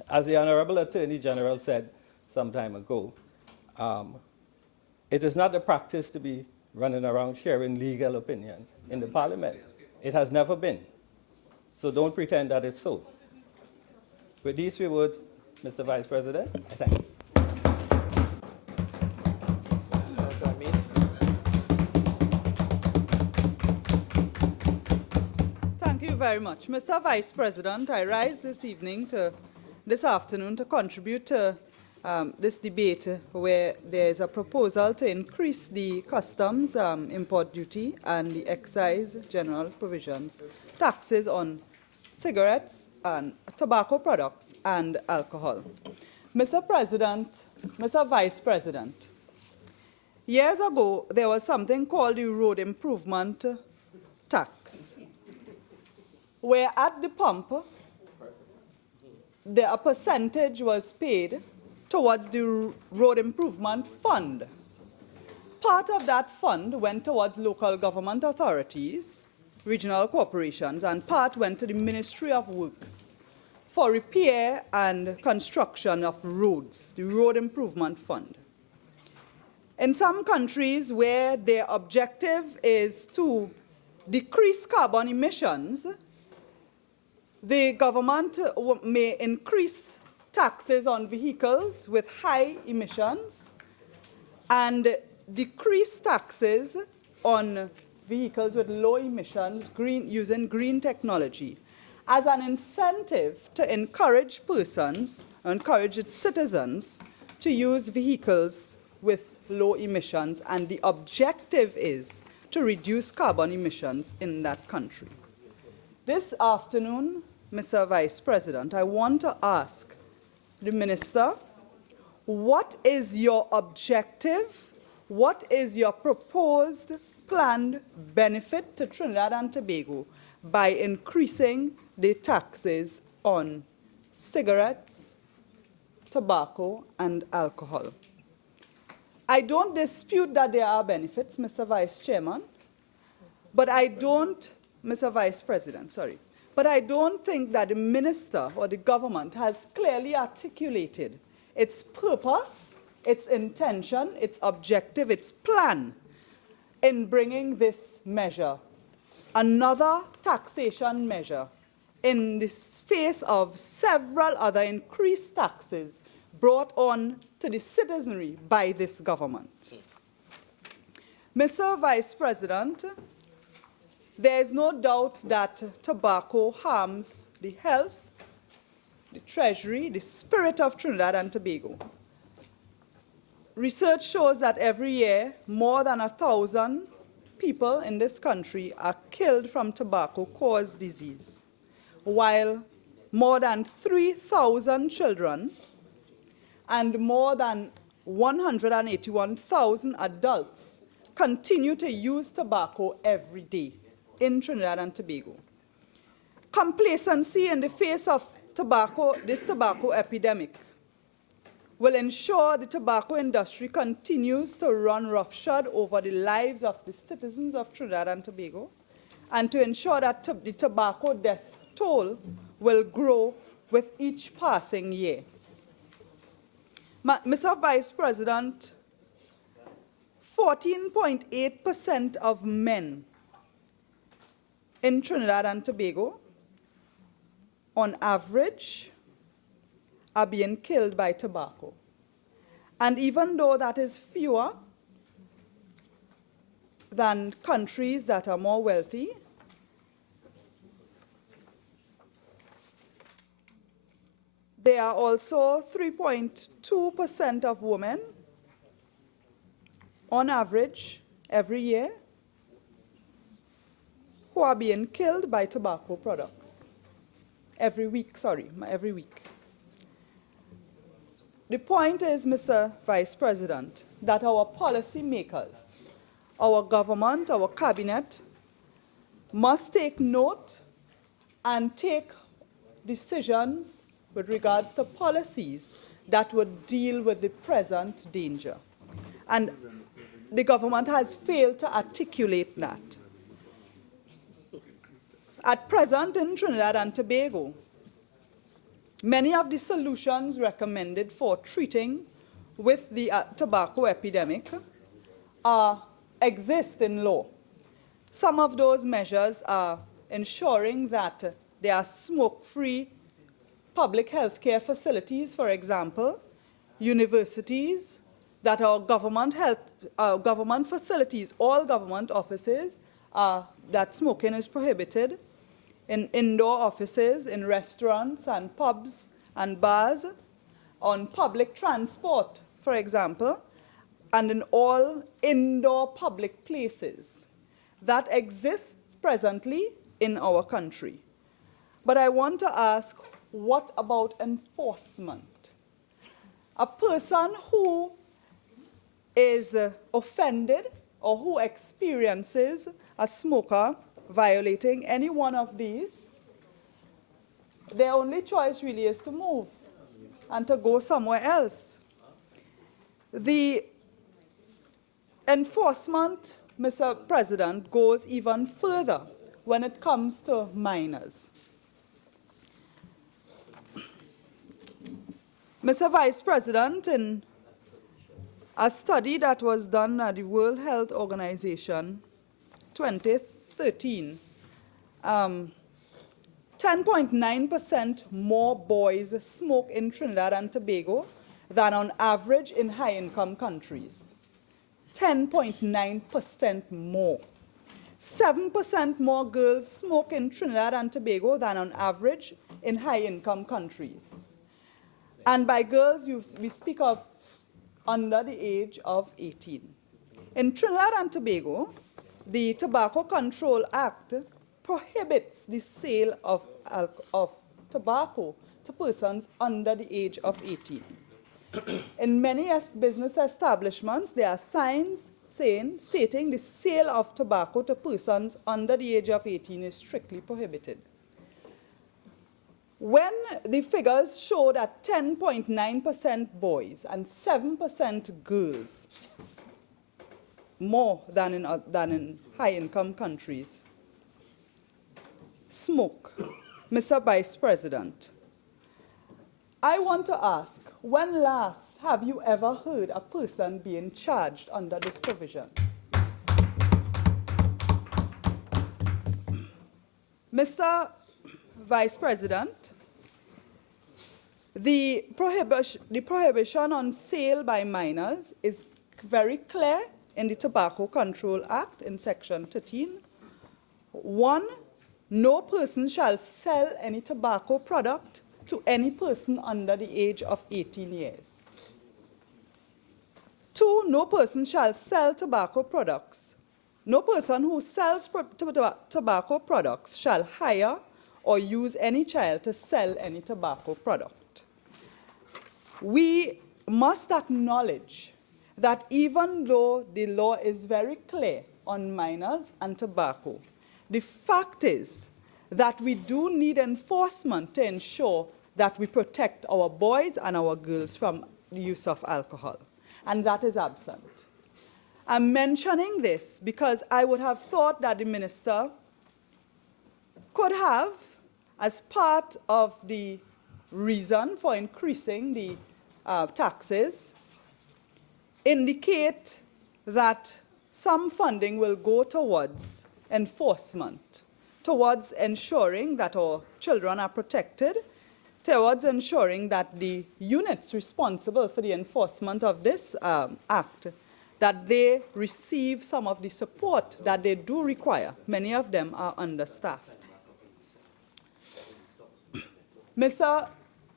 as the Honorable Attorney General said some time ago, It is not the practice to be running around sharing legal opinion in the parliament. It has never been. So don't pretend that it's so. With these few words, Mr. Vice President, I thank you. Thank you very much. Mr. Vice President, I rise this afternoon to contribute to this debate where there is a proposal to increase the customs import duty and the excise general provisions, taxes on cigarettes and tobacco products and alcohol. Mr. President, Mr. Vice President, years ago there was something called the road improvement tax, where at the pump a percentage was paid towards the road improvement fund. Part of that fund went towards local government authorities, regional corporations, and part went to the Ministry of Works for repair and construction of roads, the road improvement fund. In some countries where their objective is to decrease carbon emissions, the government may increase taxes on vehicles with high emissions and decrease taxes on vehicles with low emissions using green technology as an incentive to encourage its citizens to use vehicles with low emissions, and the objective is to reduce carbon emissions in that country. This afternoon, Mr. Vice President, I want to ask the Minister, what is your objective? What is your proposed planned benefit to Trinidad and Tobago by increasing the taxes on cigarettes, tobacco, and alcohol? I don't dispute that there are benefits, Mr. Vice Chairman, but I don't, Mr. Vice President, sorry. But I don't think that the minister or the government has clearly articulated its purpose, its intention, its objective, its plan in bringing this measure, another taxation measure, in the face of several other increased taxes brought on to the citizenry by this government. Mr. Vice President, there is no doubt that tobacco harms the health, the treasury, the spirit of Trinidad and Tobago. Research shows that every year, more than 1,000 people in this country are killed from tobacco-caused disease, while more than 3,000 children and more than 181,000 adults continue to use tobacco every day in Trinidad and Tobago. Complacency in the face of this tobacco epidemic will ensure the tobacco industry continues to run roughshod over the lives of the citizens of Trinidad and Tobago, and to ensure that the tobacco death toll will grow with each passing year. Mr. Vice President, 14.8% of men in Trinidad and Tobago, on average, are being killed by tobacco. And even though that is fewer than countries that are more wealthy, there are also 3.2% of women, on average, every year, who are being killed by tobacco products. Every week. The point is, Mr. Vice President, that our policy makers, our government, our cabinet, must take note and take decisions with regards to policies that would deal with the present danger. And the government has failed to articulate that. At present in Trinidad and Tobago, many of the solutions recommended for treating with the tobacco epidemic exist in law. Some of those measures are ensuring that there are smoke-free public health care facilities, for example, universities, that our government facilities, all government offices, that smoking is prohibited, in indoor offices, in restaurants and pubs and bars, on public transport, for example, and in all indoor public places that exist presently in our country. But I want to ask, what about enforcement? A person who is offended or who experiences a smoker violating any one of these, their only choice really is to move and to go somewhere else. The enforcement, Mr. President, goes even further when it comes to minors. Mr. Vice President, in a study that was done at the World Health Organization, 2013, 10.9% more boys smoke in Trinidad and Tobago than on average in high-income countries. 10.9% more. 7% more girls smoke in Trinidad and Tobago than on average in high-income countries. And by girls, we speak of under the age of 18. In Trinidad and Tobago, the Tobacco Control Act prohibits the sale of tobacco to persons under the age of 18. In many business establishments, there are signs stating the sale of tobacco to persons under the age of 18 is strictly prohibited. When the figures show that 10.9% boys and 7% girls, more than in high-income countries, smoke, Mr. Vice President, I want to ask, when last have you ever heard a person being charged under this provision? Mr. Vice President, the prohibition on sale by minors is very clear in the Tobacco Control Act in Section 13. 1, no person shall sell any tobacco product to any person under the age of 18 years. 2, no person shall sell tobacco products. No person who sells tobacco products shall hire or use any child to sell any tobacco product. We must acknowledge that even though the law is very clear on minors and tobacco, the fact is that we do need enforcement to ensure that we protect our boys and our girls from the use of alcohol, and that is absent. I'm mentioning this because I would have thought that the minister could have, as part of the reason for increasing the taxes, indicate that some funding will go towards enforcement, towards ensuring that our children are protected, towards ensuring that the units responsible for the enforcement of this act, that they receive some of the support that they do require. Many of them are understaffed. Mr.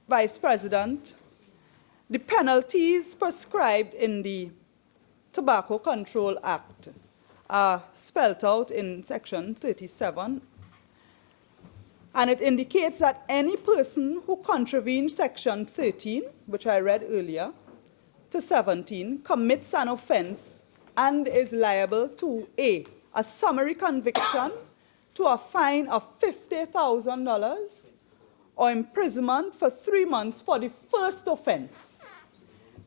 Vice President, the penalties prescribed in the Tobacco Control Act are spelled out in Section 37, and it indicates that any person who contravenes Section 13, which I read earlier, to 17, commits an offense and is liable to a summary conviction, to a fine of $50,000, or imprisonment for 3 months for the first offense,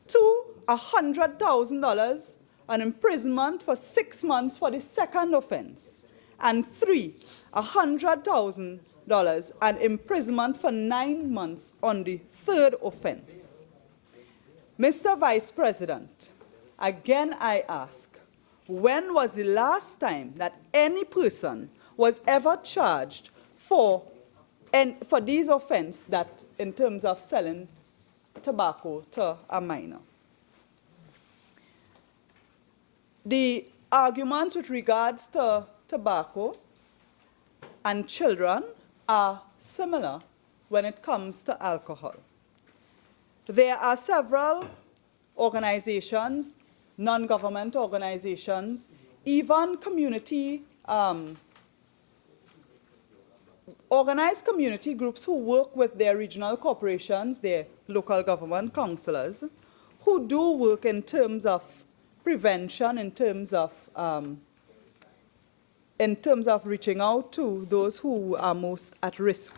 to $100,000, an imprisonment for 6 months for the second offense, and 3, $100,000, an imprisonment for 9 months on the third offense. Mr. Vice President, again I ask, when was the last time that any person was ever charged for these offenses that in terms of selling tobacco to a minor? The arguments with regards to tobacco and children are similar when it comes to alcohol. There are several organizations, non-government organizations, even community, organized community groups who work with their regional corporations, their local government councillors, who do work in terms of prevention, in terms of reaching out to those who are most at risk.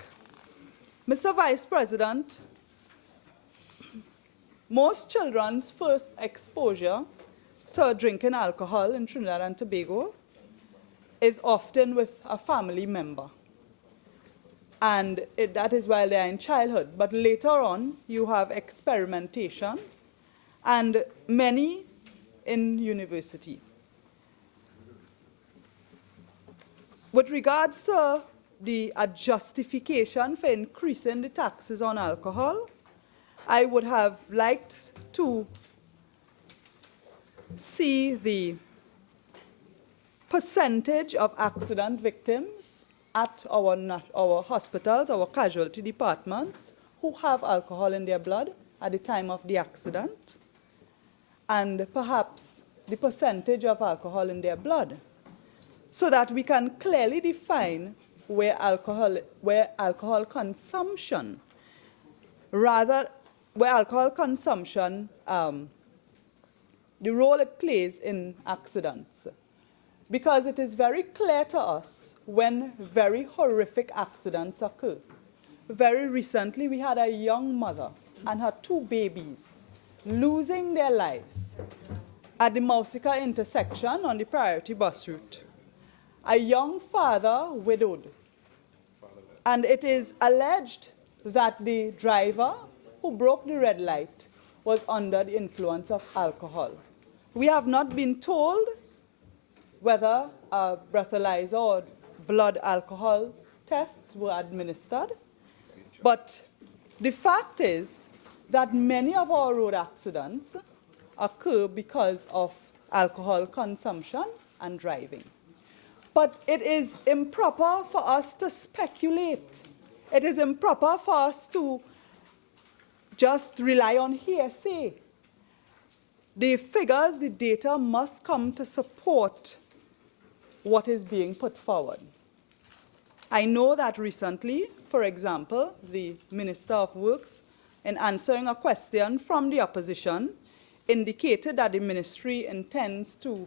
Mr. Vice President, most children's first exposure to drinking alcohol in Trinidad and Tobago is often with a family member. And that is while they are in childhood. But later on, you have experimentation and many in university. With regards to the justification for increasing the taxes on alcohol, I would have liked to see the percentage of accident victims at our hospitals, our casualty departments, who have alcohol in their blood at the time of the accident, and perhaps the percentage of alcohol in their blood, so that we can clearly define where alcohol consumption, the role it plays in accidents. Because it is very clear to us when very horrific accidents occur. Very recently, we had a young mother and her 2 babies losing their lives at the Mausika intersection on the priority bus route. A young father widowed. And it is alleged that the driver who broke the red light was under the influence of alcohol. We have not been told whether a breathalyzer or blood alcohol tests were administered. But the fact is that many of our road accidents occur because of alcohol consumption and driving. But it is improper for us to speculate. It is improper for us to just rely on hearsay. The figures, the data must come to support what is being put forward. I know that recently, for example, the Minister of Works, in answering a question from the opposition, indicated that the ministry intends to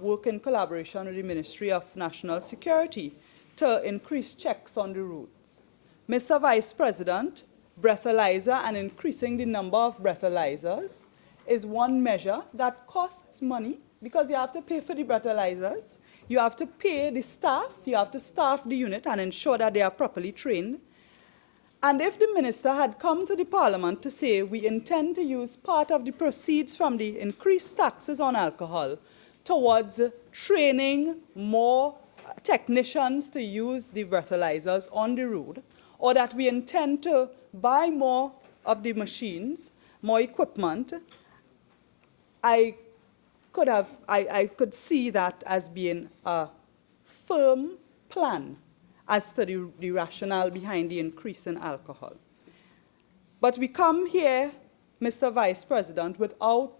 work in collaboration with the Ministry of National Security to increase checks on the roads. Mr. Vice President, breathalyzer and increasing the number of breathalyzers is one measure that costs money because you have to pay for the breathalyzers, you have to pay the staff, you have to staff the unit and ensure that they are properly trained. And if the minister had come to the parliament to say we intend to use part of the proceeds from the increased taxes on alcohol towards training more technicians to use the breathalyzers on the road, or that we intend to buy more of the machines, more equipment, I could see that as being a firm plan as to the rationale behind the increase in alcohol. But we come here, Mr. Vice President, without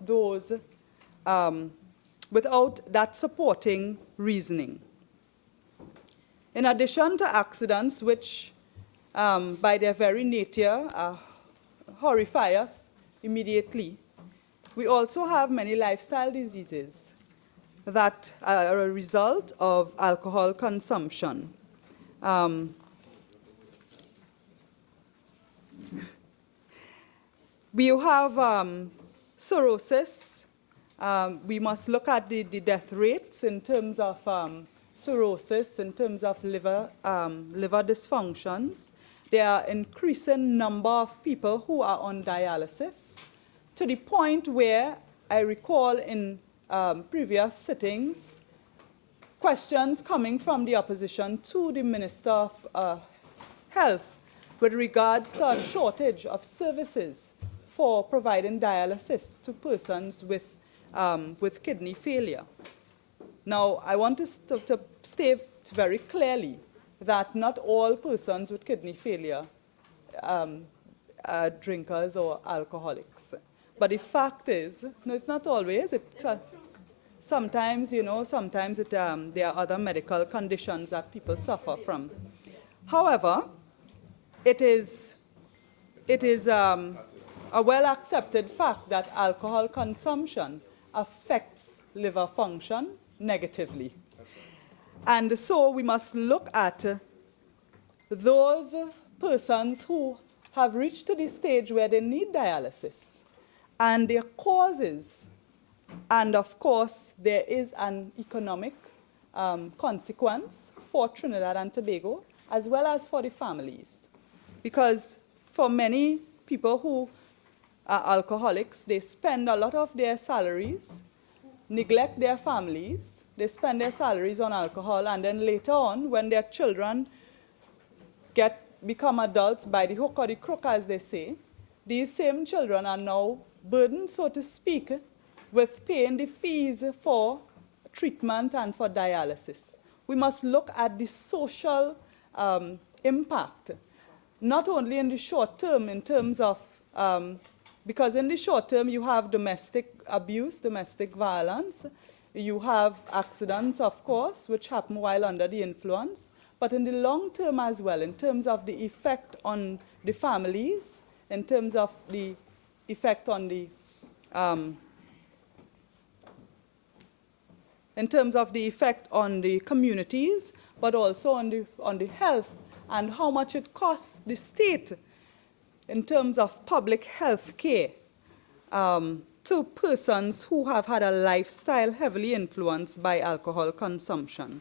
that supporting reasoning. In addition to accidents, which by their very nature horrify us immediately, we also have many lifestyle diseases that are a result of alcohol consumption. We have cirrhosis. We must look at the death rates in terms of cirrhosis, in terms of liver dysfunctions. There are increasing number of people who are on dialysis, to the point where I recall in previous sittings, questions coming from the opposition to the Minister of Health with regards to a shortage of services for providing dialysis to persons with kidney failure. Now, I want to state very clearly that not all persons with kidney failure are drinkers or alcoholics. But the fact is, no, it's not always. Sometimes, sometimes there are other medical conditions that people suffer from. However, it is a well-accepted fact that alcohol consumption affects liver function negatively. And so we must look at those persons who have reached to the stage where they need dialysis and their causes. And of course, there is an economic consequence for Trinidad and Tobago, as well as for the families. Because for many people who are alcoholics, they spend a lot of their salaries, neglect their families, they spend their salaries on alcohol, and then later on, when their children become adults by the hook or the crook, as they say, these same children are now burdened, so to speak, with paying the fees for treatment and for dialysis. We must look at the social impact, not only in the short term in terms of, because in the short term you have domestic abuse, domestic violence, you have accidents, of course, which happen while under the influence, but in the long term as well, in terms of the effect on the families, in terms of the effect on the communities, but also on the health and how much it costs the state in terms of public health care to persons who have had a lifestyle heavily influenced by alcohol consumption.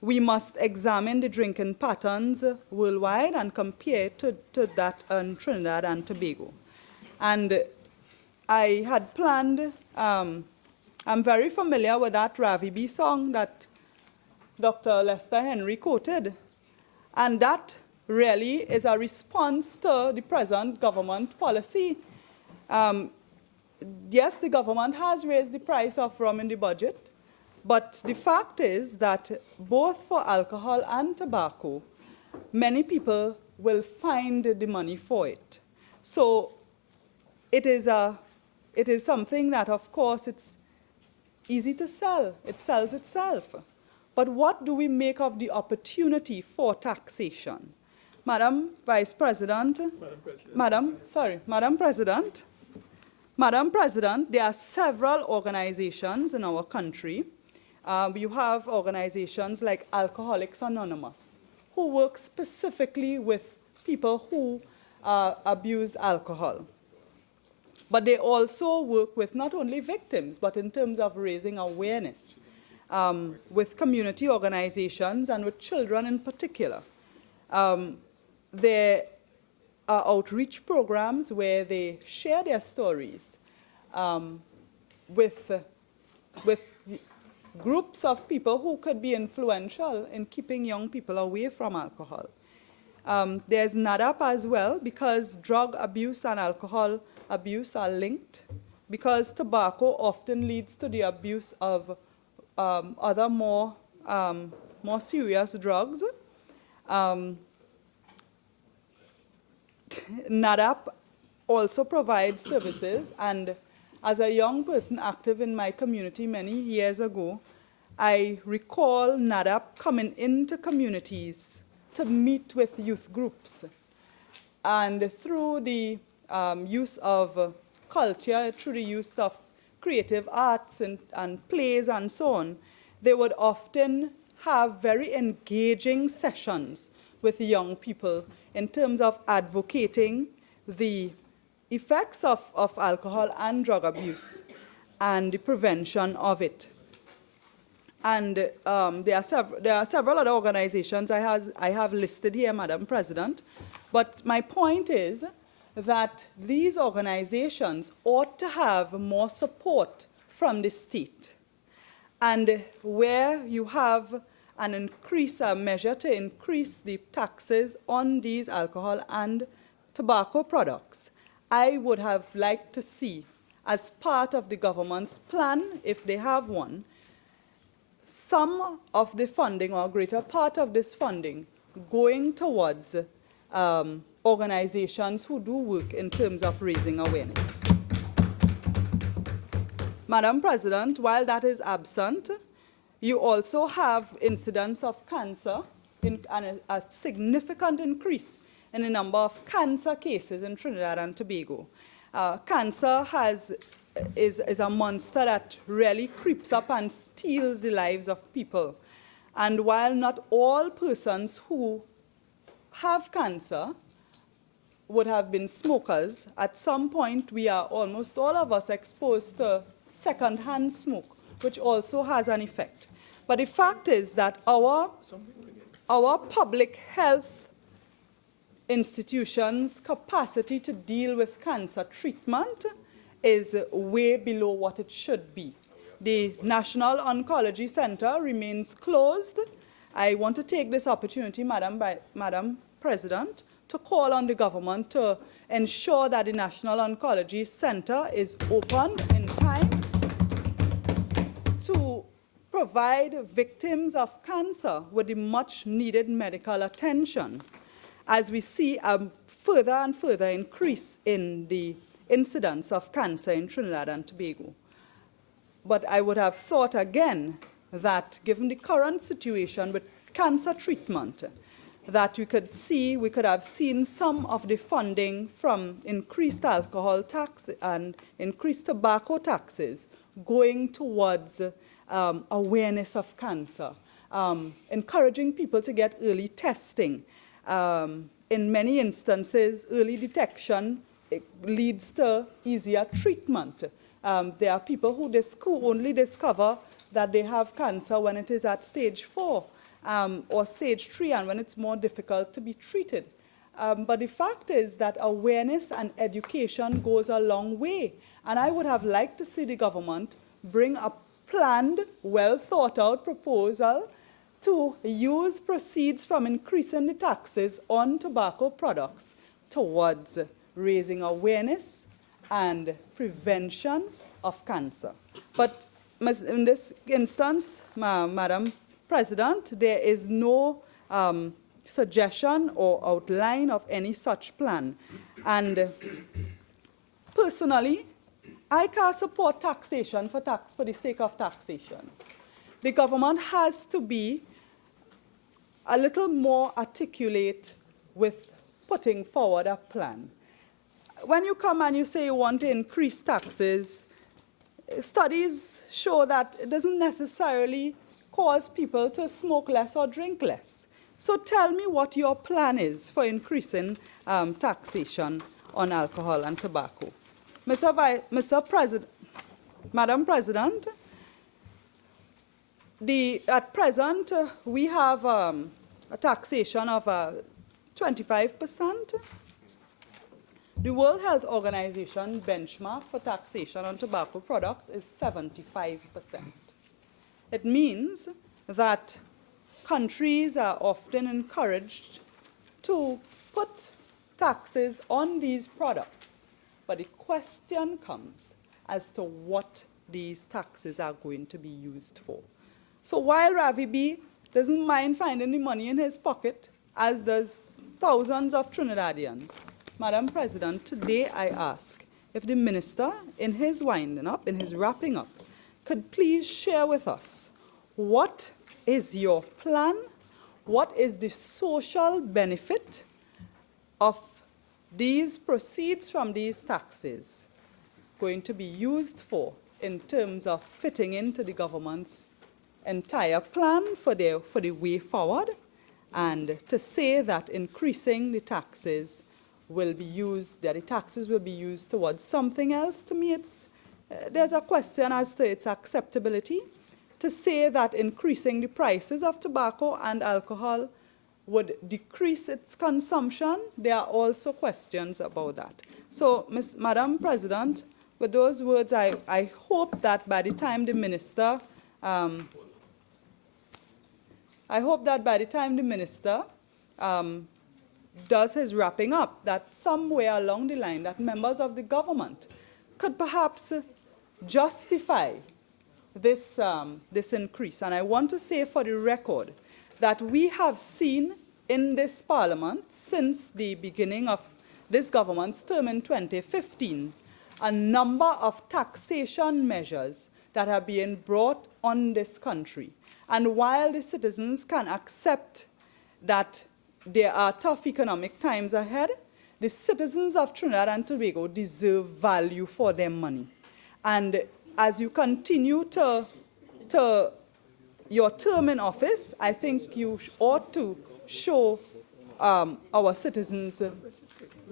We must examine the drinking patterns worldwide and compare to that in Trinidad and Tobago. And I had planned, I'm very familiar with that Ravi B song that Dr. Lester Henry quoted. And that really is a response to the present government policy. Yes, the government has raised the price of rum in the budget, but the fact is that both for alcohol and tobacco, many people will find the money for it. So it is something that, of course, it's easy to sell. It sells itself. But what do we make of the opportunity for taxation? Madam President, there are several organizations in our country. You have organizations like Alcoholics Anonymous, who work specifically with people who abuse alcohol. But they also work with not only victims, but in terms of raising awareness with community organizations and with children in particular. There are outreach programs where they share their stories with groups of people who could be influential in keeping young people away from alcohol. There's NADAP as well, because drug abuse and alcohol abuse are linked, because tobacco often leads to the abuse of other more serious drugs. NADAP also provides services, and as a young person active in my community many years ago, I recall NADAP coming into communities to meet with youth groups. And through the use of culture, through the use of creative arts and plays and so on, they would often have very engaging sessions with young people in terms of advocating the effects of alcohol and drug abuse and the prevention of it. And there are several other organizations I have listed here, Madam President. But my point is that these organizations ought to have more support from the state. And where you have an increase, a measure to increase the taxes on these alcohol and tobacco products, I would have liked to see, as part of the government's plan, if they have one, some of the funding or a greater part of this funding going towards organizations who do work in terms of raising awareness. Madam President, while that is absent, you also have incidents of cancer and a significant increase in the number of cancer cases in Trinidad and Tobago. Cancer is a monster that really creeps up and steals the lives of people. And while not all persons who have cancer would have been smokers, at some point we are almost all of us exposed to second-hand smoke, which also has an effect. But the fact is that our public health institutions' capacity to deal with cancer treatment is way below what it should be. The National Oncology Center remains closed. I want to take this opportunity, Madam President, to call on the government to ensure that the National Oncology Center is open in time to provide victims of cancer with the much-needed medical attention, as we see a further and further increase in the incidence of cancer in Trinidad and Tobago. But I would have thought again that, given the current situation with cancer treatment, that we could have seen some of the funding from increased alcohol tax and increased tobacco taxes going towards awareness of cancer, encouraging people to get early testing. In many instances, early detection leads to easier treatment. There are people who only discover that they have cancer when it is at stage 4 or stage 3 and when it's more difficult to be treated. But the fact is that awareness and education goes a long way. And I would have liked to see the government bring a planned, well-thought-out proposal to use proceeds from increasing the taxes on tobacco products towards raising awareness and prevention of cancer. But in this instance, Madam President, there is no suggestion or outline of any such plan. And personally, I can't support taxation for the sake of taxation. The government has to be a little more articulate with putting forward a plan. When you come and you say you want to increase taxes, studies show that it doesn't necessarily cause people to smoke less or drink less. So tell me what your plan is for increasing taxation on alcohol and tobacco. Madam President, at present we have a taxation of 25%. The World Health Organization benchmark for taxation on tobacco products is 75%. It means that countries are often encouraged to put taxes on these products. But the question comes as to what these taxes are going to be used for. So while Ravi B doesn't mind finding the money in his pocket, as does thousands of Trinidadians, Madam President, today I ask if the minister, in his wrapping up, could please share with us what is your plan, what is the social benefit of these proceeds from these taxes going to be used for in terms of fitting into the government's entire plan for the way forward, and to say that increasing the taxes will be used, that the taxes will be used towards something else, to me there's a question as to its acceptability. To say that increasing the prices of tobacco and alcohol would decrease its consumption, there are also questions about that. So, Madam President, with those words, I hope that by the time the minister, does his wrapping up, that somewhere along the line that members of the government could perhaps justify this, this increase. And I want to say for the record that we have seen in this parliament since the beginning of this government's term in 2015 a number of taxation measures that are being brought on this country. And while the citizens can accept that there are tough economic times ahead, the citizens of Trinidad and Tobago deserve value for their money. And as you continue to your term in office, I think you ought to show our citizens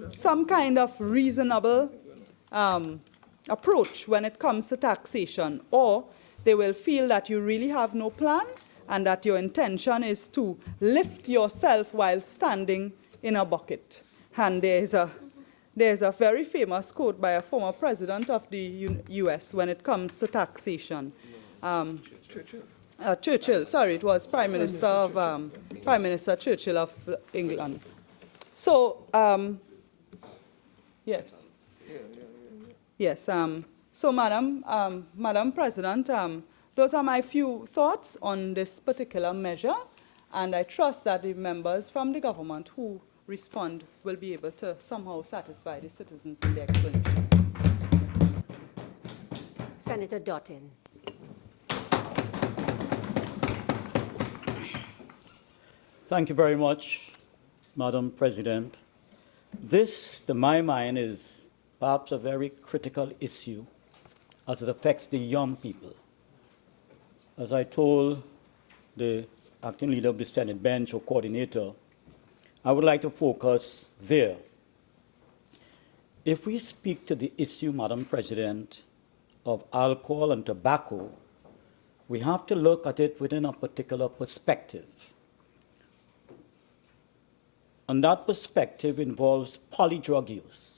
some kind of reasonable approach when it comes to taxation, or they will feel that you really have no plan and that your intention is to lift yourself while standing in a bucket. And there's a very famous quote by a former president of the US when it comes to taxation. Churchill, sorry, it was Prime Minister Churchill of England. So, yes. Yes, so Madam President, those are my few thoughts on this particular measure, and I trust that the members from the government who respond will be able to somehow satisfy the citizens in the explanation. Senator Dottin. Thank you very much, Madam President. This, to my mind, is perhaps a very critical issue as it affects the young people. As I told the acting leader of the Senate bench or coordinator, I would like to focus there. If we speak to the issue, Madam President, of alcohol and tobacco, we have to look at it within a particular perspective. And that perspective involves polydrug use.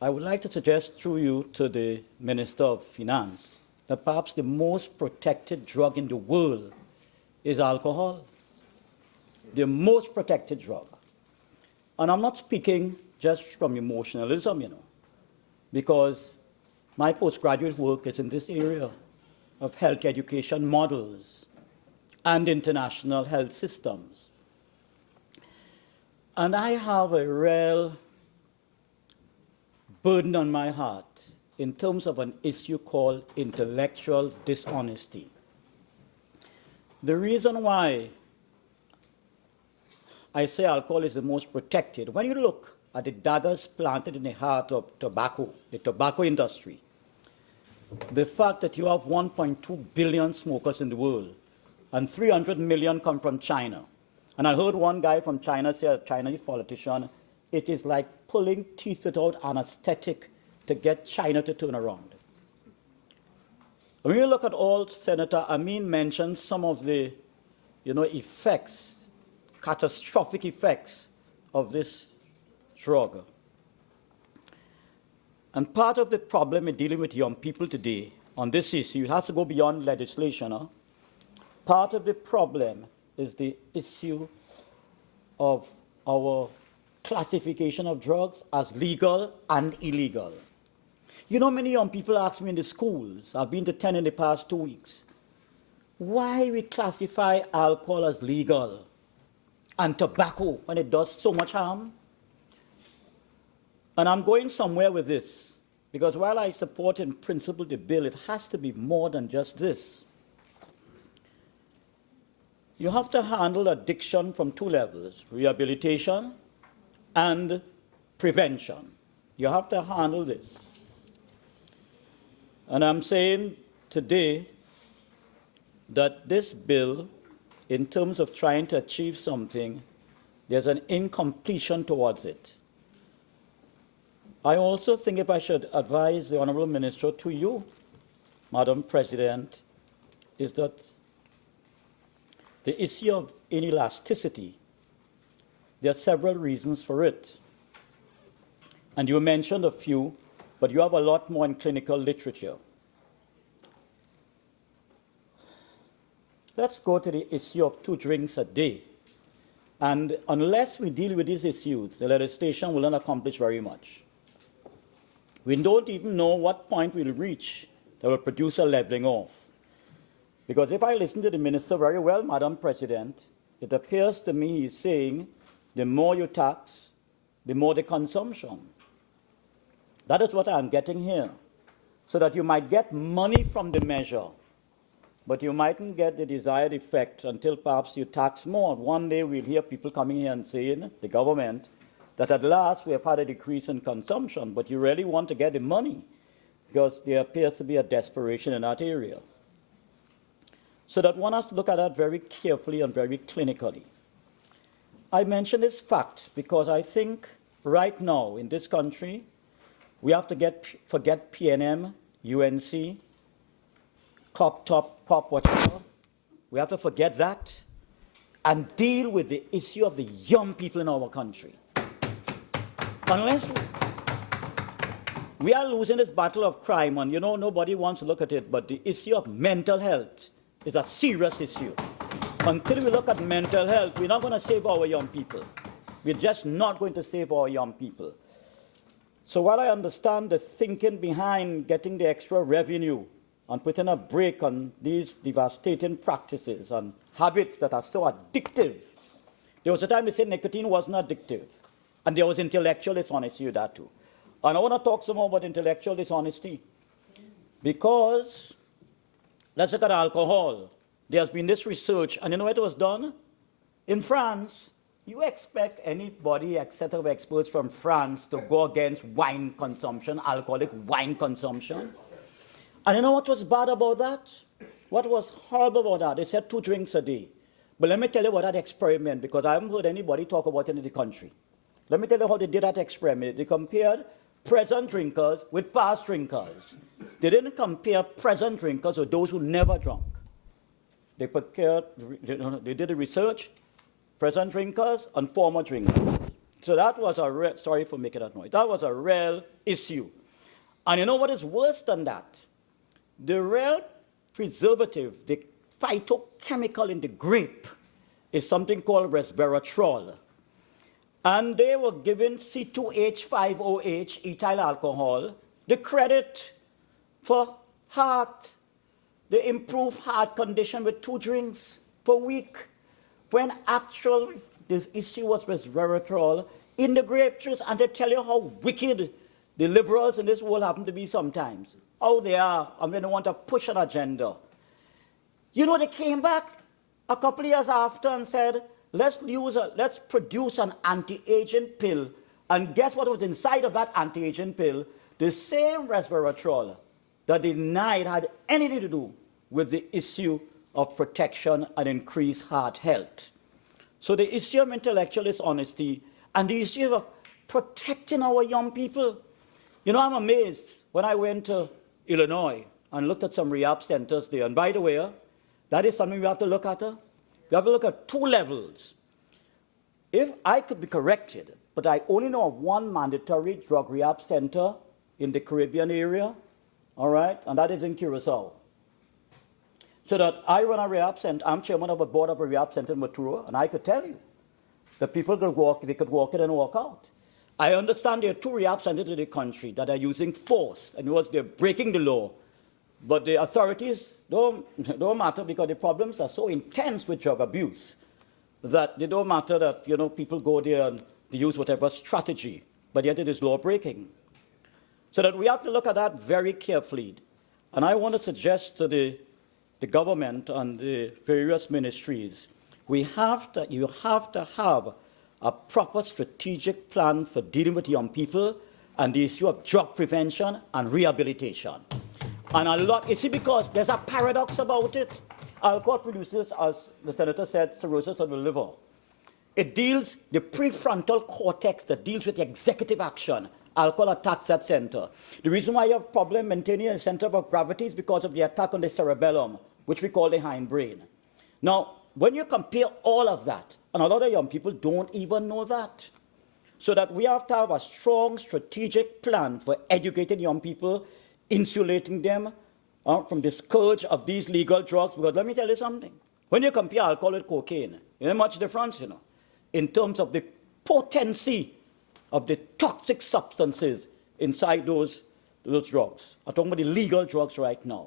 I would like to suggest through you to the Minister of Finance that perhaps the most protected drug in the world is alcohol. The most protected drug. And I'm not speaking just from emotionalism, because my postgraduate work is in this area of health education models and international health systems. And I have a real burden on my heart in terms of an issue called intellectual dishonesty. The reason why I say alcohol is the most protected, when you look at the daggers planted in the heart of tobacco, the tobacco industry, the fact that you have 1.2 billion smokers in the world and 300 million come from China. And I heard one guy from China say, a Chinese politician, it is like pulling teeth without anesthetic to get China to turn around. When you look at all, Senator Amin mentioned some of the effects, catastrophic effects of this drug. And part of the problem in dealing with young people today on this issue, it has to go beyond legislation. Part of the problem is the issue of our classification of drugs as legal and illegal. Many young people ask me in the schools, I've been to 10 in the past 2 weeks, why we classify alcohol as legal and tobacco when it does so much harm? And I'm going somewhere with this, because while I support in principle the bill, it has to be more than just this. You have to handle addiction from two levels, rehabilitation and prevention. You have to handle this. And I'm saying today that this bill, in terms of trying to achieve something, there's an incompletion towards it. I also think if I should advise the Honorable Minister to you, Madam President, is that the issue of inelasticity, there are several reasons for it. And you mentioned a few, but you have a lot more in clinical literature. Let's go to the issue of 2 drinks a day. And unless we deal with these issues, the legislation will not accomplish very much. We don't even know what point we'll reach that will produce a leveling off. Because if I listen to the minister very well, Madam President, it appears to me he's saying the more you tax, the more the consumption. That is what I'm getting here. So that you might get money from the measure, but you mightn't get the desired effect until perhaps you tax more. One day we'll hear people coming here and saying, the government, that at last we have had a decrease in consumption, but you really want to get the money because there appears to be a desperation in that area. So that one has to look at that very carefully and very clinically. I mention this fact because I think right now in this country, we have to forget PNM, UNC, COP, TOP, POP, whatever. We have to forget that and deal with the issue of the young people in our country. Unless we are losing this battle of crime, and nobody wants to look at it, but the issue of mental health is a serious issue. Until we look at mental health, we're not going to save our young people. We're just not going to save our young people. So while I understand the thinking behind getting the extra revenue and putting a brake on these devastating practices and habits that are so addictive, there was a time they said nicotine wasn't addictive, and there was intellectual dishonesty with that too. And I want to talk some more about intellectual dishonesty, because let's look at alcohol. There has been this research, and you know what was done? In France, you expect anybody, a set of experts from France, to go against wine consumption, alcoholic wine consumption. And you know what was bad about that? What was horrible about that? They said 2 drinks a day. But let me tell you about that experiment, because I haven't heard anybody talk about it in the country. Let me tell you how they did that experiment. They compared present drinkers with past drinkers. They didn't compare present drinkers with those who never drank. They did the research, present drinkers and former drinkers. So that was sorry for making that noise. That was a real issue. And you know what is worse than that? The real preservative, the phytochemical in the grape, is something called resveratrol. And they were given C2H5OH, ethyl alcohol, the credit for heart, the improved heart condition with 2 drinks per week, when actually the issue was resveratrol in the grape juice. And they tell you how wicked the liberals in this world happen to be sometimes. How they are, and when they want to push an agenda. They came back a couple of years after and said, let's produce an anti-aging pill. And guess what was inside of that anti-aging pill? The same resveratrol that they denied had anything to do with the issue of protection and increased heart health. So the issue of intellectual dishonesty and the issue of protecting our young people. I'm amazed when I went to Illinois and looked at some rehab centers there. And by the way, that is something we have to look at. We have to look at 2 levels. If I could be corrected, but I only know of 1 mandatory drug rehab center in the Caribbean area, all right, and that is in Curacao. So that I run a rehab center, I'm chairman of a board of a rehab center in Matura, and I could tell you that people could walk in and walk out. I understand there are 2 rehab centers in the country that are using force, and they're breaking the law. But the authorities don't matter, because the problems are so intense with drug abuse that they don't matter that people go there and they use whatever strategy, but yet it is law breaking. So that we have to look at that very carefully. And I want to suggest to the government and the various ministries, you have to have a proper strategic plan for dealing with young people and the issue of drug prevention and rehabilitation. And because there's a paradox about it. Alcohol produces, as the senator said, cirrhosis of the liver. It deals, the prefrontal cortex that deals with executive action. Alcohol attacks that center. The reason why you have problem maintaining a center of gravity is because of the attack on the cerebellum, which we call the hindbrain. Now, when you compare all of that, and a lot of young people don't even know that. so that we have to have a strong strategic plan for educating young people, insulating them from the scourge of these legal drugs. Because let me tell you something. When you compare alcohol with cocaine, there ain't much difference, in terms of the potency of the toxic substances inside those drugs. I'm talking about the legal drugs right now.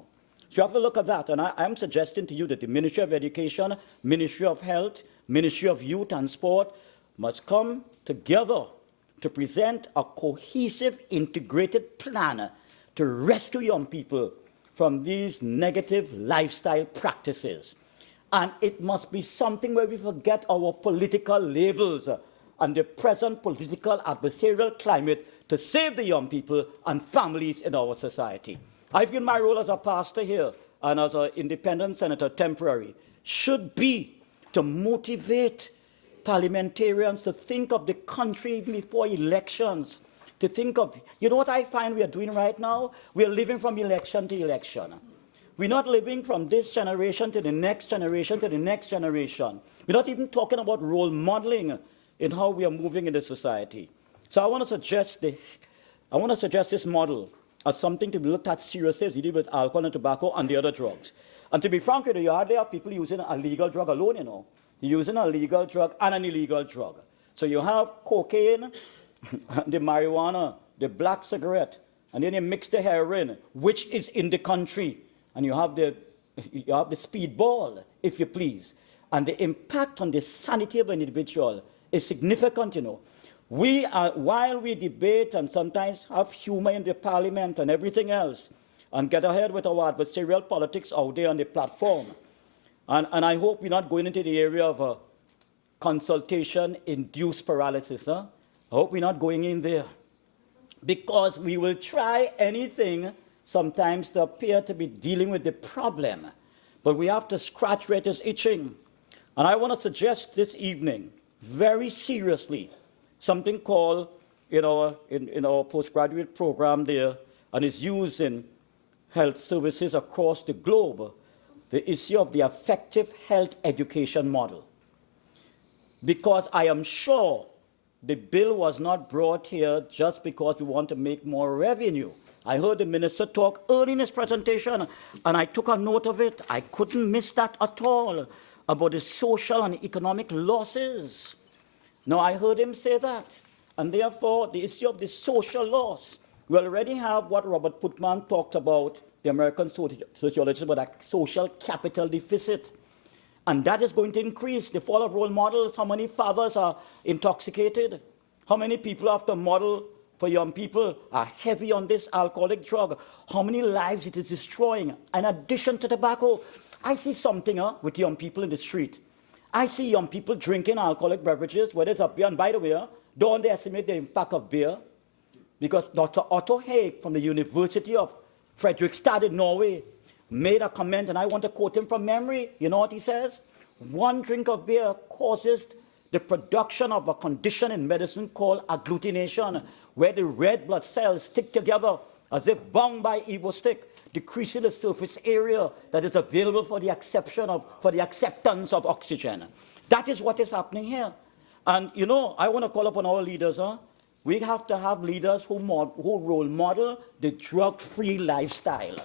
So you have to look at that. And I'm suggesting to you that the Ministry of Education, Ministry of Health, Ministry of Youth and Sport must come together to present a cohesive, integrated plan to rescue young people from these negative lifestyle practices. And it must be something where we forget our political labels and the present political adversarial climate to save the young people and families in our society. I feel my role as a pastor here and as an independent senator temporary should be to motivate parliamentarians to think of the country before elections, to think of, you know what I find we are doing right now? We are living from election to election. We're not living from this generation to the next generation to the next generation. We're not even talking about role modeling in how we are moving in the society. So I want to suggest this model as something to be looked at seriously as you deal with alcohol and tobacco and the other drugs. And to be frank with you, hardly have people using a legal drug alone, They're using a legal drug and an illegal drug. So you have cocaine, the marijuana, the black cigarette, and then you mix the heroin, which is in the country. And you have the speedball, if you please. And the impact on the sanity of an individual is significant, While we debate and sometimes have humor in the parliament and everything else, and get ahead with our adversarial politics out there on the platform, and I hope we're not going into the area of consultation-induced paralysis. I hope we're not going in there. Because we will try anything sometimes to appear to be dealing with the problem. But we have to scratch where it is itching. And I want to suggest this evening, very seriously, something called in our postgraduate program there, and is used in health services across the globe, the issue of the effective health education model. Because I am sure the bill was not brought here just because we want to make more revenue. I heard the minister talk early in his presentation, and I took a note of it. I couldn't miss that at all, about the social and economic losses. Now, I heard him say that, and therefore, the issue of the social loss. We already have what Robert Putnam talked about, the American sociologist, about a social capital deficit. And that is going to increase. The fall of role models, how many fathers are intoxicated? How many people have to model for young people are heavy on this alcoholic drug? How many lives it is destroying? In addition to tobacco, I see something with young people in the street. I see young people drinking alcoholic beverages, whether it's a beer, and by the way, don't underestimate the impact of beer, because Dr. Otto Haig from the University of Fredrikstad in Norway made a comment, and I want to quote him from memory. You know what he says? One drink of beer causes the production of a condition in medicine called agglutination, where the red blood cells stick together as if bound by Evo stick, decreasing the surface area that is available for the acceptance of oxygen. That is what is happening here. And I want to call upon our leaders. We have to have leaders who role model the drug-free lifestyle.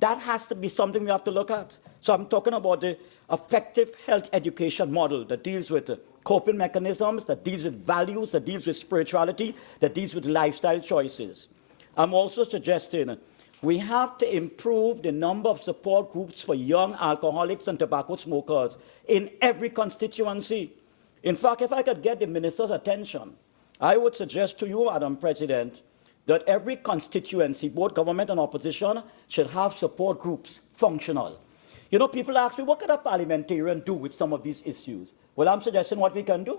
That has to be something we have to look at. So I'm talking about the effective health education model that deals with coping mechanisms, that deals with values, that deals with spirituality, that deals with lifestyle choices. I'm also suggesting we have to improve the number of support groups for young alcoholics and tobacco smokers in every constituency. In fact, if I could get the minister's attention, I would suggest to you, Madam President, that every constituency, both government and opposition, should have support groups functional. People ask me, what can a parliamentarian do with some of these issues? Well, I'm suggesting what we can do.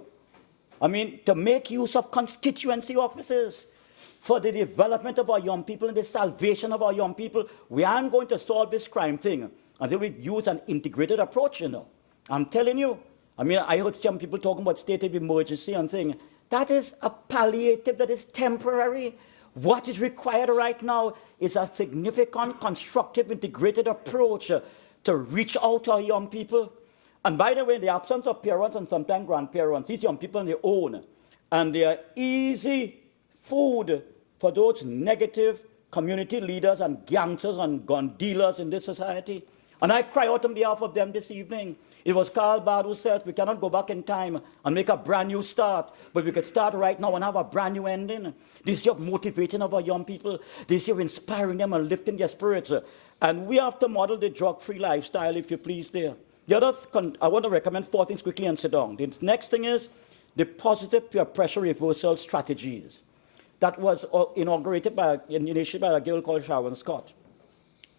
To make use of constituency offices for the development of our young people and the salvation of our young people. We aren't going to solve this crime thing until we use an integrated approach, I'm telling you. I heard some people talking about state of emergency and things. That is a palliative that is temporary. What is required right now is a significant, constructive, integrated approach to reach out to our young people. And by the way, in the absence of parents and sometimes grandparents, these young people on their own and they are easy food for those negative community leaders and gangsters and gun dealers in this society. And I cry out on behalf of them this evening. It was Karl Barth who said we cannot go back in time and make a brand new start, but we could start right now and have a brand new ending. This year of motivating of our young people, this year of inspiring them and lifting their spirits. And we have to model the drug-free lifestyle, if you please, there. The other, I want to recommend 4 things quickly and sit down. The next thing is the positive peer pressure reversal strategies. That was inaugurated initiated by a girl called Sharon Scott.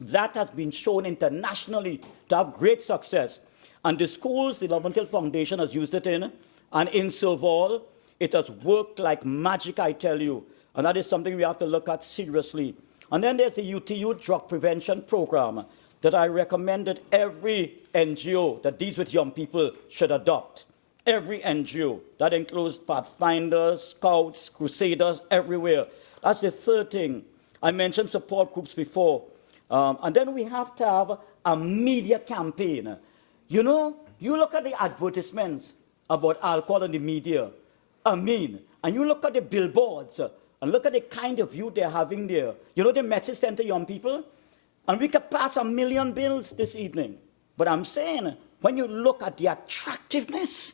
That has been shown internationally to have great success. And the schools, the Love Until Foundation has used it in, and in Silval, it has worked like magic, I tell you. And that is something we have to look at seriously. And then there's the UTU drug prevention program that I recommend that every NGO that deals with young people should adopt. Every NGO. That includes Pathfinders, Scouts, Crusaders, everywhere. That's the third thing. I mentioned support groups before. And then we have to have a media campaign. You know, you look at the advertisements about alcohol in the media, and you look at the billboards, and look at the kind of youth they're having there. You know, the message sent to young people? And we could pass 1 million bills this evening. But I'm saying, when you look at the attractiveness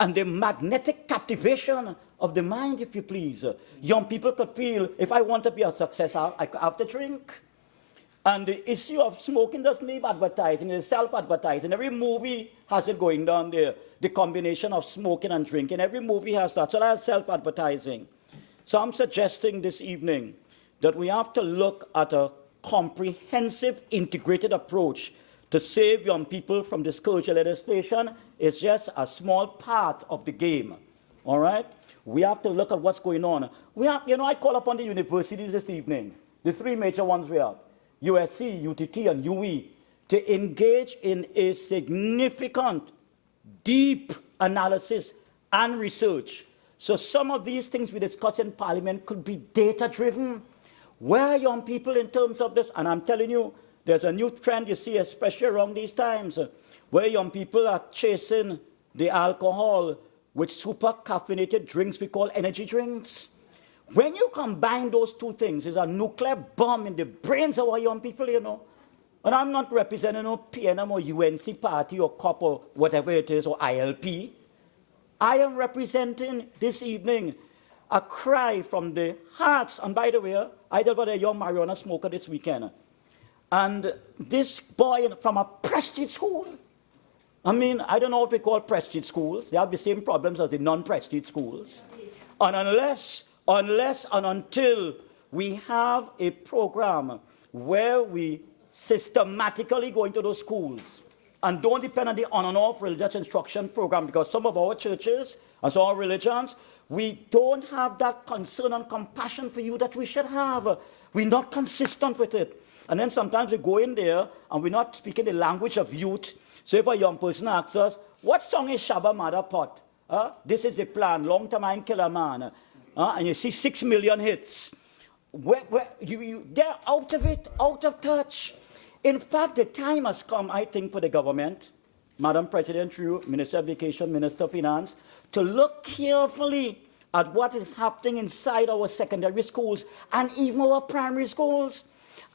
and the magnetic captivation of the mind, if you please, young people could feel, if I want to be a success, I have to drink. And the issue of smoking doesn't need advertising, it's self-advertising. Every movie has it going down there. The combination of smoking and drinking, every movie has that. So that's self-advertising. So I'm suggesting this evening that we have to look at a comprehensive, integrated approach to save young people from the scourge of legislation. Is just a small part of the game, all right? We have to look at what's going on. We have, you know, I call upon the universities this evening, the 3 major ones we have, USC, UTT, and UE, to engage in a significant, deep analysis and research. So some of these things we discuss in Parliament could be data-driven. Where are young people in terms of this? And I'm telling you, there's a new trend you see, especially around these times, where young people are chasing the alcohol with super caffeinated drinks we call energy drinks. When you combine those 2 things, it's a nuclear bomb in the brains of our young people, you know. And I'm not representing no PNM or UNC party or COP or whatever it is, or ILP. I am representing this evening a cry from the hearts. And by the way, I dealt with a young marijuana smoker this weekend. And this boy from a prestige school, I mean, I don't know what we call prestige schools. They have the same problems as the non-prestige schools. And unless and until we have a program where we systematically go into those schools and don't depend on the on and off religious instruction program, because some of our churches and some of our religions, we don't have that concern and compassion for you that we should have. We're not consistent with it. And then sometimes we go in there and we're not speaking the language of youth. So if a young person asks us, what song is Shabba Mother Pot? This is the plan, long time I kill a man. And you see 6 million hits. They're out of it, out of touch. In fact, the time has come, I think, for the government, Madam President, through Minister of Education, Minister of Finance, to look carefully at what is happening inside our secondary schools and even our primary schools.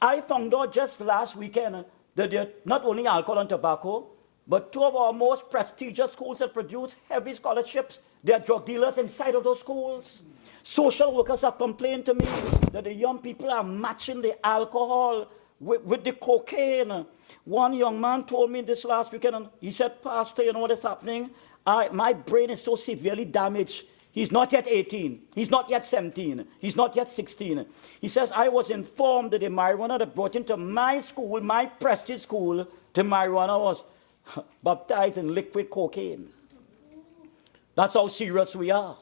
I found out just last weekend that they're not only alcohol and tobacco, but 2 of our most prestigious schools that produce heavy scholarships, they are drug dealers inside of those schools. Social workers have complained to me that the young people are matching the alcohol with the cocaine. One young man told me this last weekend, and he said, Pastor, you know what is happening? My brain is so severely damaged. He's not yet 18. He's not yet 17. He's not yet 16. He says, I was informed that the marijuana that brought into my school, my prestige school, the marijuana was baptized in liquid cocaine. That's how serious we are.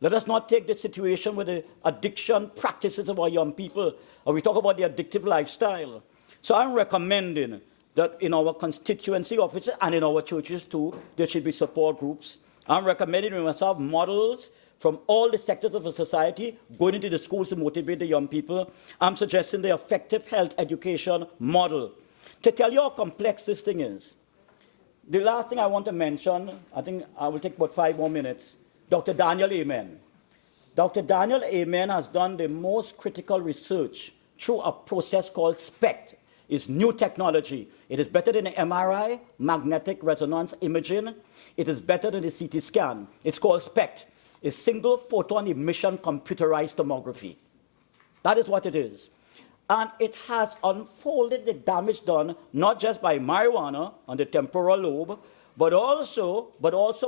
Let us not take the situation with the addiction practices of our young people, and we talk about the addictive lifestyle. So I'm recommending that in our constituency offices and in our churches too, there should be support groups. I'm recommending we must have models from all the sectors of the society going into the schools to motivate the young people. I'm suggesting the effective health education model. To tell you how complex this thing is, the last thing I want to mention, I think I will take about 5 more minutes, Dr. Daniel Amen. Dr. Daniel Amen has done the most critical research through a process called SPECT. It's new technology. It is better than the MRI, magnetic resonance imaging. It is better than the CT scan. It's called SPECT. It's single photon emission computerized tomography. That is what it is. And it has unfolded the damage done not just by marijuana on the temporal lobe, but also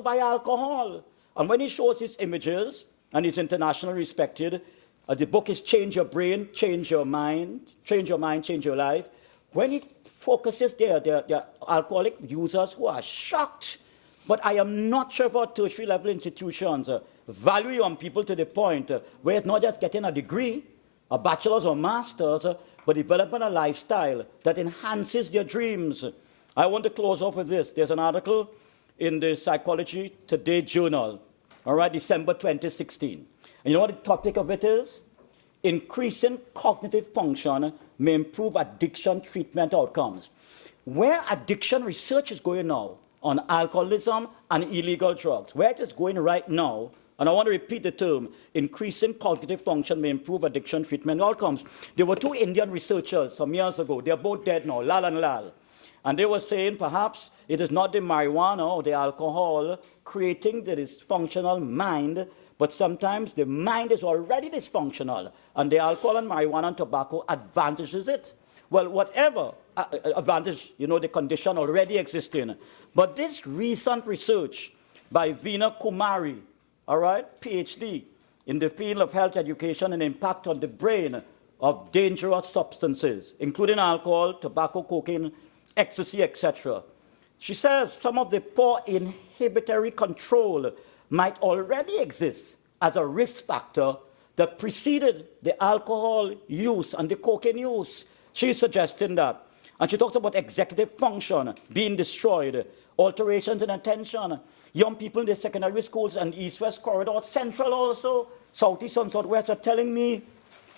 by alcohol. And when he shows his images, and he's internationally respected, the book is Change Your Brain, Change Your Mind, Change Your Mind, Change Your Life. When he focuses there, are alcoholic users who are shocked. But I am not sure if our tertiary level institutions value young people to the point where it's not just getting a degree, a bachelor's or master's, but developing a lifestyle that enhances their dreams. I want to close off with this. There's an article in the Psychology Today journal, all right, December 2016. And you know what the topic of it is? Increasing cognitive function may improve addiction treatment outcomes. Where addiction research is going now on alcoholism and illegal drugs, where it is going right now, and I want to repeat the term, increasing cognitive function may improve addiction treatment outcomes. There were two Indian researchers some years ago. They're both dead now, Lal and Lal. And they were saying perhaps it is not the marijuana or the alcohol creating the dysfunctional mind, but sometimes the mind is already dysfunctional, and the alcohol and marijuana and tobacco advantages it. Well, whatever advantage, the condition already existing. But this recent research by Veena Kumari, all right, PhD, in the field of health education and impact on the brain of dangerous substances, including alcohol, tobacco, cocaine, ecstasy, etc. She says some of the poor inhibitory control might already exist as a risk factor that preceded the alcohol use and the cocaine use. She's suggesting that. And she talks about executive function being destroyed, alterations in attention. Young people in the secondary schools and East-West corridor, Central also, Southeast and Southwest are telling me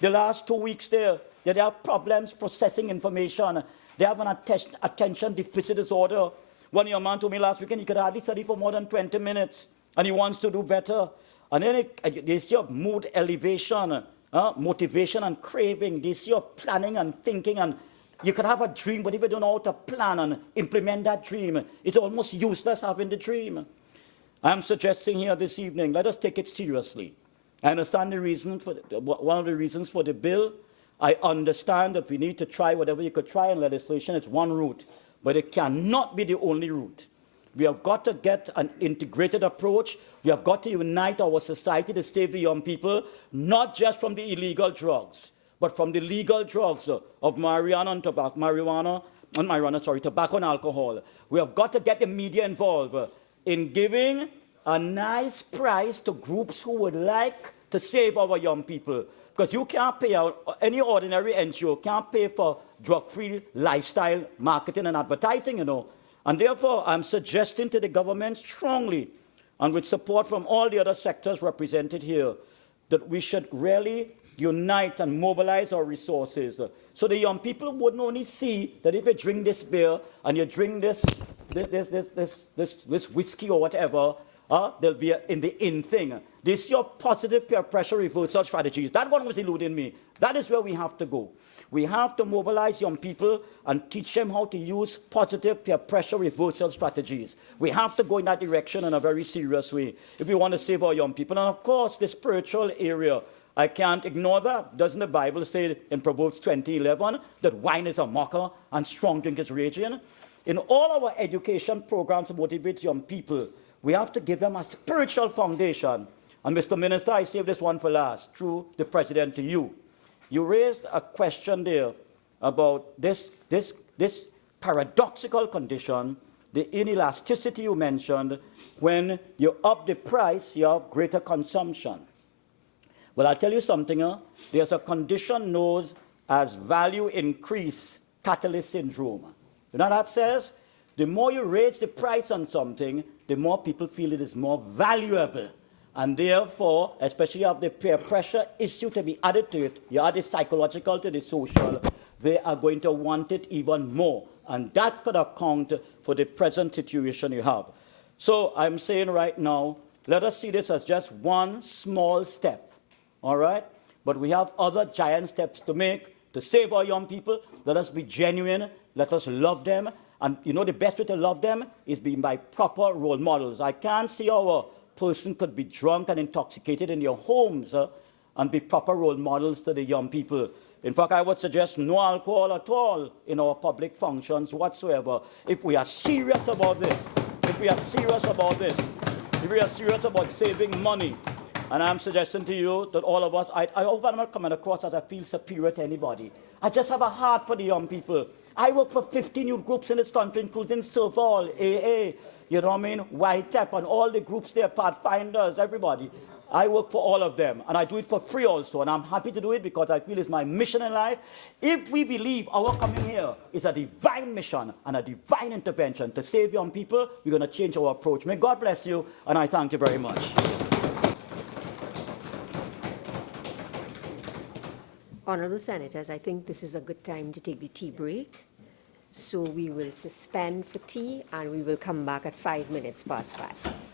the last 2 weeks there that they have problems processing information. They have an attention deficit disorder. One young man told me last weekend he could hardly study for more than 20 minutes, and he wants to do better. And then they see of mood elevation, motivation and craving. They see of planning and thinking, and you could have a dream, but if you don't know how to plan and implement that dream, it's almost useless having the dream. I'm suggesting here this evening, let us take it seriously. I understand the reason for one of the reasons for the bill. I understand that we need to try whatever you could try in legislation. It's one route, but it cannot be the only route. We have got to get an integrated approach. We have got to unite our society to save the young people, not just from the illegal drugs, but from the legal drugs of marijuana and tobacco and alcohol. We have got to get the media involved in giving a nice price to groups who would like to save our young people. Because you can't pay out, any ordinary NGO can't pay for drug-free lifestyle marketing and advertising, And therefore, I'm suggesting to the government strongly, and with support from all the other sectors represented here, that we should really unite and mobilize our resources so the young people wouldn't only see that if you drink this beer and you drink this whiskey or whatever, they'll be in the in thing. They see your positive peer pressure reversal strategies. That one was eluding me. That is where we have to go. We have to mobilize young people and teach them how to use positive peer pressure reversal strategies. We have to go in that direction in a very serious way if we want to save our young people. And of course, the spiritual area, I can't ignore that. Doesn't the Bible say in Proverbs 20:11 that wine is a mocker and strong drink is raging? In all our education programs to motivate young people, we have to give them a spiritual foundation. And Mr. Minister, I save this one for last, through the President to you. You raised a question there about this paradoxical condition, the inelasticity you mentioned. When you up the price, you have greater consumption. Well, I'll tell you something. There's a condition known as value increase catalyst syndrome. You know what that says? The more you raise the price on something, the more people feel it is more valuable. And therefore, especially if the peer pressure issue to be added to it, you add the psychological to the social, they are going to want it even more. And that could account for the present situation you have. So I'm saying right now, let us see this as just one small step all right? But we have other giant steps to make to save our young people. Let us be genuine. Let us love them. And you know the best way to love them is being by proper role models. I can't see how a person could be drunk and intoxicated in your homes and be proper role models to the young people. In fact, I would suggest no alcohol at all in our public functions whatsoever. If we are serious about this, if we are serious about saving money, and I'm suggesting to you that all of us, I hope I'm not coming across as I feel superior to anybody. I just have a heart for the young people. I work for 15 youth groups in this country, including Silval, AA, you know what I mean, YTEP, and all the groups there, Pathfinders, everybody. I work for all of them, and I do it for free also, and I'm happy to do it because I feel it's my mission in life. If we believe our coming here is a divine mission and a divine intervention to save young people, we're going to change our approach. May God bless you, and I thank you very much. Honorable Senators, I think this is a good time to take the tea break. So we will suspend for tea and we will come back at 5 minutes past 5.